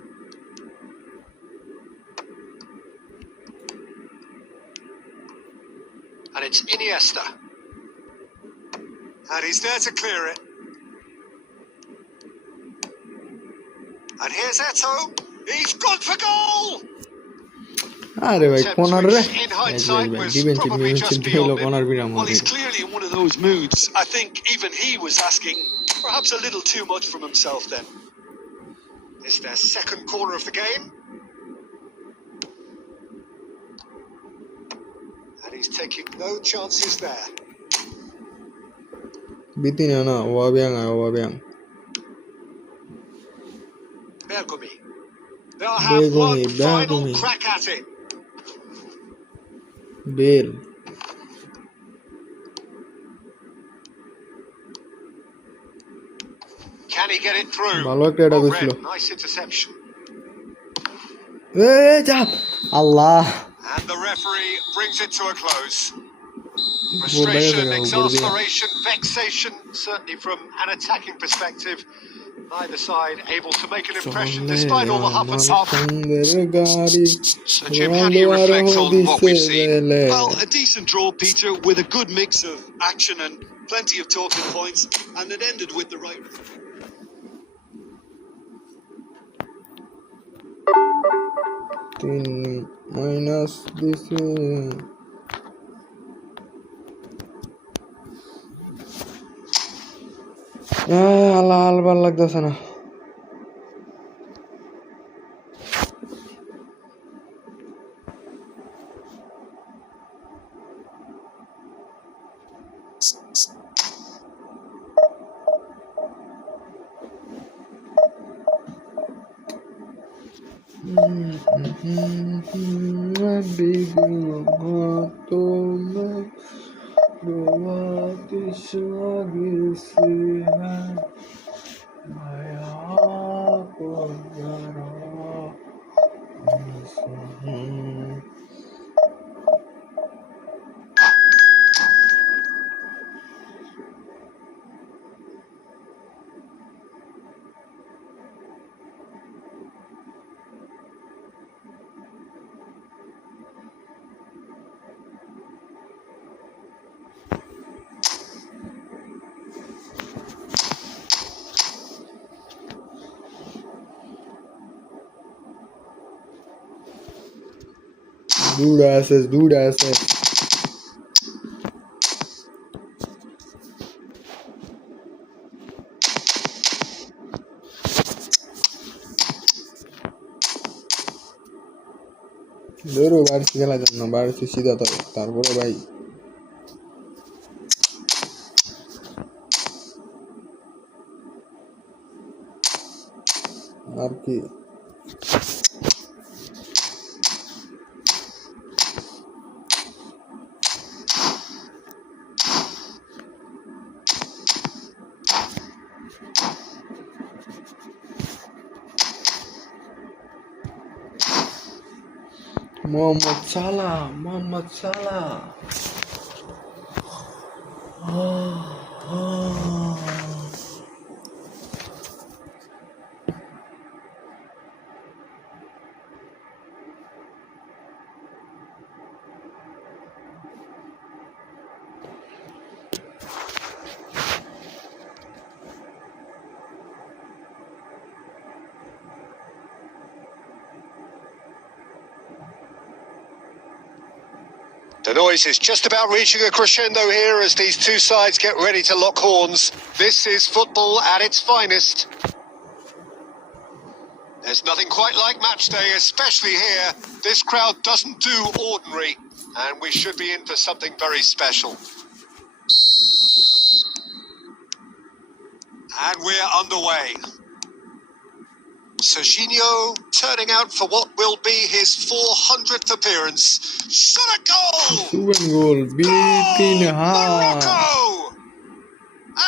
And it's Iniesta. And he's there to clear it. And here's Eto'o. He's gone for goal! আরে ভাই কোনার রে In hindsight was defensive probably just defensive beyond হলো him. কোনার বিরাম Well, he's clearly in one of those moods. I think even he was asking perhaps a little too much from himself then. It's their second corner of the game. And he's taking no chances there. Vitinha na wabiang. Bergomi. They'll have one final Bergomi. crack at it. Bale. Can he get it through? ভালো একটা এটা Oh, কইছিল Red, nice interception. যা আল্লাহ And the referee brings it to a close. লাগে Frustration, না, exasperation, vexation, certainly from an attacking perspective. Neither side able to make an impression despite all the huff and puff. So, Jim, how do you reflect on what we've seen? Well, a decent draw, Peter, with a good mix of action and plenty of talking points, and it ended with the right... minus this আল্লাহ ভাল লাগতেছে না Dude asses. ধরো বাড়ি খেলা যান না বাড়ি সিধা তো তারপরে ভাই আর কি Mohamed Salah. The noise is just about reaching a crescendo here as these two sides get ready to lock horns. This is football at its finest. There's nothing quite like match day, especially here. This crowd doesn't do ordinary, and we should be in for something very special. And we're underway. Serginho turning out for what will be his 400th appearance. Shot a goal! Suben goal. Bitin ha. Morocco!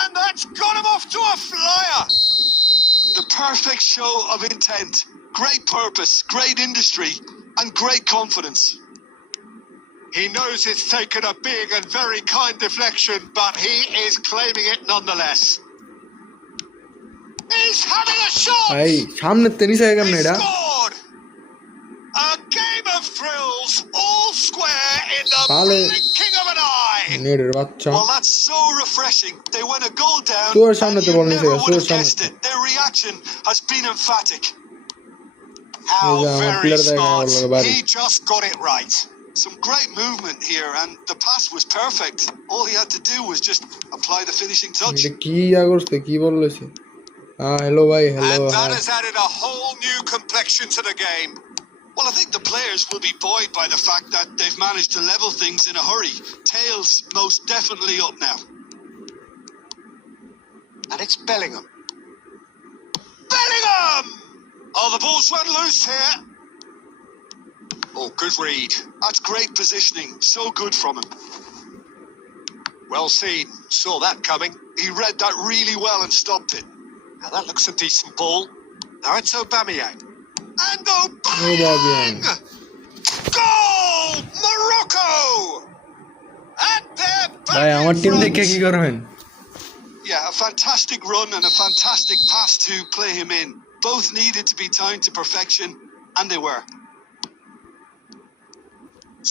And that's got him off to a flyer. The perfect show of intent, great purpose, great industry, and great confidence. He knows it's taken a big and very kind deflection, but he is claiming it nonetheless. He's having a shot! ভাই সামনে তেনি জায়গা He কেমনে এটা scored! A game of thrills, all square in the Vale. blinking of an eye. নেড়ের বাচ্চা Well, that's so refreshing. They went a goal down, তোর and সামনে তো you বল নিছে never would তোর have সামনে guessed it. Their reaction has been emphatic. How Yeah, my very player there smart. got a He just got it right. Some great movement here, and the pass was perfect. All he had to do was just apply the finishing touch. এটা কি ইয়া করছে কি বললেছে hello ভাই hello And that hi. has added a whole new complexion to the game. Well, I think the players will be buoyed by the fact that they've managed to level things in a hurry. Tails most definitely up now. And it's Bellingham. Bellingham! Oh, the ball's run loose here. Oh, good read. That's great positioning. So good from him. Well seen. Saw that coming. He read that really well and stopped it. Now that looks a decent ball. Now it's Aubameyang. And Aubameyang. Aubameyang! Goal! Morocco! And they're back ভাই আমার in team front. দেখে কি করবেন Yeah, a fantastic run and a fantastic pass to play him in. Both needed to be timed to perfection, and they were.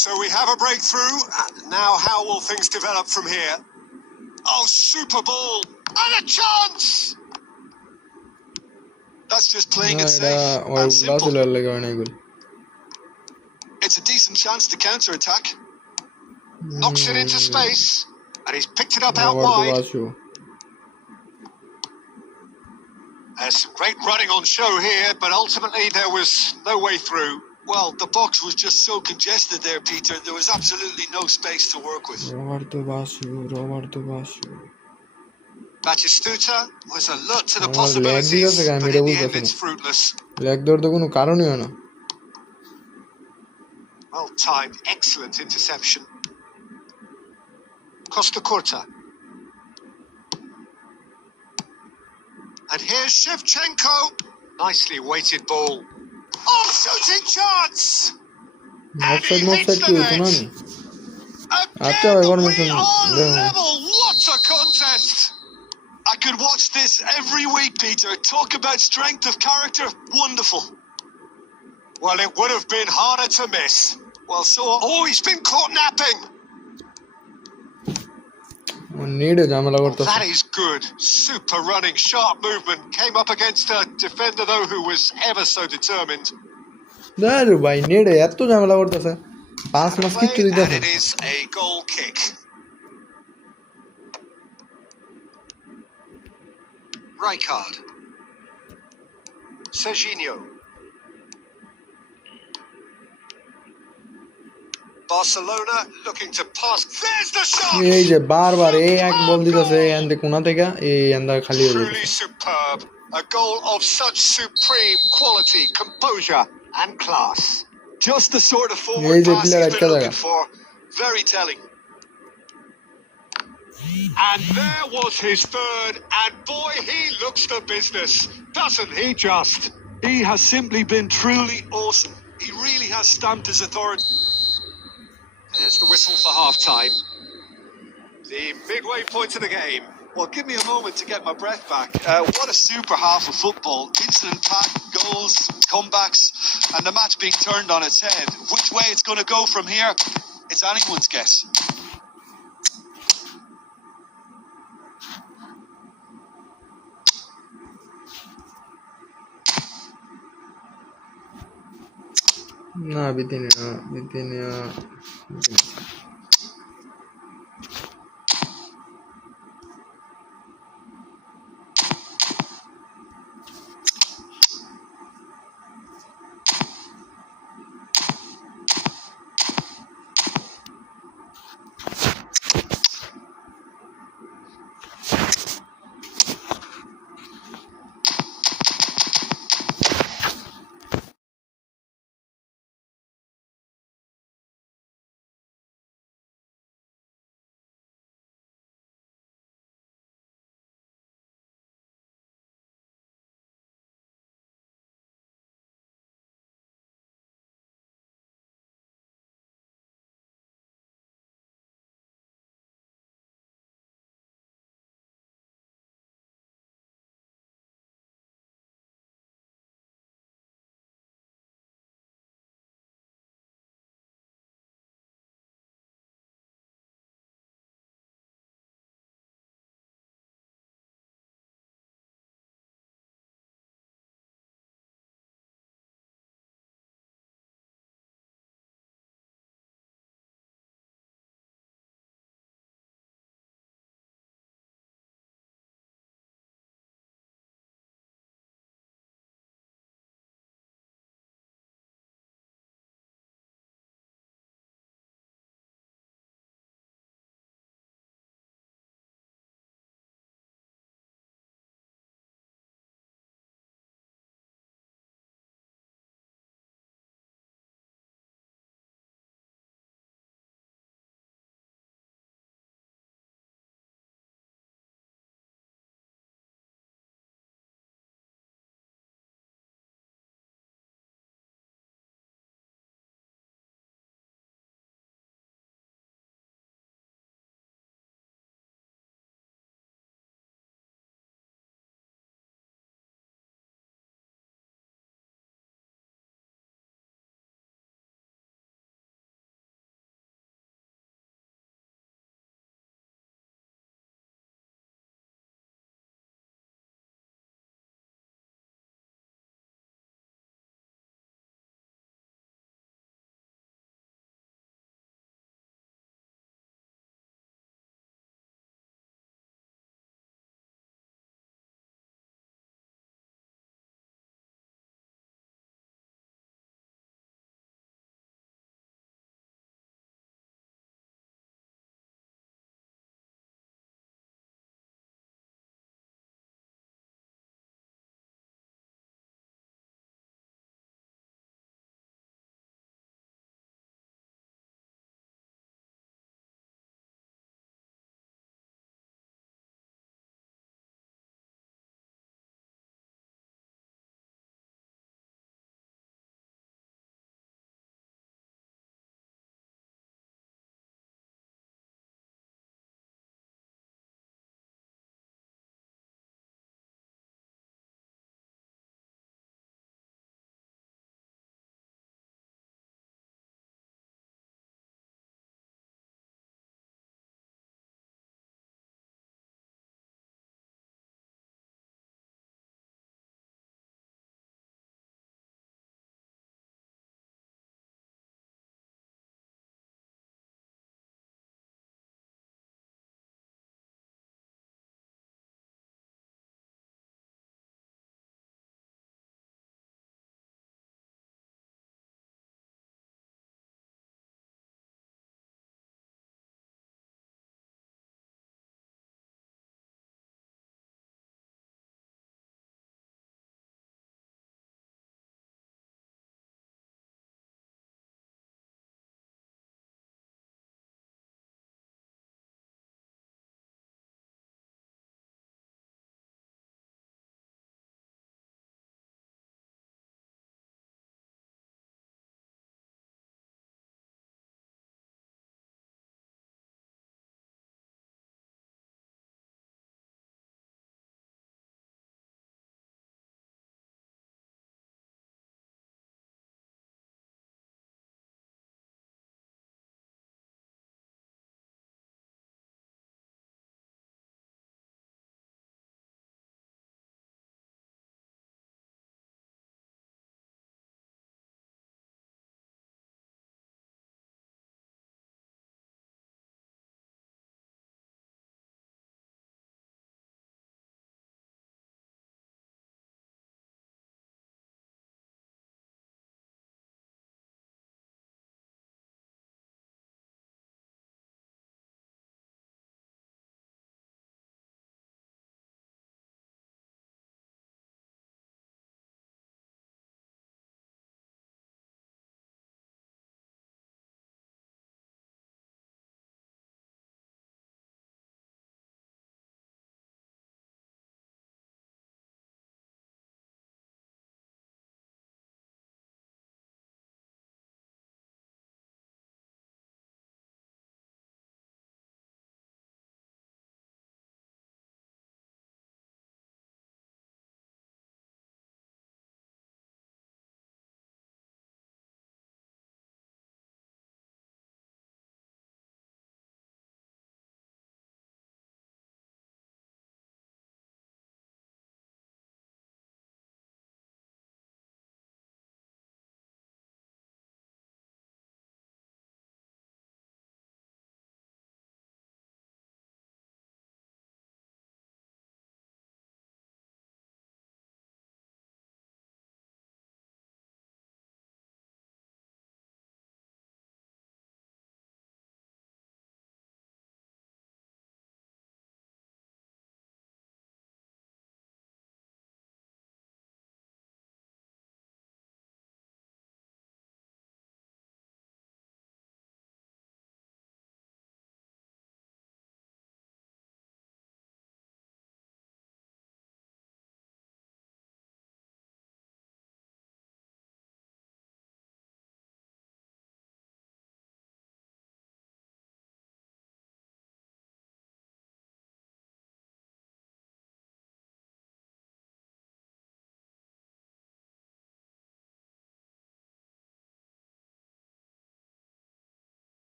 So we have a breakthrough. Now how will things develop from here? Oh, super ball! And a chance! That's just playing না it এটা safe ওই and simple. ব্রাজিলের লাগে হয় না এগুলো It's a decent chance to counter-attack. Knocks it into space. And he's picked it up out আবার তো wide. Basu There's some great running on show here, but ultimately there was no way through. Well, the box was just so congested there, Peter. There was absolutely no space to work with. Roberto Basu Batistuta was alert to the আমার leg possibilities, দিতেছে কেন but এটা in the end বুঝতেছি it's না fruitless. Leg দেওয়ার তো কোনো কারণই হয় না Well timed, excellent interception. Costa Curta. And here's Shevchenko. Nicely weighted ball. Oh, shooting chance! And he offside hits কি the হতো না net. আচ্ছা Again, এবার we mason are level. What a contest! I could watch this every week, Peter. Talk about strength of character. Wonderful. Well, it would have been harder to miss. Well, so Oh, he's been caught napping. নেড়ে ঝামেলা করতেছে That is good. Super running, sharp movement. Came up against a defender, though, who was ever so determined. দারু ভাই নেড়ে এত ঝামেলা করতেছে পাঁচ মাস কিচ্ছু And দিতেছে it is a goal kick. Rijkaard. Serginho. Barcelona looking to pass. There's the shot! এই যে বারবার এই এক বল দিতেছে এন্ড কোনা থেকে এই এন্ড খালি হয়ে Truly যাচ্ছে superb. A goal of such supreme quality, composure, and class. just the sort of এই forward যে pass প্লেয়ার he's একটা been জায়গা looking for. Very telling. And there was his third, and boy, he looks the business, doesn't he just? He has simply been truly awesome. He really has stamped his authority. There's the whistle for half-time. The midway point of the game. Well, give me a moment to get my breath back. What a super half of football. Incident-packed goals, comebacks, and the match being turned on its head. Which way it's going to go from here, it's anyone's guess. না বিদিনে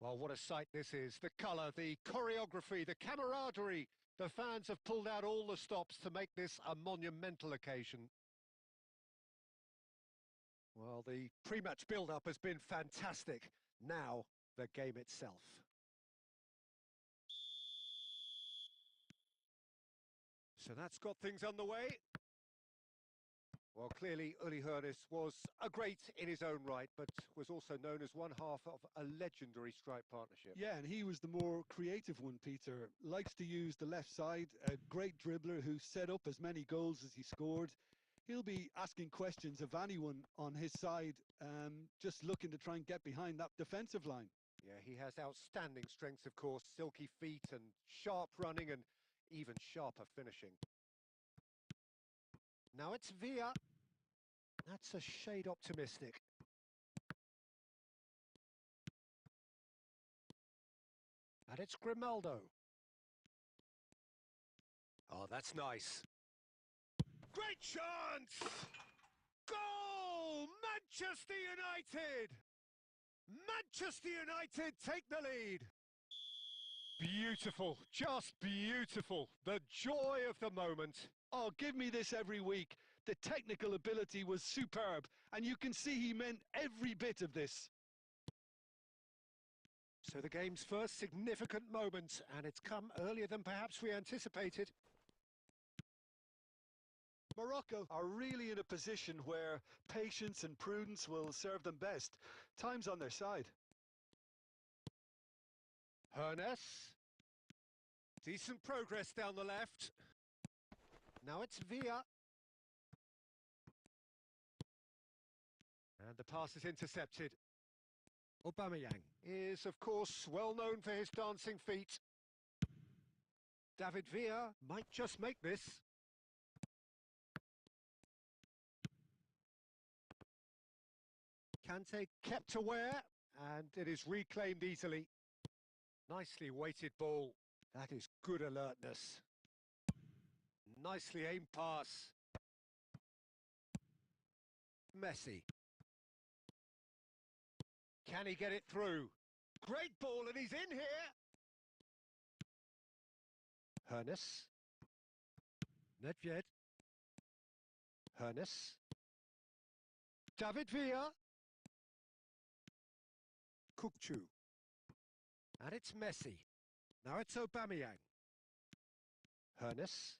Well, what a sight this is. The colour, the choreography, the camaraderie. The fans have pulled out all the stops to make this a monumental occasion. Well, the pre-match build-up has been fantastic. Now, the game itself. So that's got things underway. Well, clearly Uli Hoeneß was a great in his own right, but was also known as one half of a legendary strike partnership. Yeah, and he was the more creative one, Peter. Likes to use the left side, a great dribbler who set up as many goals as he scored. He'll be asking questions of anyone on his side, just looking to try and get behind that defensive line. Yeah, he has outstanding strengths, of course, silky feet and sharp running and even sharper finishing. Now it's Villa. That's a shade optimistic. And it's Grimaldo. Oh, that's nice. Great chance! Goal! Manchester United! Manchester United take the lead. Beautiful, just beautiful. The joy of the moment. Oh, give me this every week. The technical ability was superb, and you can see he meant every bit of this. So the game's first significant moment, and it's come earlier than perhaps we anticipated. Morocco are really in a position where patience and prudence will serve them best. Time's on their side. Hoeneß. Decent progress down the left. Now it's Villa. And the pass is intercepted. Aubameyang is, of course, well known for his dancing feet. David Villa might just make this. Kante kept aware, and it is reclaimed easily. Nicely weighted ball. That is good alertness. Nicely aimed pass. Messi. Can he get it through? Great ball, and he's in here. Hoeneß. Nedved. Hoeneß. David Villa. Kukçu. And it's Messi. Now it's Aubameyang. Hoeneß.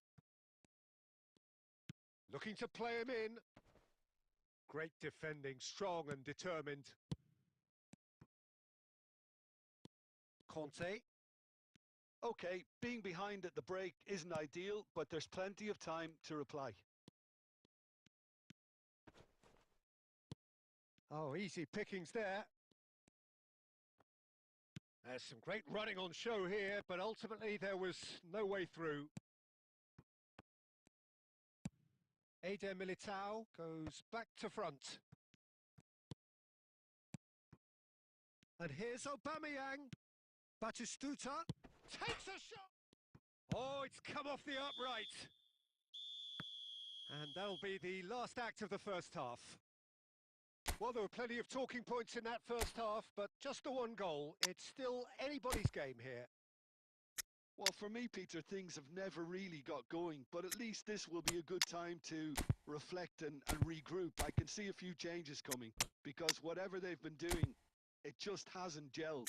Looking to play him in. Great defending, strong and determined. Conte. Okay, being behind at the break isn't ideal, but there's plenty of time to reply. Oh, easy pickings there. There's some great running on show here, but ultimately there was no way through. Eder Militao goes back to front. And here's Aubameyang. Batistuta takes a shot. Oh, it's come off the upright. And that'll be the last act of the first half. Well, there were plenty of talking points in that first half, but just the one goal. It's still anybody's game here. Well, for me, Peter, things have never really got going, but at least this will be a good time to reflect and regroup. I can see a few changes coming, because whatever they've been doing, it just hasn't gelled.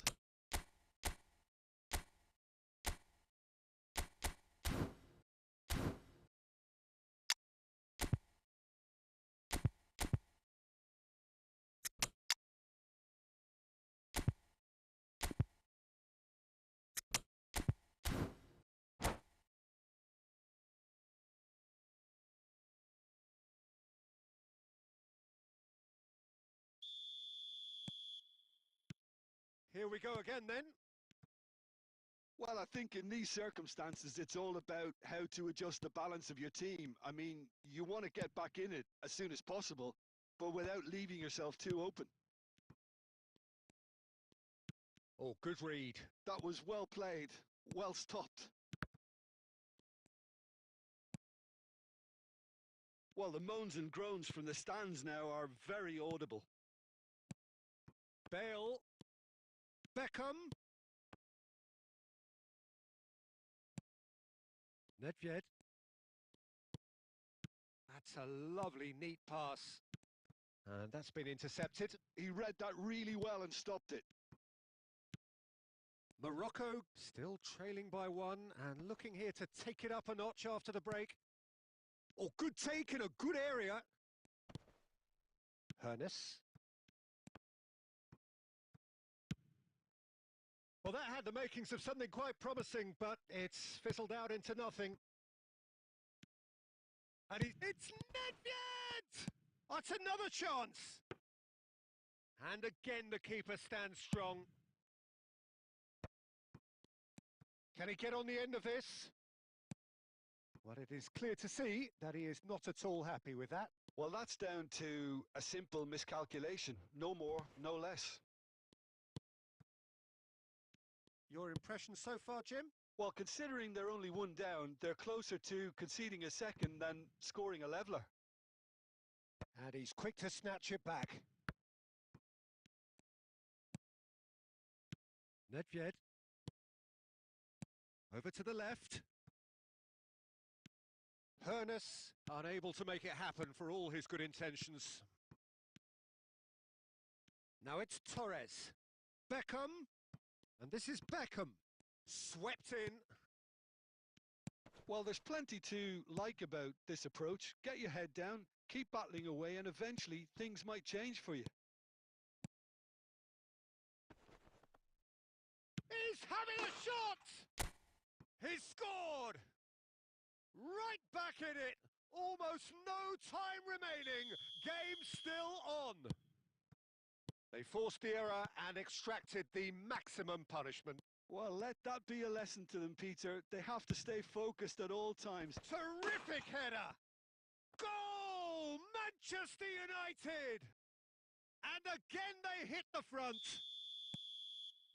Here we go again then. Well, I think in these circumstances, it's all about how to adjust the balance of your team. I mean, you want to get back in it as soon as possible, but without leaving yourself too open. Oh, good read. That was well played, well stopped. Well, the moans and groans from the stands now are very audible. Bale. Beckham. Nedved. That's a lovely, neat pass. And that's been intercepted. He read that really well and stopped it. Morocco still trailing by one and looking here to take it up a notch after the break. Oh, good take in a good area. Hernes. Well, that had the makings of something quite promising, but it's fizzled out into nothing. And it's Nedved! That's another chance. And again, the keeper stands strong. Can he get on the end of this? Well, it is clear to see that he is not at all happy with that. Well, that's down to a simple miscalculation. No more, no less. Your impression so far, Jim? Well, considering they're only one down, they're closer to conceding a second than scoring a leveller. And he's quick to snatch it back. Nedved. Over to the left. Hernes, unable to make it happen for all his good intentions. Now it's Torres. Beckham. And this is Beckham. Swept in. Well, there's plenty to like about this approach. Get your head down, keep battling away, and eventually things might change for you. He's having a shot! He's scored! Right back in it! Almost no time remaining. Game still on. They forced the error and extracted the maximum punishment. Well, let that be a lesson to them, Peter. They have to stay focused at all times. Terrific header! Goal! Manchester United! And again they hit the front.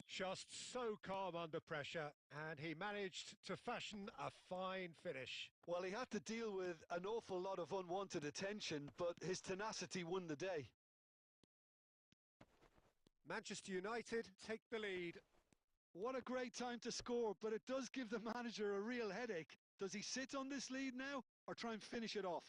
Just so calm under pressure, and he managed to fashion a fine finish. Well, he had to deal with an awful lot of unwanted attention, but his tenacity won the day. Manchester United take the lead. What a great time to score, but it does give the manager a real headache. Does he sit on this lead now, or try and finish it off?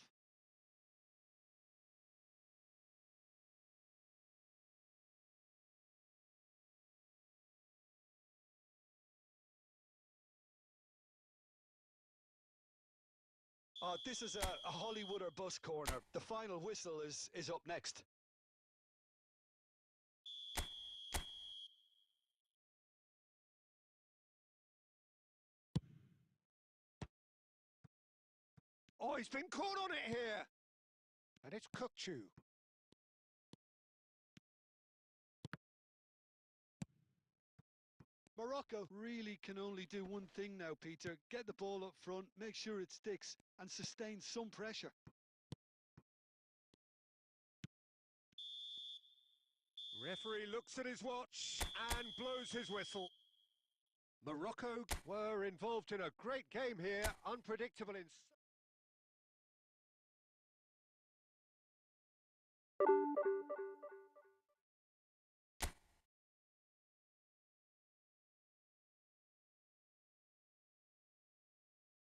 This is a Hollywood or bust corner. The final whistle is up next. Oh, he's been caught on it here. And it's Kukçu. Morocco really can only do one thing now, Peter. Get the ball up front, make sure it sticks, and sustain some pressure. Referee looks at his watch and blows his whistle. Morocco were involved in a great game here, unpredictable in...